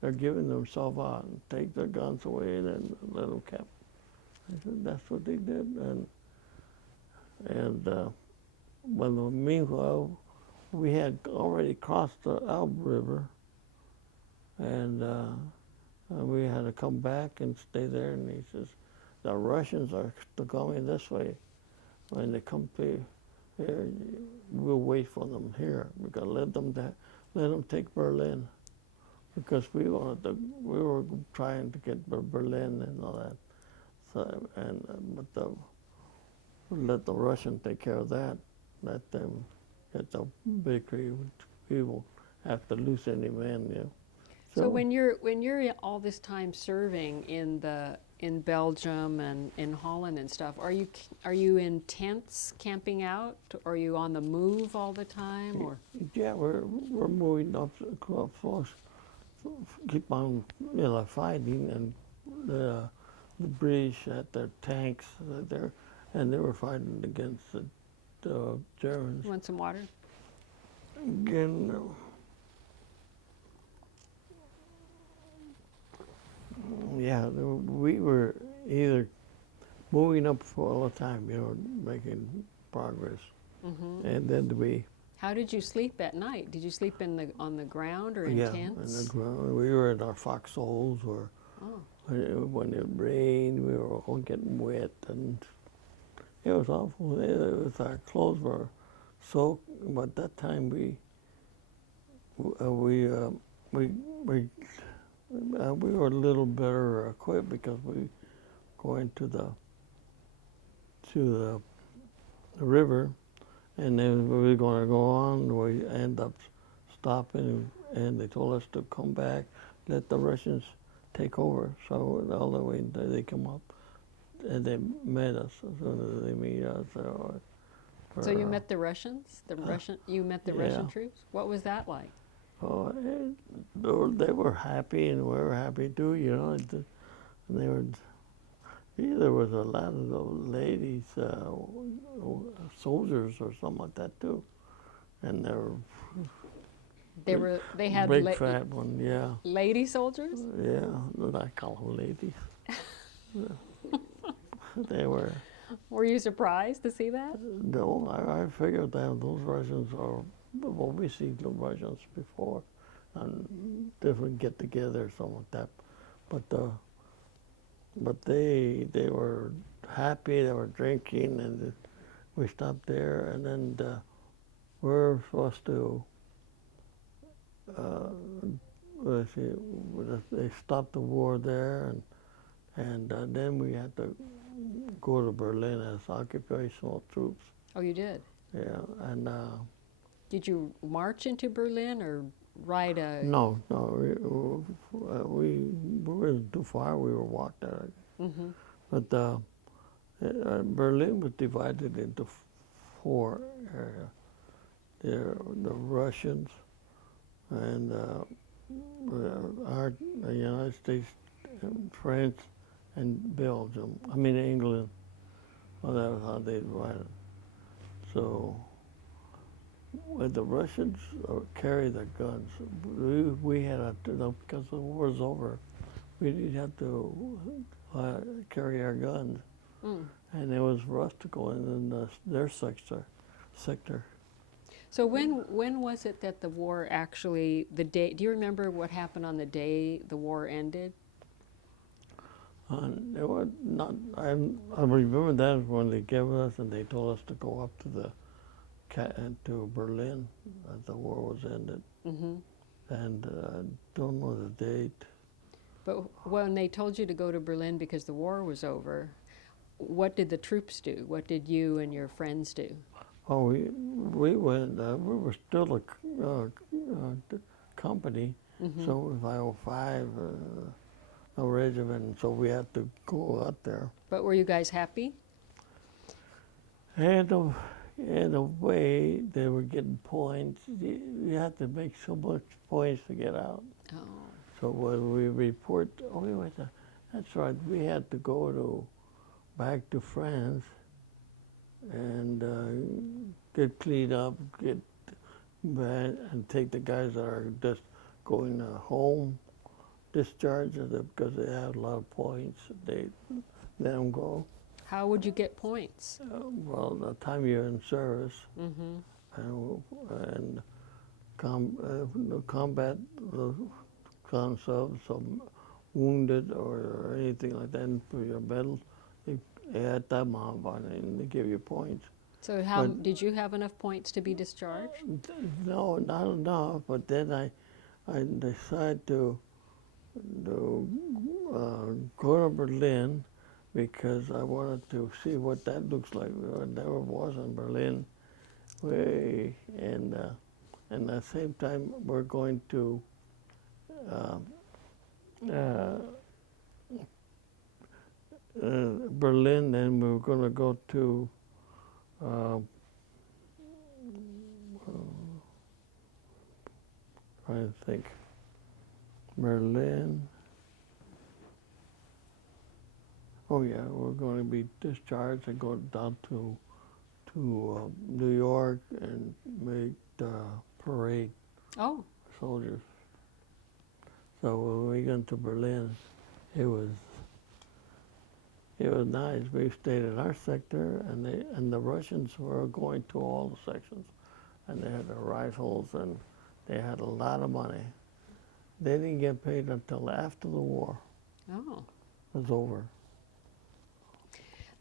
They're giving themselves out and take their guns away and then let them cap. I said that's what they did, well, meanwhile, we had already crossed the Elbe River, and we had to come back and stay there. And he says, the Russians are still going this way. When they come to, we'll wait for them here. We gotta let them take Berlin, because we were trying to get Berlin and all that. So let the Russians take care of that. Let them get the victory. We won't have to lose any men. Yeah. So when you're all this time serving in Belgium and in Holland and stuff, are you in tents camping out? Or are you on the move all the time? Or yeah, we're moving up close, keep on fighting, and the British had their tanks there, and they were fighting against the Germans. You want some water? Again, yeah, we were either moving up for all the time, making progress, and then How did you sleep at night? Did you sleep on the ground or in yeah, tents? in the ground. We were in our foxholes, or when it rained, we were all getting wet, and it was awful. Our clothes were soaked, but that time we were a little better equipped, because we going to the river, and then we were going to go on. We end up stopping, and they told us to come back, let the Russians take over. So all the way they come up, and they met us. As soon as they meet us, So you met the Russians? You met the Russian yeah. troops? What was that like? Oh, they were happy, and we were happy too. And they were. There was a lot of those ladies, soldiers or something like that too, and They had big fat one, yeah, lady soldiers? yeah. I call them ladies. They were. Were you surprised to see that? No, I figured that those Russians are. Well, we seen the Russians before, and different get-together or something like that, but they were happy. They were drinking, and we stopped there, and then we're supposed to. Let's see, they stopped the war there, and then we had to go to Berlin as occupational troops. Oh, you did? Yeah, and. Did you march into Berlin or ride a... No, we weren't too far. We were walked there. Mm-hmm. But Berlin was divided into four areas. The Russians, and the United States, France, and Belgium. I mean England. Well, that was how they divided. So. When the Russians carry their guns, we had to, because the war was over, we didn't have to carry our guns. And it was for us to go in their sector. So when was it that the war actually, do you remember what happened on the day the war ended? It was not, I remember that when they gave us, and they told us to go up to Berlin, that the war was ended. Mm-hmm. And don't know the date. But when they told you to go to Berlin because the war was over, what did the troops do? What did you and your friends do? Oh, we went. We were still a company, so it was 505, a regiment. So we had to go out there. But were you guys happy? And in a way, they were getting points. You had to make so much points to get out. Oh. So when we report, that's right, we had to go back to France and get cleaned up, get bad, and take the guys that are just going home, discharge them because they have a lot of points. They let them go. How would you get points? Well, the time you're in service, and combat themselves, some wounded or anything like that, and for your medal, they add that amount on it, and they give you points. So how But- did you have enough points to be discharged? No, not enough. But then I decided to go to Berlin because I wanted to see what that looks like. I never was in Berlin. And at the same time, we're going to Berlin, and we were going to go to trying to think. Berlin. Oh yeah, we're going to be discharged and go down to New York and make the parade Oh, soldiers. So when we got to Berlin, it was nice. We stayed in our sector, and the Russians were going to all the sections, and they had the rifles, and they had a lot of money. They didn't get paid until after the war oh. was over.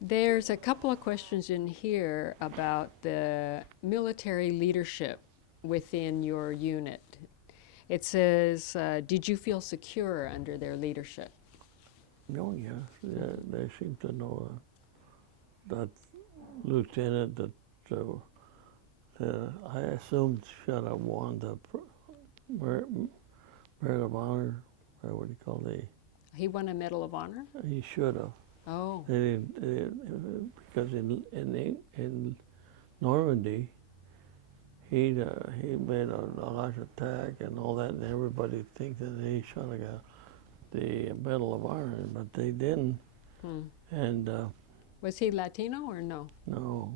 There's a couple of questions in here about the military leadership within your unit. It says, did you feel secure under their leadership? Oh yeah, they seem to know that lieutenant that I assumed should have won the Merit of Honor, or what do you call He won a Medal of Honor? he should have. Oh, They didn't, because in Normandy, he made a large attack and all that, and everybody think that he should have got the Medal of Honor, but they didn't. hmm. And Was he Latino or no? no,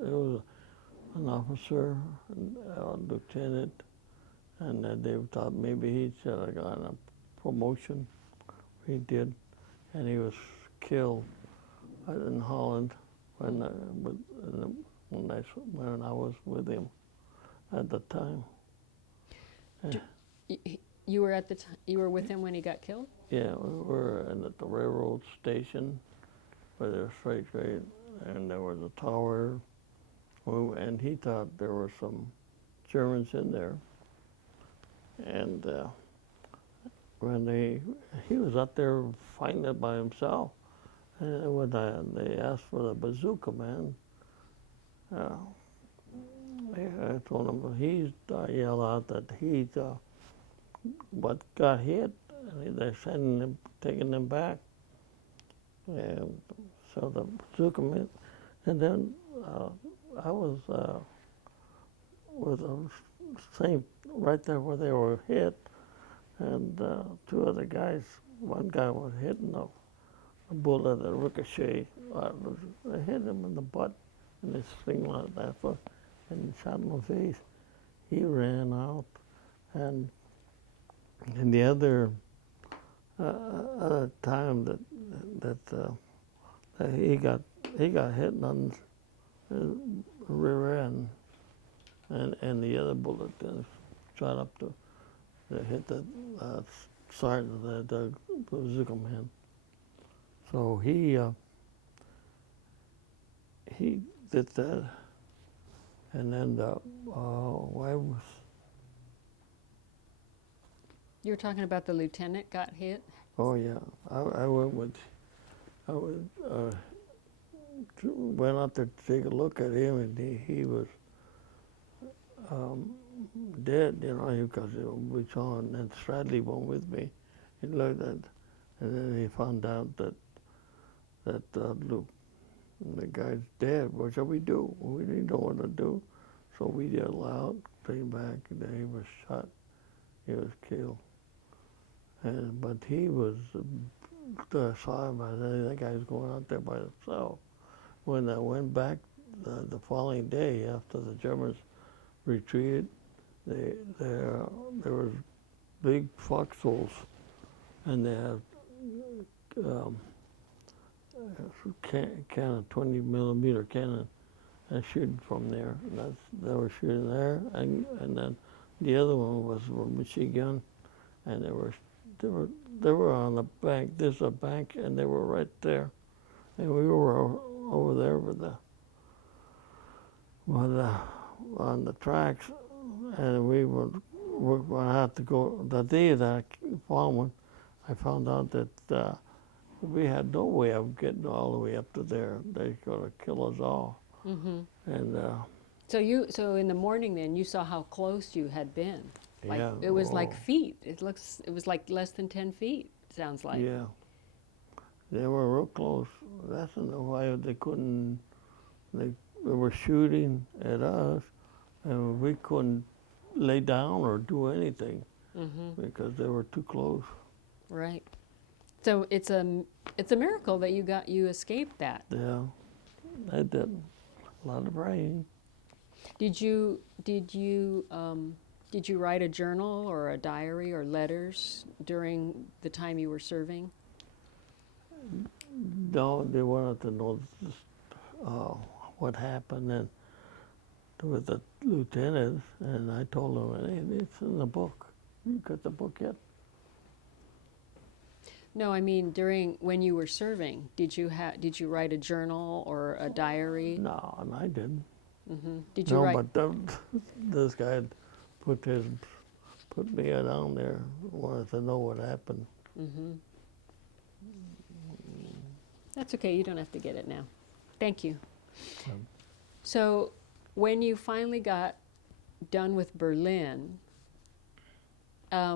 it was an officer, a lieutenant, and they thought maybe he should have gotten a promotion. He did, and he was killed in Holland when I was with him at the time. You were at the you were with him when he got killed? Yeah, we were at the railroad station where there was freight train, and there was a tower, and he thought there were some Germans in there. And when he was out there fighting it by himself, and when they asked for the bazooka man, I told him, I yelled out that he what got hit, and they're taking him back. And so the bazooka man, and then I was with the same right there where they were hit, and two other guys. One guy was hitting a bullet that ricocheted. They hit him in the butt, and they swing like that, and shot him in the face. He ran out, and the other time that he got hit on the rear end, and the other bullet shot up to hit the side of the bazooka man. So he did that, and then I was. You're talking about the lieutenant got hit? Oh yeah, I went out there to take a look at him, and he was dead, because we saw him, and Stradley went with me. He looked at, and then he found out that look, the guy's dead. What shall we do? We didn't know what to do, so we yelled out, came back, and then he was shot. He was killed. But he was, saw him, that guy was going out there by himself. When I went back the following day after the Germans retreated, there was big foxholes, and they had cannon, 20 millimeter cannon, and shooting from there. And they were shooting there, and then the other one was a machine gun, and they were on the bank. There's a bank, and they were right there, and we were over there with On the tracks, and we I had to go the day that I found out that we had no way of getting all the way up to there. They gonna kill us all. Mm-hmm. And So in the morning then you saw how close you had been. Like yeah, it was like oh, feet. It was like less than 10 feet. Sounds like. yeah, they were real close. That's why they couldn't. They were shooting at us, and we couldn't lay down or do anything Mm-hmm. because they were too close. Right. So it's a miracle that you escaped that. Yeah, they did a lot of praying. Did you write a journal or a diary or letters during the time you were serving? No, they wanted to know what happened and with the lieutenants, and I told them, hey, it's in the book. You got the book yet? No, I mean when you were serving, did you write a journal or a diary? No, and I didn't. Mm-hmm. Did you No, write? but this guy had put me down there, wanted to know what happened. Mm-hmm. That's okay. You don't have to get it now. Thank you. Um, So, when you finally got done with Berlin,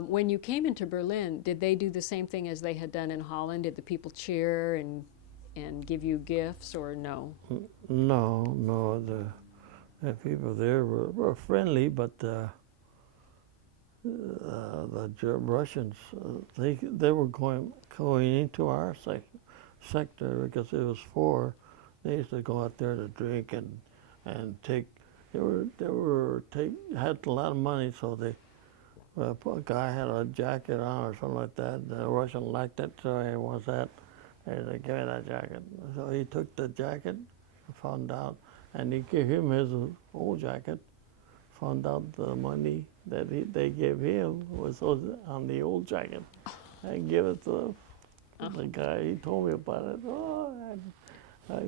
when you came into Berlin, did they do the same thing as they had done in Holland? Did the people cheer and give you gifts, or no? No, the people there were friendly, but the Russians, they were going into our sector because it was four. They used to go out there to drink and take. Had a lot of money, so they. A guy had a jacket on or something like that. The Russian liked it, so he wants that. And they give me that jacket. So he took the jacket, found out, and he gave him his old jacket. Found out the money that they gave him was on the old jacket. I give it to the guy. He told me about it. Oh, I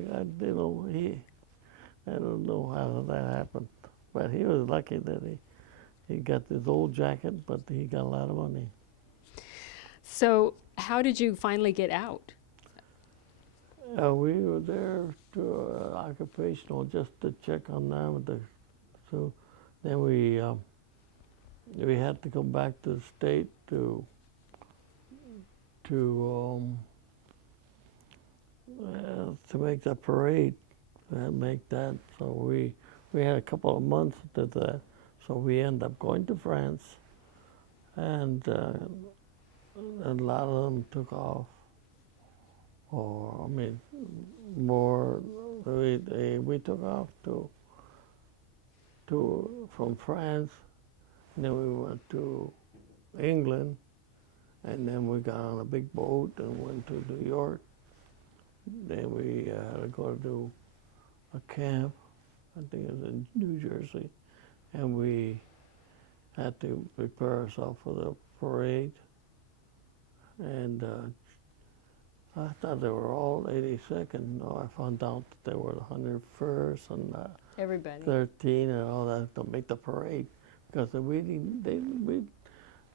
don't know how that happened, but he was lucky that he got this old jacket, but he got a lot of money. So, how did you finally get out? We were there to occupational just to check on them. So then we had to come back to the state to make the parade. We had to make that. So we had a couple of months to that. So we ended up going to France, and a lot of them took off. Or I mean, more. We took off from France, and then we went to England, and then we got on a big boat and went to New York. Then we had to go to a camp, I think it was in New Jersey, and we had to prepare ourselves for the parade. And I thought they were all 82nd. No, I found out that they were the 101st and Everybody. 13 and all that to make the parade. Because we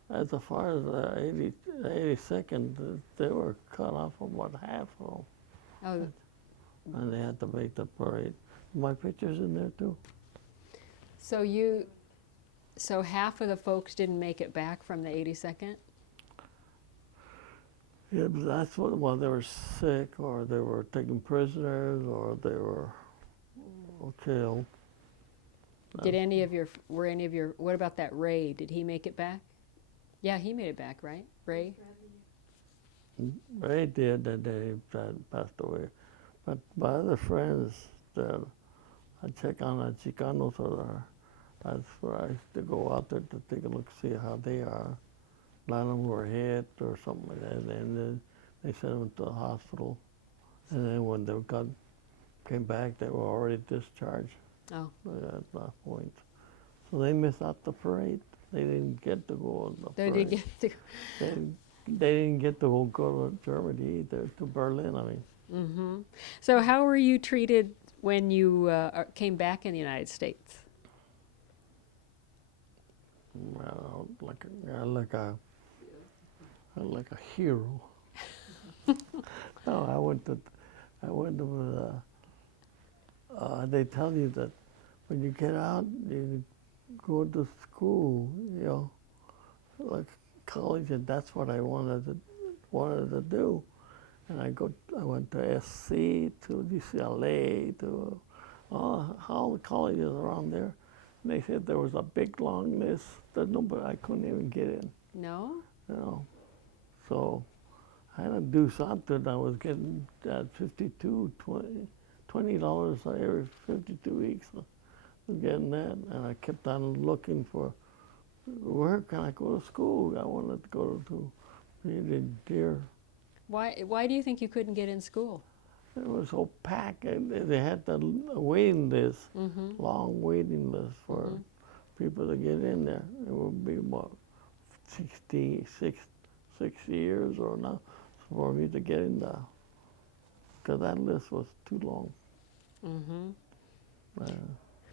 as far as the 82nd, they were cut off about half of them. Oh, And they had to make the parade. My picture's in there too. so half of the folks didn't make it back from the 82nd? Yeah, but that's what, well, they were sick, or they were taken prisoners, or they were killed. Did what about that Ray? Did he make it back? Yeah, he made it back, right? Ray? They did, that they passed away. But my other friends, I check on the Chicanos, that's where I used to go out there to take a look, see how they are. A lot of them were hit or something like that, and then they sent them to the hospital. And then when they came back, they were already discharged Oh. at that point. So they missed out the parade. They didn't get to go on the They parade. did get to. They didn't get to go to Germany either, to Berlin, I mean. Mm-hmm. So how were you treated when you came back in the United States? Well, like a hero. No, I went to they tell you that when you get out, you go to school, you know, like college, and that's what I wanted to do. And I went to SC, to UCLA, to all the colleges around there. And they said there was a big long list that nobody, I couldn't even get in. No? You know, so I had to do something. I was getting $20 every 52 weeks. I was getting that, and I kept on looking for where can I go to school. I wanted to go to really dear. Why do you think you couldn't get in school? It was so packed. They had the waiting list, long waiting list for people to get in there. It would be about 6 years or now for me to get in there, because that list was too long.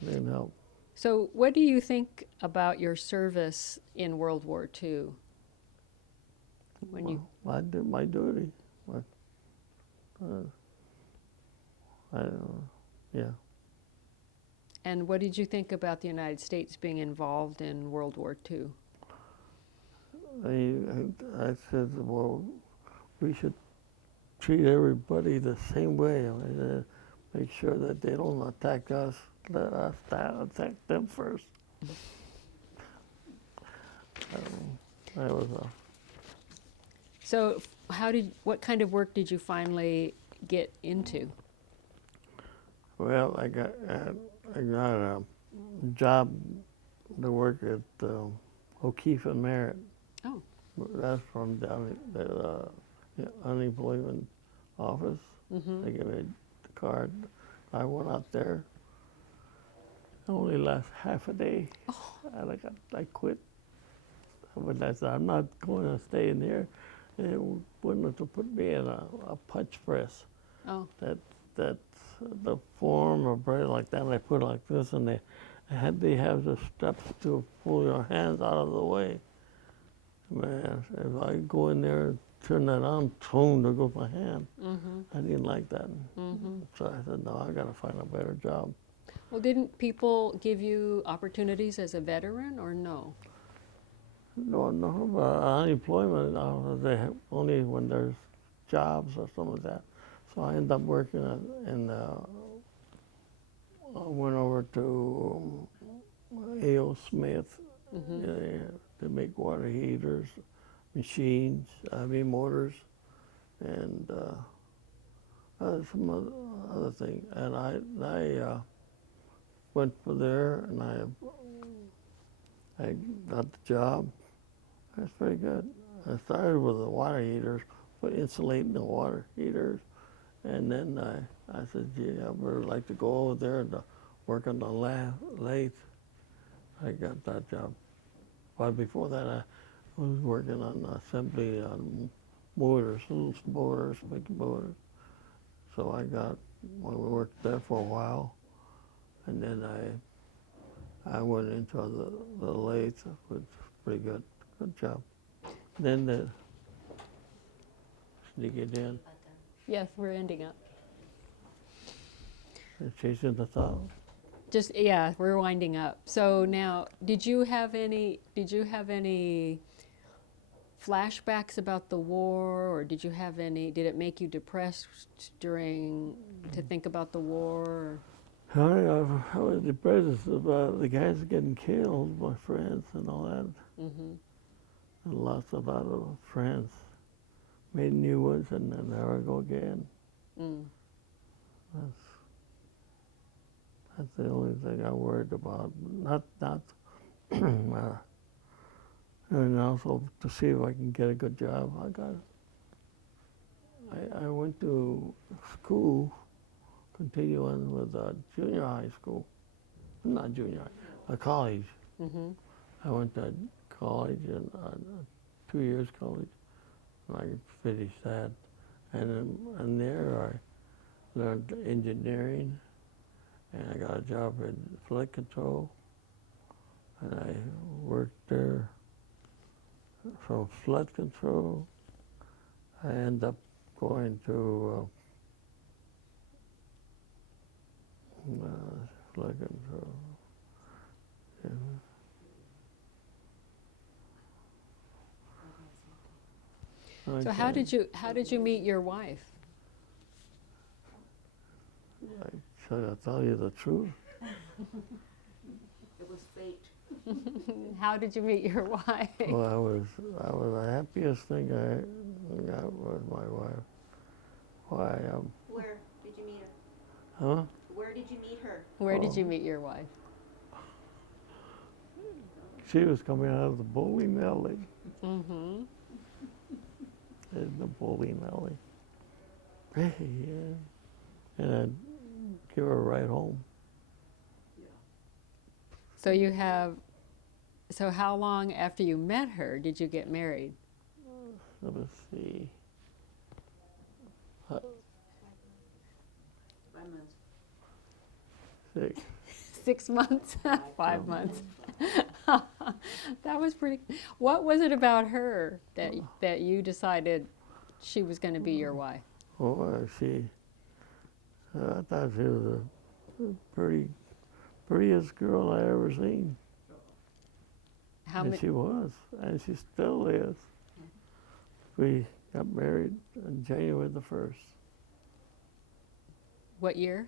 Didn't help. So what do you think about your service in World War II? I did my duty. Yeah. And what did you think about the United States being involved in World War II? I said, well, we should treat everybody the same way. Make sure that they don't attack us. Let us attack them first. That was So what kind of work did you finally get into? well, I got a job to work at O'Keefe and Merritt. Oh. That's from down at the unemployment office. They gave me the card. I went out there. Only last half a day. And I quit. But I said, I'm not going to stay in here. They wanted to put me in a punch press. Oh. That's the form or bread like that. And I put it like this, and they have the steps to pull your hands out of the way. Man, if I go in there and turn that on, boom, there goes my hand. I didn't like that. So I said, no, I got to find a better job. Well, didn't people give you opportunities as a veteran, or no? No, unemployment, they have only when there's jobs or something like that. So I ended up working I went over to A.O. Smith. They make water heaters, machines, motors, and some other thing. And I went for there, and I got the job. That's pretty good. I started with the water heaters, insulating the water heaters, and then I said, gee, I would like to go over there and work on the lathe. I got that job. But before that, I was working on assembly on motors, little motors, big motors. So I worked there for a while, and then I went into the lathe, which was pretty good job. Then sneak it in, Yes, we're ending up. chasing the thought. Yeah, we're winding up. So now, did you have any flashbacks about the war, or did it make you depressed to think about the war? I was depressed about the guys getting killed, my friends and all that. I lost a lot of friends, made new ones, and then there I go again. That's the only thing I worried about. Not and also to see if I can get a good job. I went to school, continuing with junior high school, not junior high, a college. I went to college, and 2 years college, and I finished that. And there I learned engineering, and I got a job in flight control, and I worked there. From flood control, I end up going to flood control. Yeah. So how did you meet your wife? Should I tell you the truth? It was fate. How did you meet your wife? Well, I was the happiest thing I got was my wife. Why? Where did you meet her? Huh? Where did you meet her? Where did you meet your wife? She was coming out of the bowling alley. Mm-hmm. In the bowling alley. Yeah. And I'd give her a ride home. So how long after you met her did you get married? Let me see. 5 months. 6. 6 months? 5 months. That was pretty. What was it about her that you decided she was going to be your wife? Oh, I thought she was the prettiest girl I ever seen. And she was, and she still is. We got married on January the 1st. What year?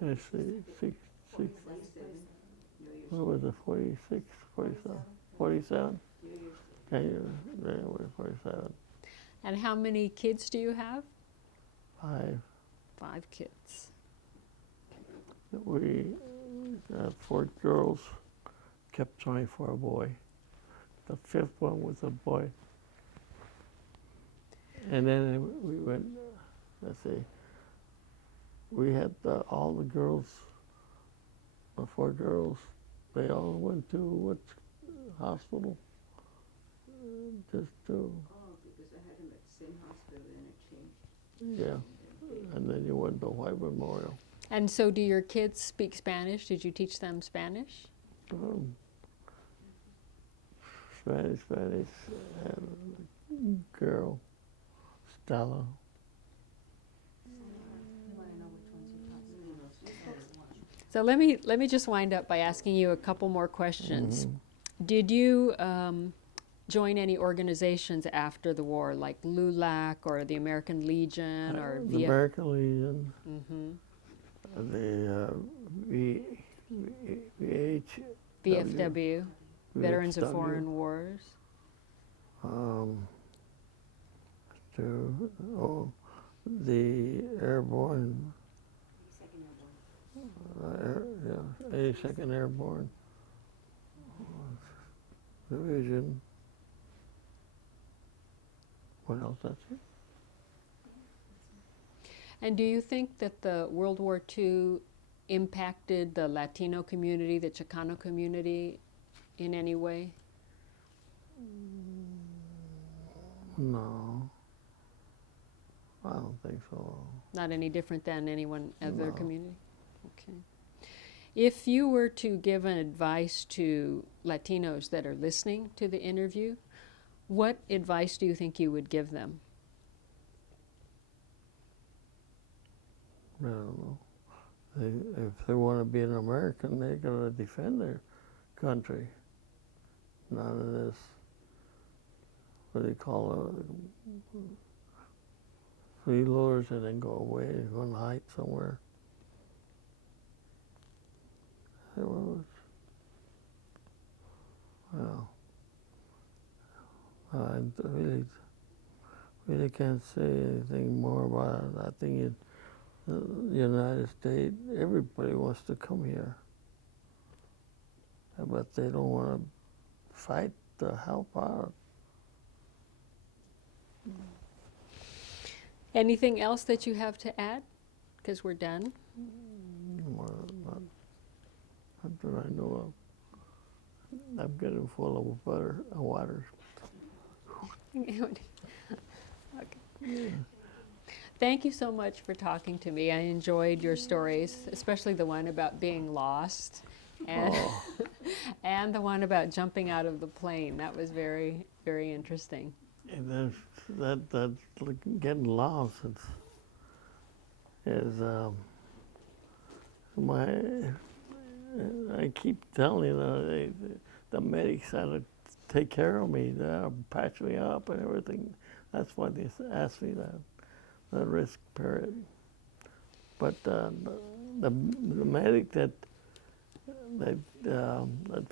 Let's see, what was it, 46, 47, 47? January 47. And how many kids do you have? 5. 5 kids. We got 4 girls, kept trying for a boy. The 5th one was a boy. And then we went, let's see, we had all the girls, the 4 girls, they all went to what hospital? Just to. Oh, because I had him at the same hospital and it changed. Yeah, and then you went to White Memorial. And so do your kids speak Spanish? Did you teach them Spanish? Spanish, and a girl, Stella. So let me just wind up by asking you a couple more questions. Mm-hmm. Did you join any organizations after the war, like LULAC or the American Legion or The American Legion, Mm-hmm. the VFW, Veterans of VFW. Foreign Wars? The Airborne, 82nd Airborne Division. What else? That's it. And do you think that the World War II impacted the Latino community, the Chicano community, in any way? No, I don't think so. Not any different than anyone other No. community? Okay. If you were to give an advice to Latinos that are listening to the interview, what advice do you think you would give them? I don't know. If they want to be an American, they got to defend their country. None of this, what do you call it, freeloaders and then go away and go and hide somewhere. Well, I really can't say anything more about it. I think in the United States, everybody wants to come here, but they don't want to fight to help out. Anything else that you have to add? Because we're done. Well, not that I know of. I'm getting full of water. Okay. Thank you so much for talking to me. I enjoyed your stories, especially the one about being lost and, Oh. and the one about jumping out of the plane. That was very, very interesting. And that's like getting lost. Is my I keep telling you the medics had to take care of me, patch me up and everything. That's why they asked me that risk period. But the medic that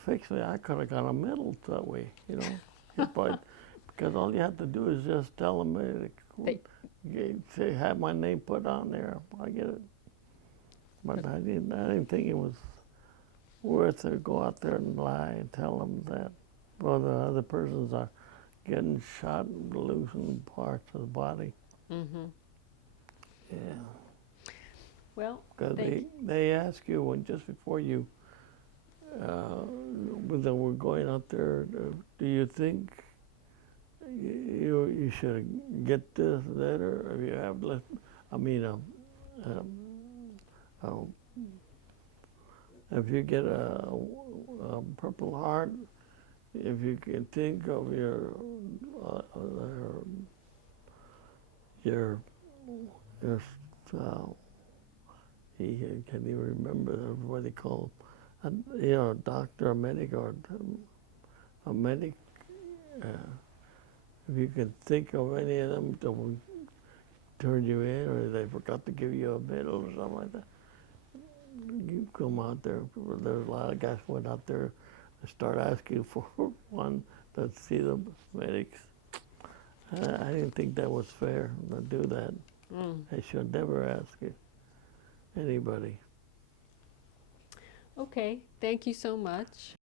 fixed me, I could have got a medal that way, you know. But because all you have to do is just tell the medic, say, have my name put on there, I get it. But I didn't think it was worth it to go out there and lie and tell them that, well, the other persons are getting shot and losing parts of the body. Mm-hmm. Yeah. Well, Because they ask you when just before you, when they were going out there, do you think you should get this, that, or if you have left? I mean, if you get a Purple Heart, if you can think of your he can't even remember what they call him. You know, a doctor, a medic, or a medic. If you can think of any of them that will turn you in, or they forgot to give you a medal or something like that, you come out there. There's a lot of guys went out there and start asking for one to see the medics. I didn't think that was fair to do that. They should never ask it. Anybody. okay. Thank you so much.